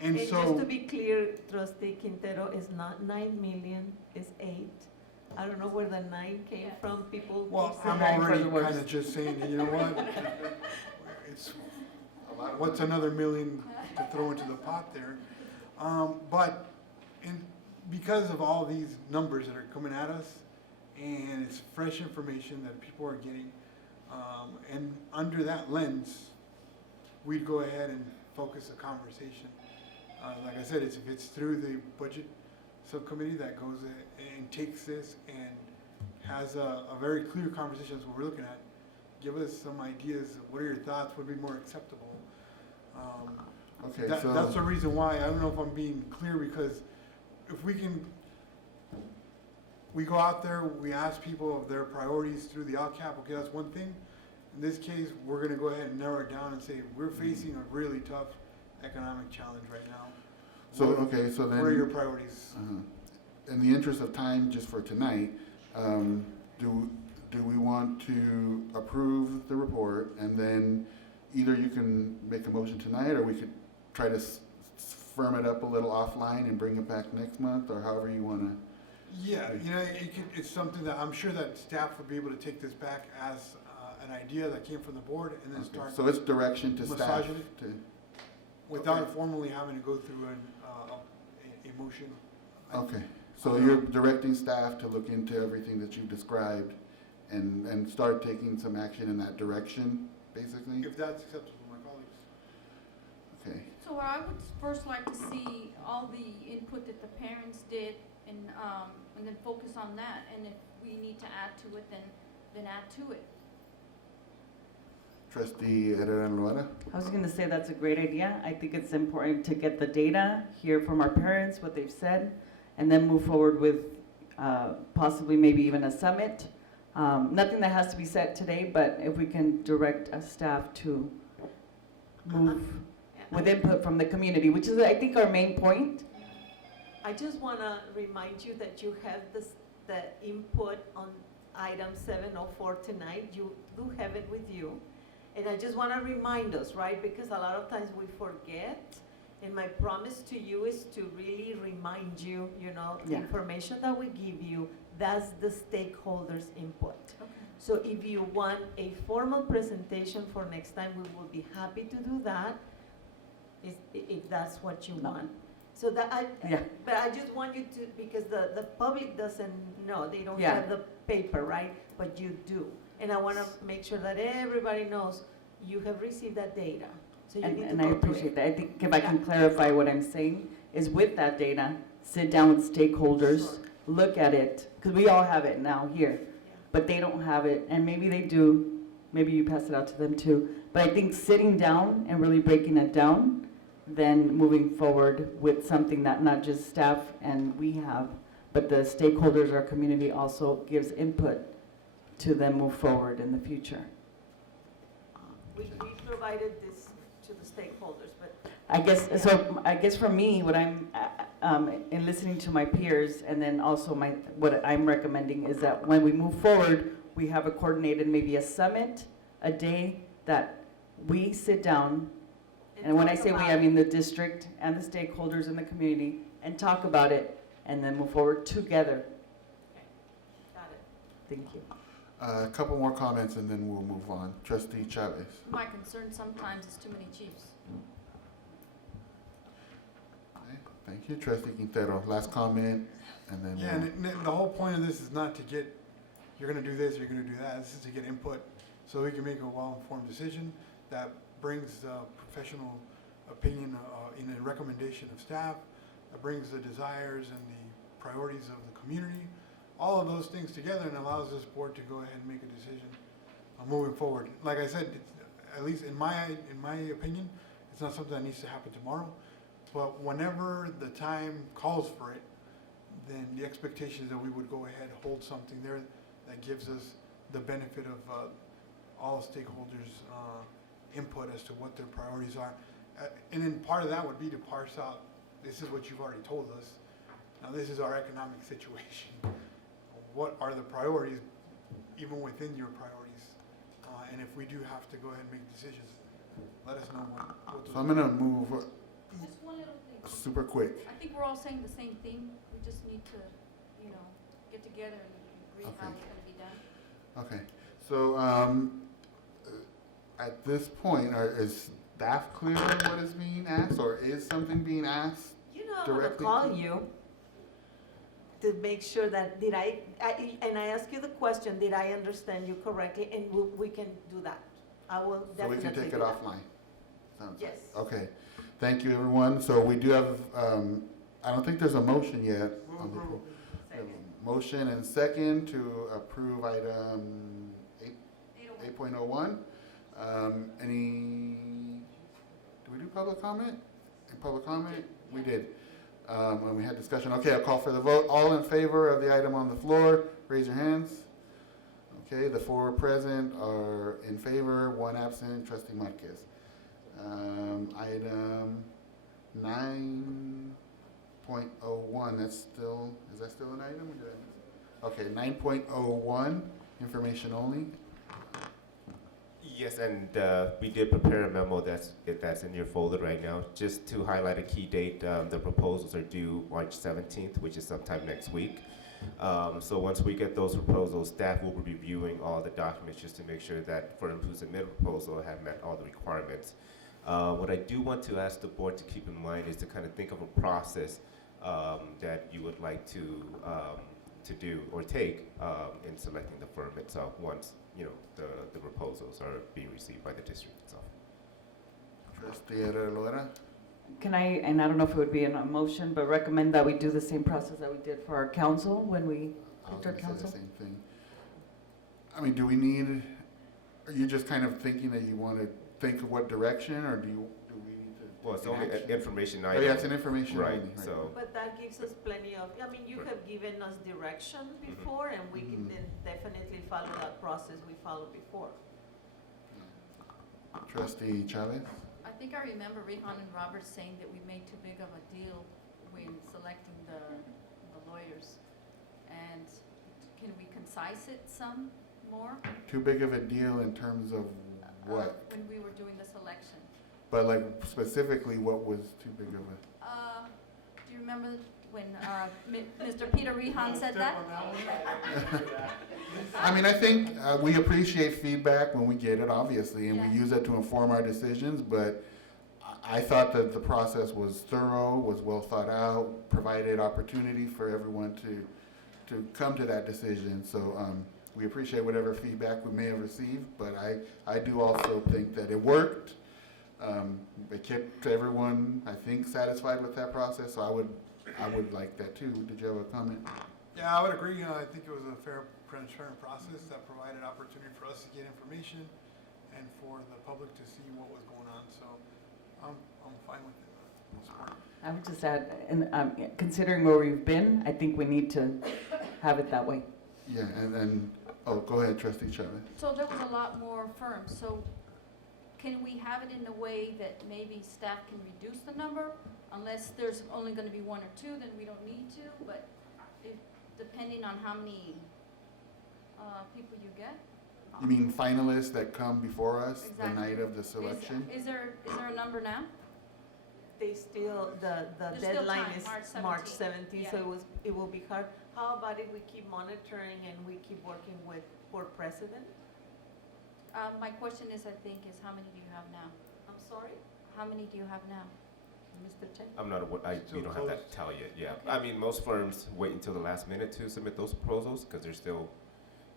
And Just so. to be clear, Trustee Quintero, is not 9 million, it's 8. I don't know where the 9 came from. People Well, keep I'm saying- already kind of just saying, you know what? It's, what's another million to throw into the pot there? But because of all these numbers that are coming at us, and it's fresh information that people are getting, and under that lens, we'd go ahead and focus the conversation. Like I said, if it's through the budget subcommittee that goes and takes this and has a very clear conversation as what we're looking at, give us some ideas. What are your thoughts? What would be more acceptable? Okay, That's the reason why. I don't know if I'm being clear, because if we go out there, we ask people of their priorities through the LCAP, okay, that's one thing. In this case, we're going to go ahead and narrow it down and say, we're facing a really tough economic challenge right now. So, okay, so then. What are your priorities? In the interest of time, just for tonight, do we want to approve the report, and then either you can make a motion tonight, or we could try to firm it up a little offline and bring it back next month, or however you want to? Yeah, you know, it's something that I'm sure that staff would be able to take this back as an idea that came from the board, and then start. So it's direction to staff massaging it to. without formally having to go through a motion. Okay, so you're directing staff to look into everything that you've described and start taking some action in that direction, basically? If that's acceptable to my colleagues. Okay, So what I would first like to see all the input that the parents did, and then focus on that. And if we need to add to it, then add to it. Trustee Herrera Loera? I was going to say that's a great idea. I think it's important to get the data, hear from our parents what they've said, and then move forward with possibly maybe even a summit. Nothing that has to be set today, but if we can direct a staff to move with input from the community, which is, I think, our main point. I just want to remind you that you have the input on item 704 tonight. You do have it with you. And I just want to remind us, right, because a lot of times we forget. And my promise to you is to really remind you, the information that we give you, that's the stakeholders' input. Okay. So if you want a formal presentation for next time, we will be happy to do that, if that's what you want. So but I just want you to, because the public doesn't know, they don't have the paper, right? But you do. And I want to make sure that everybody knows you have received that data. So you need to And I go through appreciate it. that. I think if I can clarify what I'm saying, is with that data, sit down with stakeholders, look at it, because we all have it now here, but they don't have it, and maybe they do, maybe you pass it out to them too. But I think sitting down and really breaking it down, then moving forward with something that not just staff and we have, but the stakeholders, our community also gives input to then move forward in the future. We provided this to the stakeholders, but I guess for me, what I'm, in listening to my peers, and then also what I'm recommending is that when we move forward, we have a coordinated, maybe a summit, a day that we sit down, and when I say we, I mean the district and the stakeholders in the community, and talk about it, and then move forward together. Got it. Thank you. A couple more comments and then we'll move on. Trustee Chavez. My concern sometimes is too many chiefs. Okay, thank you. Trustee Quintero, last comment, and then Yeah, and the whole point of this is not to get, you're gonna do this, you're gonna do that. This is to get input so we can make a well-informed decision that brings professional opinion in a recommendation of staff, that brings the desires and the priorities of the community, all of those things together, and allows this board to go ahead and make a decision moving forward. Like I said, at least in my opinion, it's not something that needs to happen tomorrow, but whenever the time calls for it, then the expectation is that we would go ahead, hold something there that gives us the benefit of all stakeholders' input as to what their priorities are. And then part of that would be to parse out, this is what you've already told us, now this is our economic situation. What are the priorities, even within your priorities? And if we do have to go ahead and make decisions, let us know what So I'm gonna move Just one little thing. super quick. I think we're all saying the same thing. We just need to, get together and agree how Okay. it's gonna be done. Okay, so at this point, is staff clear what is being asked, or is something being asked? You know, I'm gonna Directly call to- you to make sure that, and I ask you the question, did I understand you correctly? And we can do that. I will So we definitely can take do it that. offline? Sounds like- Yes. Okay, thank you, everyone. So we do have, I don't think there's a motion yet. on the pro- we have a Motion and second to approve item 8.01. Do we do public comment? Public comment? We did. And we had discussion. Okay, I'll call for the vote. All in favor of the item on the floor, raise your hands. Okay, the 4 present are in favor, 1 absent, trustee Marquez. Item 9.01, is that still an item? Or did I miss it? Okay, 9.01, information only. Yes, and we did prepare a memo that's in your folder right now. Just to highlight a key date, the proposals are due March 17th, which is sometime next week. So once we get those proposals, staff will be reviewing all the documents just to make sure that for them who submit a proposal have met all the requirements. What I do want to ask the board to keep in mind is to kind of think of a process that you would like to do or take in selecting the firm itself once the proposals are being received by the district itself. Trustee Herrera. Can I, and I don't know if it would be in a motion, but recommend that we do the same process that we did for our council when we I was picked our gonna say council? the same thing. I mean, do we need, are you just kind of thinking that you want to think of what direction, or do we need to? Well, it's take only action? information Oh, item. yeah, it's an information Right, only, right. so. But that gives us plenty of, I mean, you Right. have given us direction before, and we can then definitely follow that process we followed before. Trustee Chavez? I think I remember Rehan and Robert saying that we made too big of a deal when selecting the lawyers. And can we concise it some more? Too big of a deal in terms of what? When we were doing the selection. But like specifically, what was too big of a? Do you remember when Mr. Peter Rehan said that? I mean, I think we appreciate feedback when we get it, obviously, and we use that to inform our decisions, but I thought that the process was thorough, was well thought out, provided opportunity for everyone to come to that decision. So we appreciate whatever feedback we may have received, but I do also think that it worked. It kept everyone, I think, satisfied with that process, so I would like that too. Did you have a comment? Yeah, I would agree. I think it was a fair, transparent process that provided opportunity for us to get information and for the public to see what was going on. So I'm fine with it. I would just add, and considering where we've been, I think we need to have it that way. Yeah, and oh, go ahead, Trustee Chavez. So there was a lot more firms. So can we have it in a way that maybe staff can reduce the number? Unless there's only gonna be one or two, then we don't need to, but if, depending on how many, people you get. You mean finalists that come before us the Exactly. night of the selection? Is there a number now? They still, the There's still deadline time, is March March 17th, 17th, yeah. so it will be hard. How about if we keep monitoring and we keep working with board president? My question is, I think, is how many do you have now? I'm sorry, How many do you have now? Mr. Chen? I'm not aware, we don't have that tally yet, yeah. I mean, most firms wait until the last minute to submit those proposals, because they're still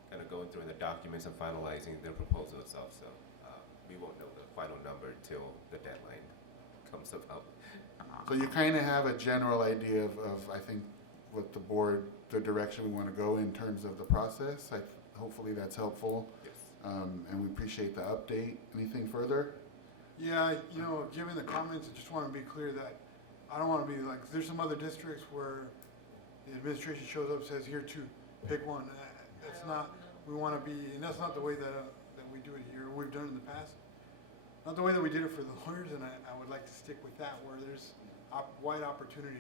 kind of going through the documents and finalizing their proposal itself, so we won't know the final number till the deadline comes about. So you kind of have a general idea of, I think, what the board, the direction we want to go in terms of the process. Hopefully that's helpful. Yes. And we appreciate the update. Anything further? Yeah, given the comments, I just want to be clear that I don't want to be like, there's some other districts where the administration shows up, says, here, two, pick one. That's not, we want to be, and that's not the way that we do it here, we've done it in the past. Not the way that we did it for the lawyers, and I would like to stick with that, where there's wide opportunity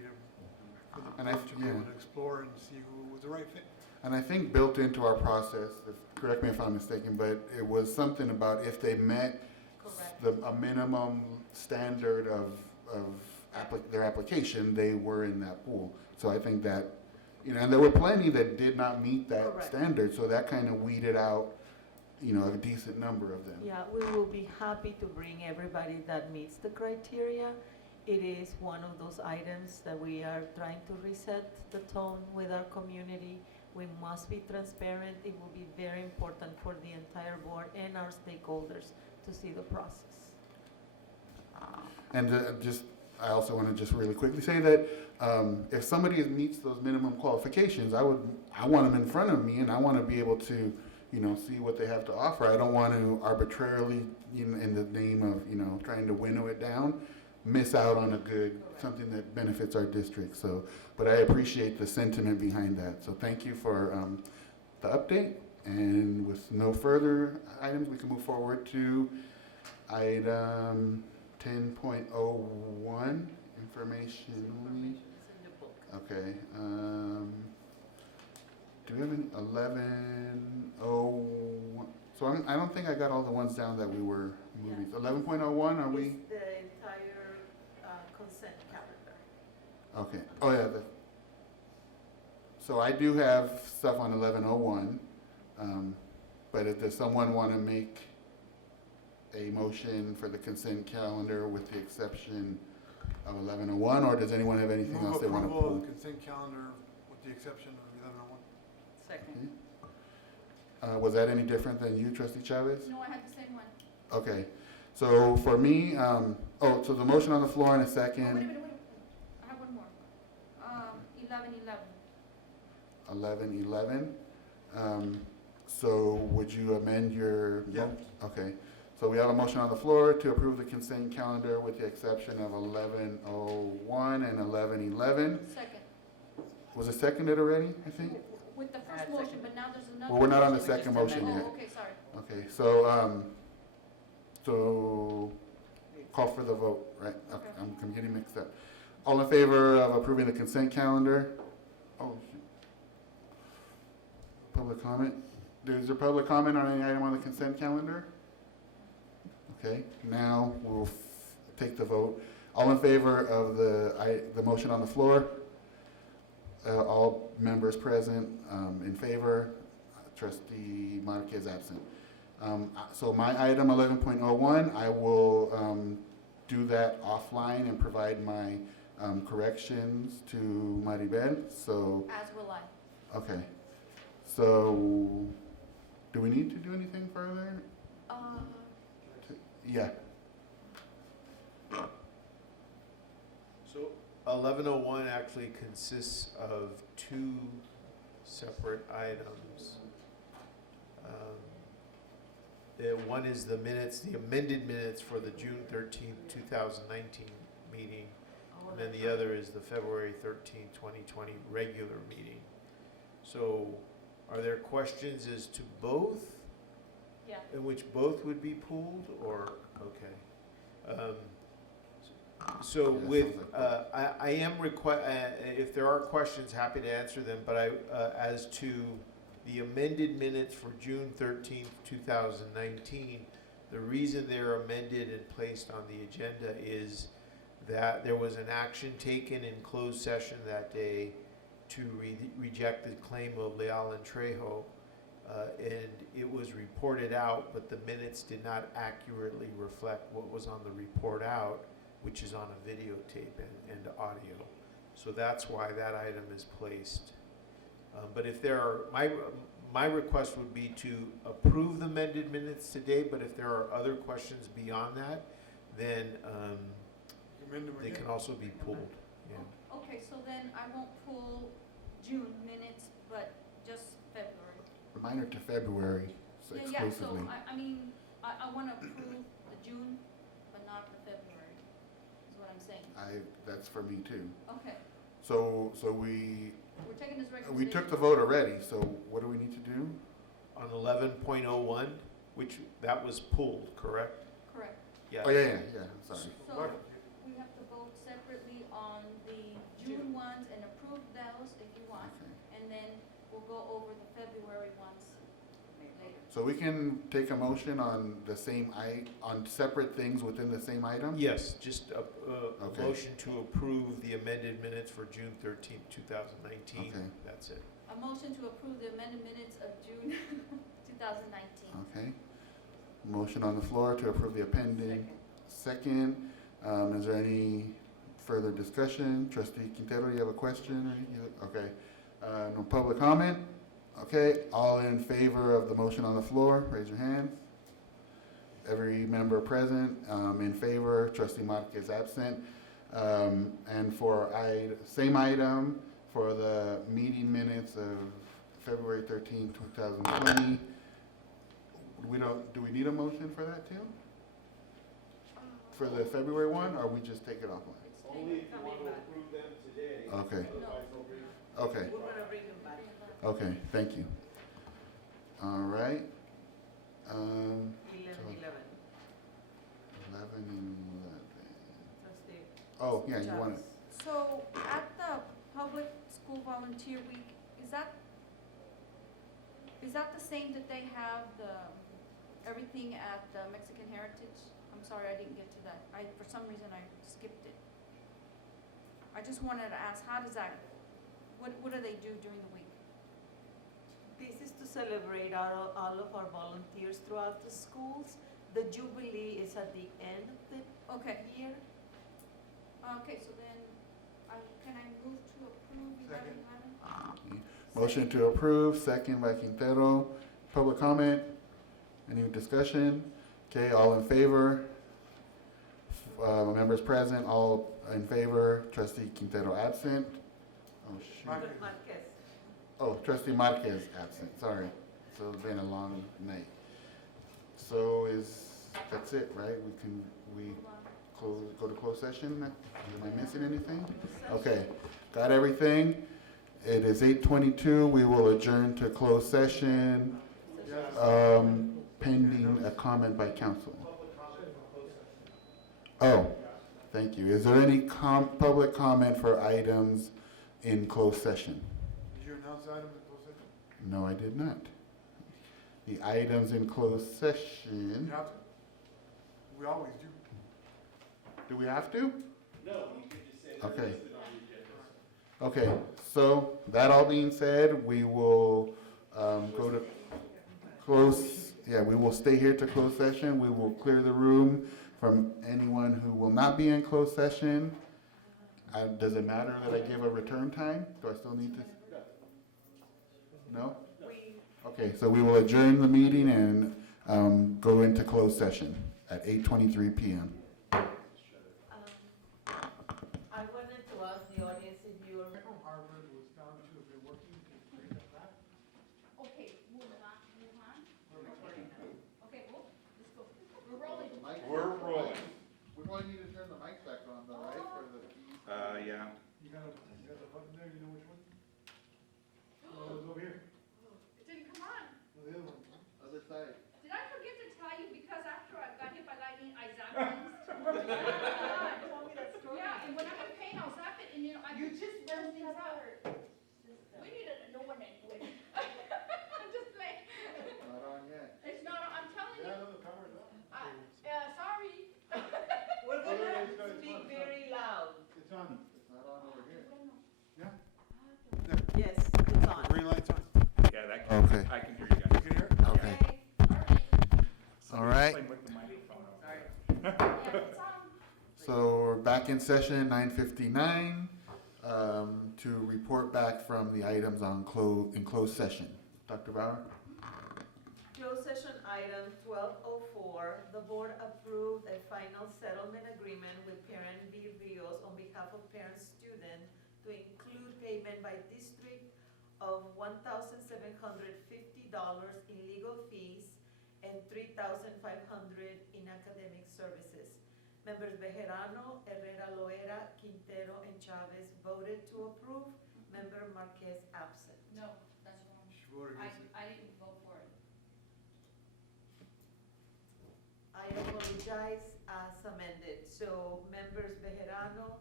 for the And I- board to be able yeah. to explore and see who was the right fit. And I think built into our process, correct me if I'm mistaken, but it was something about if they met a minimum standard of their application, they were in that pool. So I think that, and there were plenty that did not meet that Correct. standard, so that kind of weeded out, a decent number of them. Yeah, we will be happy to bring everybody that meets the criteria. It is one of those items that we are trying to reset the tone with our community. We must be transparent. It will be very important for the entire board and our stakeholders to see the process. And I also want to just really quickly say that if somebody meets those minimum qualifications, I want them in front of me, and I want to be able to, see what they have to offer. I don't want to arbitrarily, in the name of, trying to winnow it down, miss out on something that benefits our district. So, but I appreciate the sentiment behind that. So thank you for the update. And with no further items, we can move forward to item 10.01, information only. Okay. Do we have any 11.01? So I don't think I got all the ones down that we were movies. 11.01, are we? It's the entire consent calendar. Okay. Oh, yeah. So I do have stuff on 11.01, but does someone want to make a motion for the consent calendar with the exception of 11.01, or does anyone have anything else they want to Move approval pull? of the consent calendar with the exception of 11:01. Second. Was that any different than you, Trustee Chavez? No, I have the same one. Okay. So for me, so the motion on the floor in a Oh, second. wait a minute. I have one more. 11:11. 11:11. So would you amend your? Yeah. Okay. So we have a motion on the floor to approve the consent calendar with the exception of 11:01 and 11:11. Second. Was it seconded already, I think? With the first motion, but now there's another. Well, we're not on the motion. second motion yet. Oh, okay, sorry. Okay, so call for the vote, right? Okay, I'm getting mixed up. All in favor of approving the consent calendar? Oh, shoot. Public comment? Is there public comment on any item on the consent calendar? Okay, now we'll take the vote. All in favor of the motion on the floor? All members present in favor. Trustee Marquez absent. So my item 11.01, I will do that offline and provide my corrections to Maribel. So, As will I. okay. So, do we need to do anything further? Yeah. So 11:01 actually consists of two separate items. One is the minutes, the amended minutes for the June 13th, 2019 meeting. And then the other is the February 13th, 2020 regular meeting. So are there questions as to both? Yeah. in which both would be pooled, or, okay. So Yeah, with, sounds like I am if there are questions, happy to answer them, but as to the amended minutes for June 13th, 2019, the reason they're amended and placed on the agenda is that there was an action taken in closed session that day to reject the claim of Leal and Trejo, and it was reported out, but the minutes did not accurately reflect what was on the report out, which is on a videotape and audio. So that's why that item is placed. But if there are, my request would be to approve the amended minutes today, but if there are other questions beyond that, then they can also be pulled. Yeah. Okay, so then I won't pull June minutes, but just February. Minor to February so Yeah, so exclusively. I mean, I want to approve the June, but not the February, is what I'm saying. That's for me too. Okay, So we're taking this recommendation. we took the vote already, so what do we need to do? On 11.01, which that was pulled, correct? Correct. Yeah. Oh, yeah, I'm sorry. So we have to vote separately on the June ones and approve those if you want, Okay. and then we'll go over the February ones later. So we can take a motion on the same on separate things within the same item? Yes, just a Okay. motion to approve the amended minutes for June 13th, 2019. Okay. That's it. A motion to approve the amended minutes of June 2019. Okay. Motion on the floor to approve the appending. Second. Is there any further discussion? Trustee Quintero, you have a question? Or anything? Okay. No public comment? Okay. All in favor of the motion on the floor, raise your hand. Every member present in favor. Trustee Marquez absent. And for same item for the meeting minutes of February 13, 2020. Do we need a motion for that too? For the February one, or we just take it offline? Only if you want to approve them today. Okay. Otherwise, they'll bring. Okay. We're gonna bring them back. Okay, thank you. All right. 11. 11 and 11. Trustee. Oh, yeah, you want it. So at the Public School Volunteer Week, is that the same that they have everything at the Mexican Heritage? I'm sorry, I didn't get to that. For some reason, I skipped it. I just wanted to ask, how does that, what do they do during the week? This is to celebrate all of our volunteers throughout the schools. The Jubilee is at the end of the year. Okay, so then, can I move to approve 11? Motion to approve, second by Quintero. Public comment? Any discussion? Okay, all in favor? Members present, all in favor. Trustee Quintero absent. Oh, shoot. Marquez. Oh, Trustee Marquez absent, sorry. So it's been a long night. So that's it, right? We go to closed session? Am I missing anything? Okay, got everything. It is 8:22. We will adjourn to closed session, pending a comment by council. Oh, thank you. Is there any public comment for items in closed session? Did you announce items in closed session? No, I did not. The items in closed session. You have to? We always do. Do we have to? No, you could just say Okay. listed on the agenda. Okay, so that all being said, we will go to we will stay here to close session. We will clear the room from anyone who will not be in closed session. Does it matter that I give a return time? Do I still need to? No? Okay, so we will adjourn the meeting and go into closed session at 8:23 p.m. I wanted to ask the audience if you are. Harvard was found to have been working to bring it back. Okay, move on. Okay, well, let's go. We're rolling. We're rolling. We're going to need to turn the mics back on though, right? For the keys. Yeah. You got the button there, you know which one? Oh, it was over here. It didn't come on. No, the other one. Other side. Did I forget So we're back in session, 9:59, to report back from the items on in closed session. Dr. Bauer? Closed session item 1204, the board approved a final settlement agreement with Parent B. Rios on behalf of parent student to include payment by district of $1,750 in legal fees and $3,500 in academic services. Members Bejarano, Herrera Loera, Quintero, and Chavez voted to approve. Member Marquez absent. No, that's wrong. She voted against it. I didn't vote for it. I apologize as amended. So members Bejarano,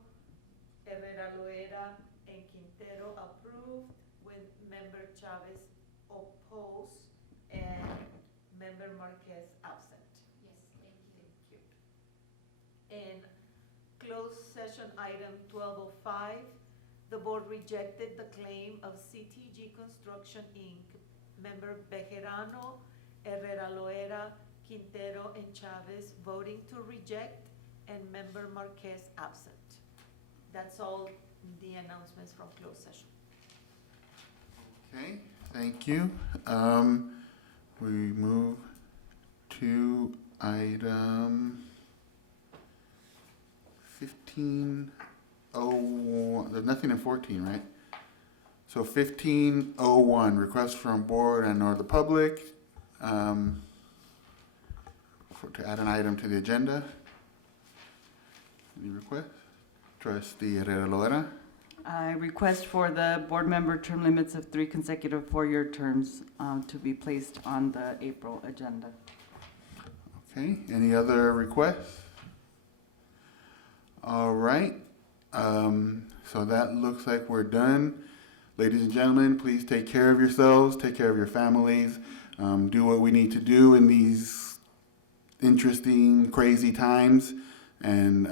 Herrera Loera, and Quintero approved with member Chavez opposed and member Marquez absent. Yes, thank you. In closed session item 1205, the board rejected the claim of CTG Construction, Inc., member Bejarano, Herrera Loera, Quintero, and Chavez voting to reject, and member Marquez absent. That's all the announcements from closed session. Okay, thank you. We move to item 1501. There's nothing in 14, right? So 1501, request from board and or the public to add an item to the agenda. Any request? Trustee Herrera Loera. I request for the board member term limits of 3 consecutive 4-year terms to be placed on the April agenda. Okay, any other requests? All right, so that looks like we're done. Ladies and gentlemen, please take care of yourselves, take care of your families, do what we need to do in these interesting, crazy times, and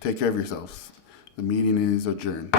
take care of yourselves. The meeting is adjourned.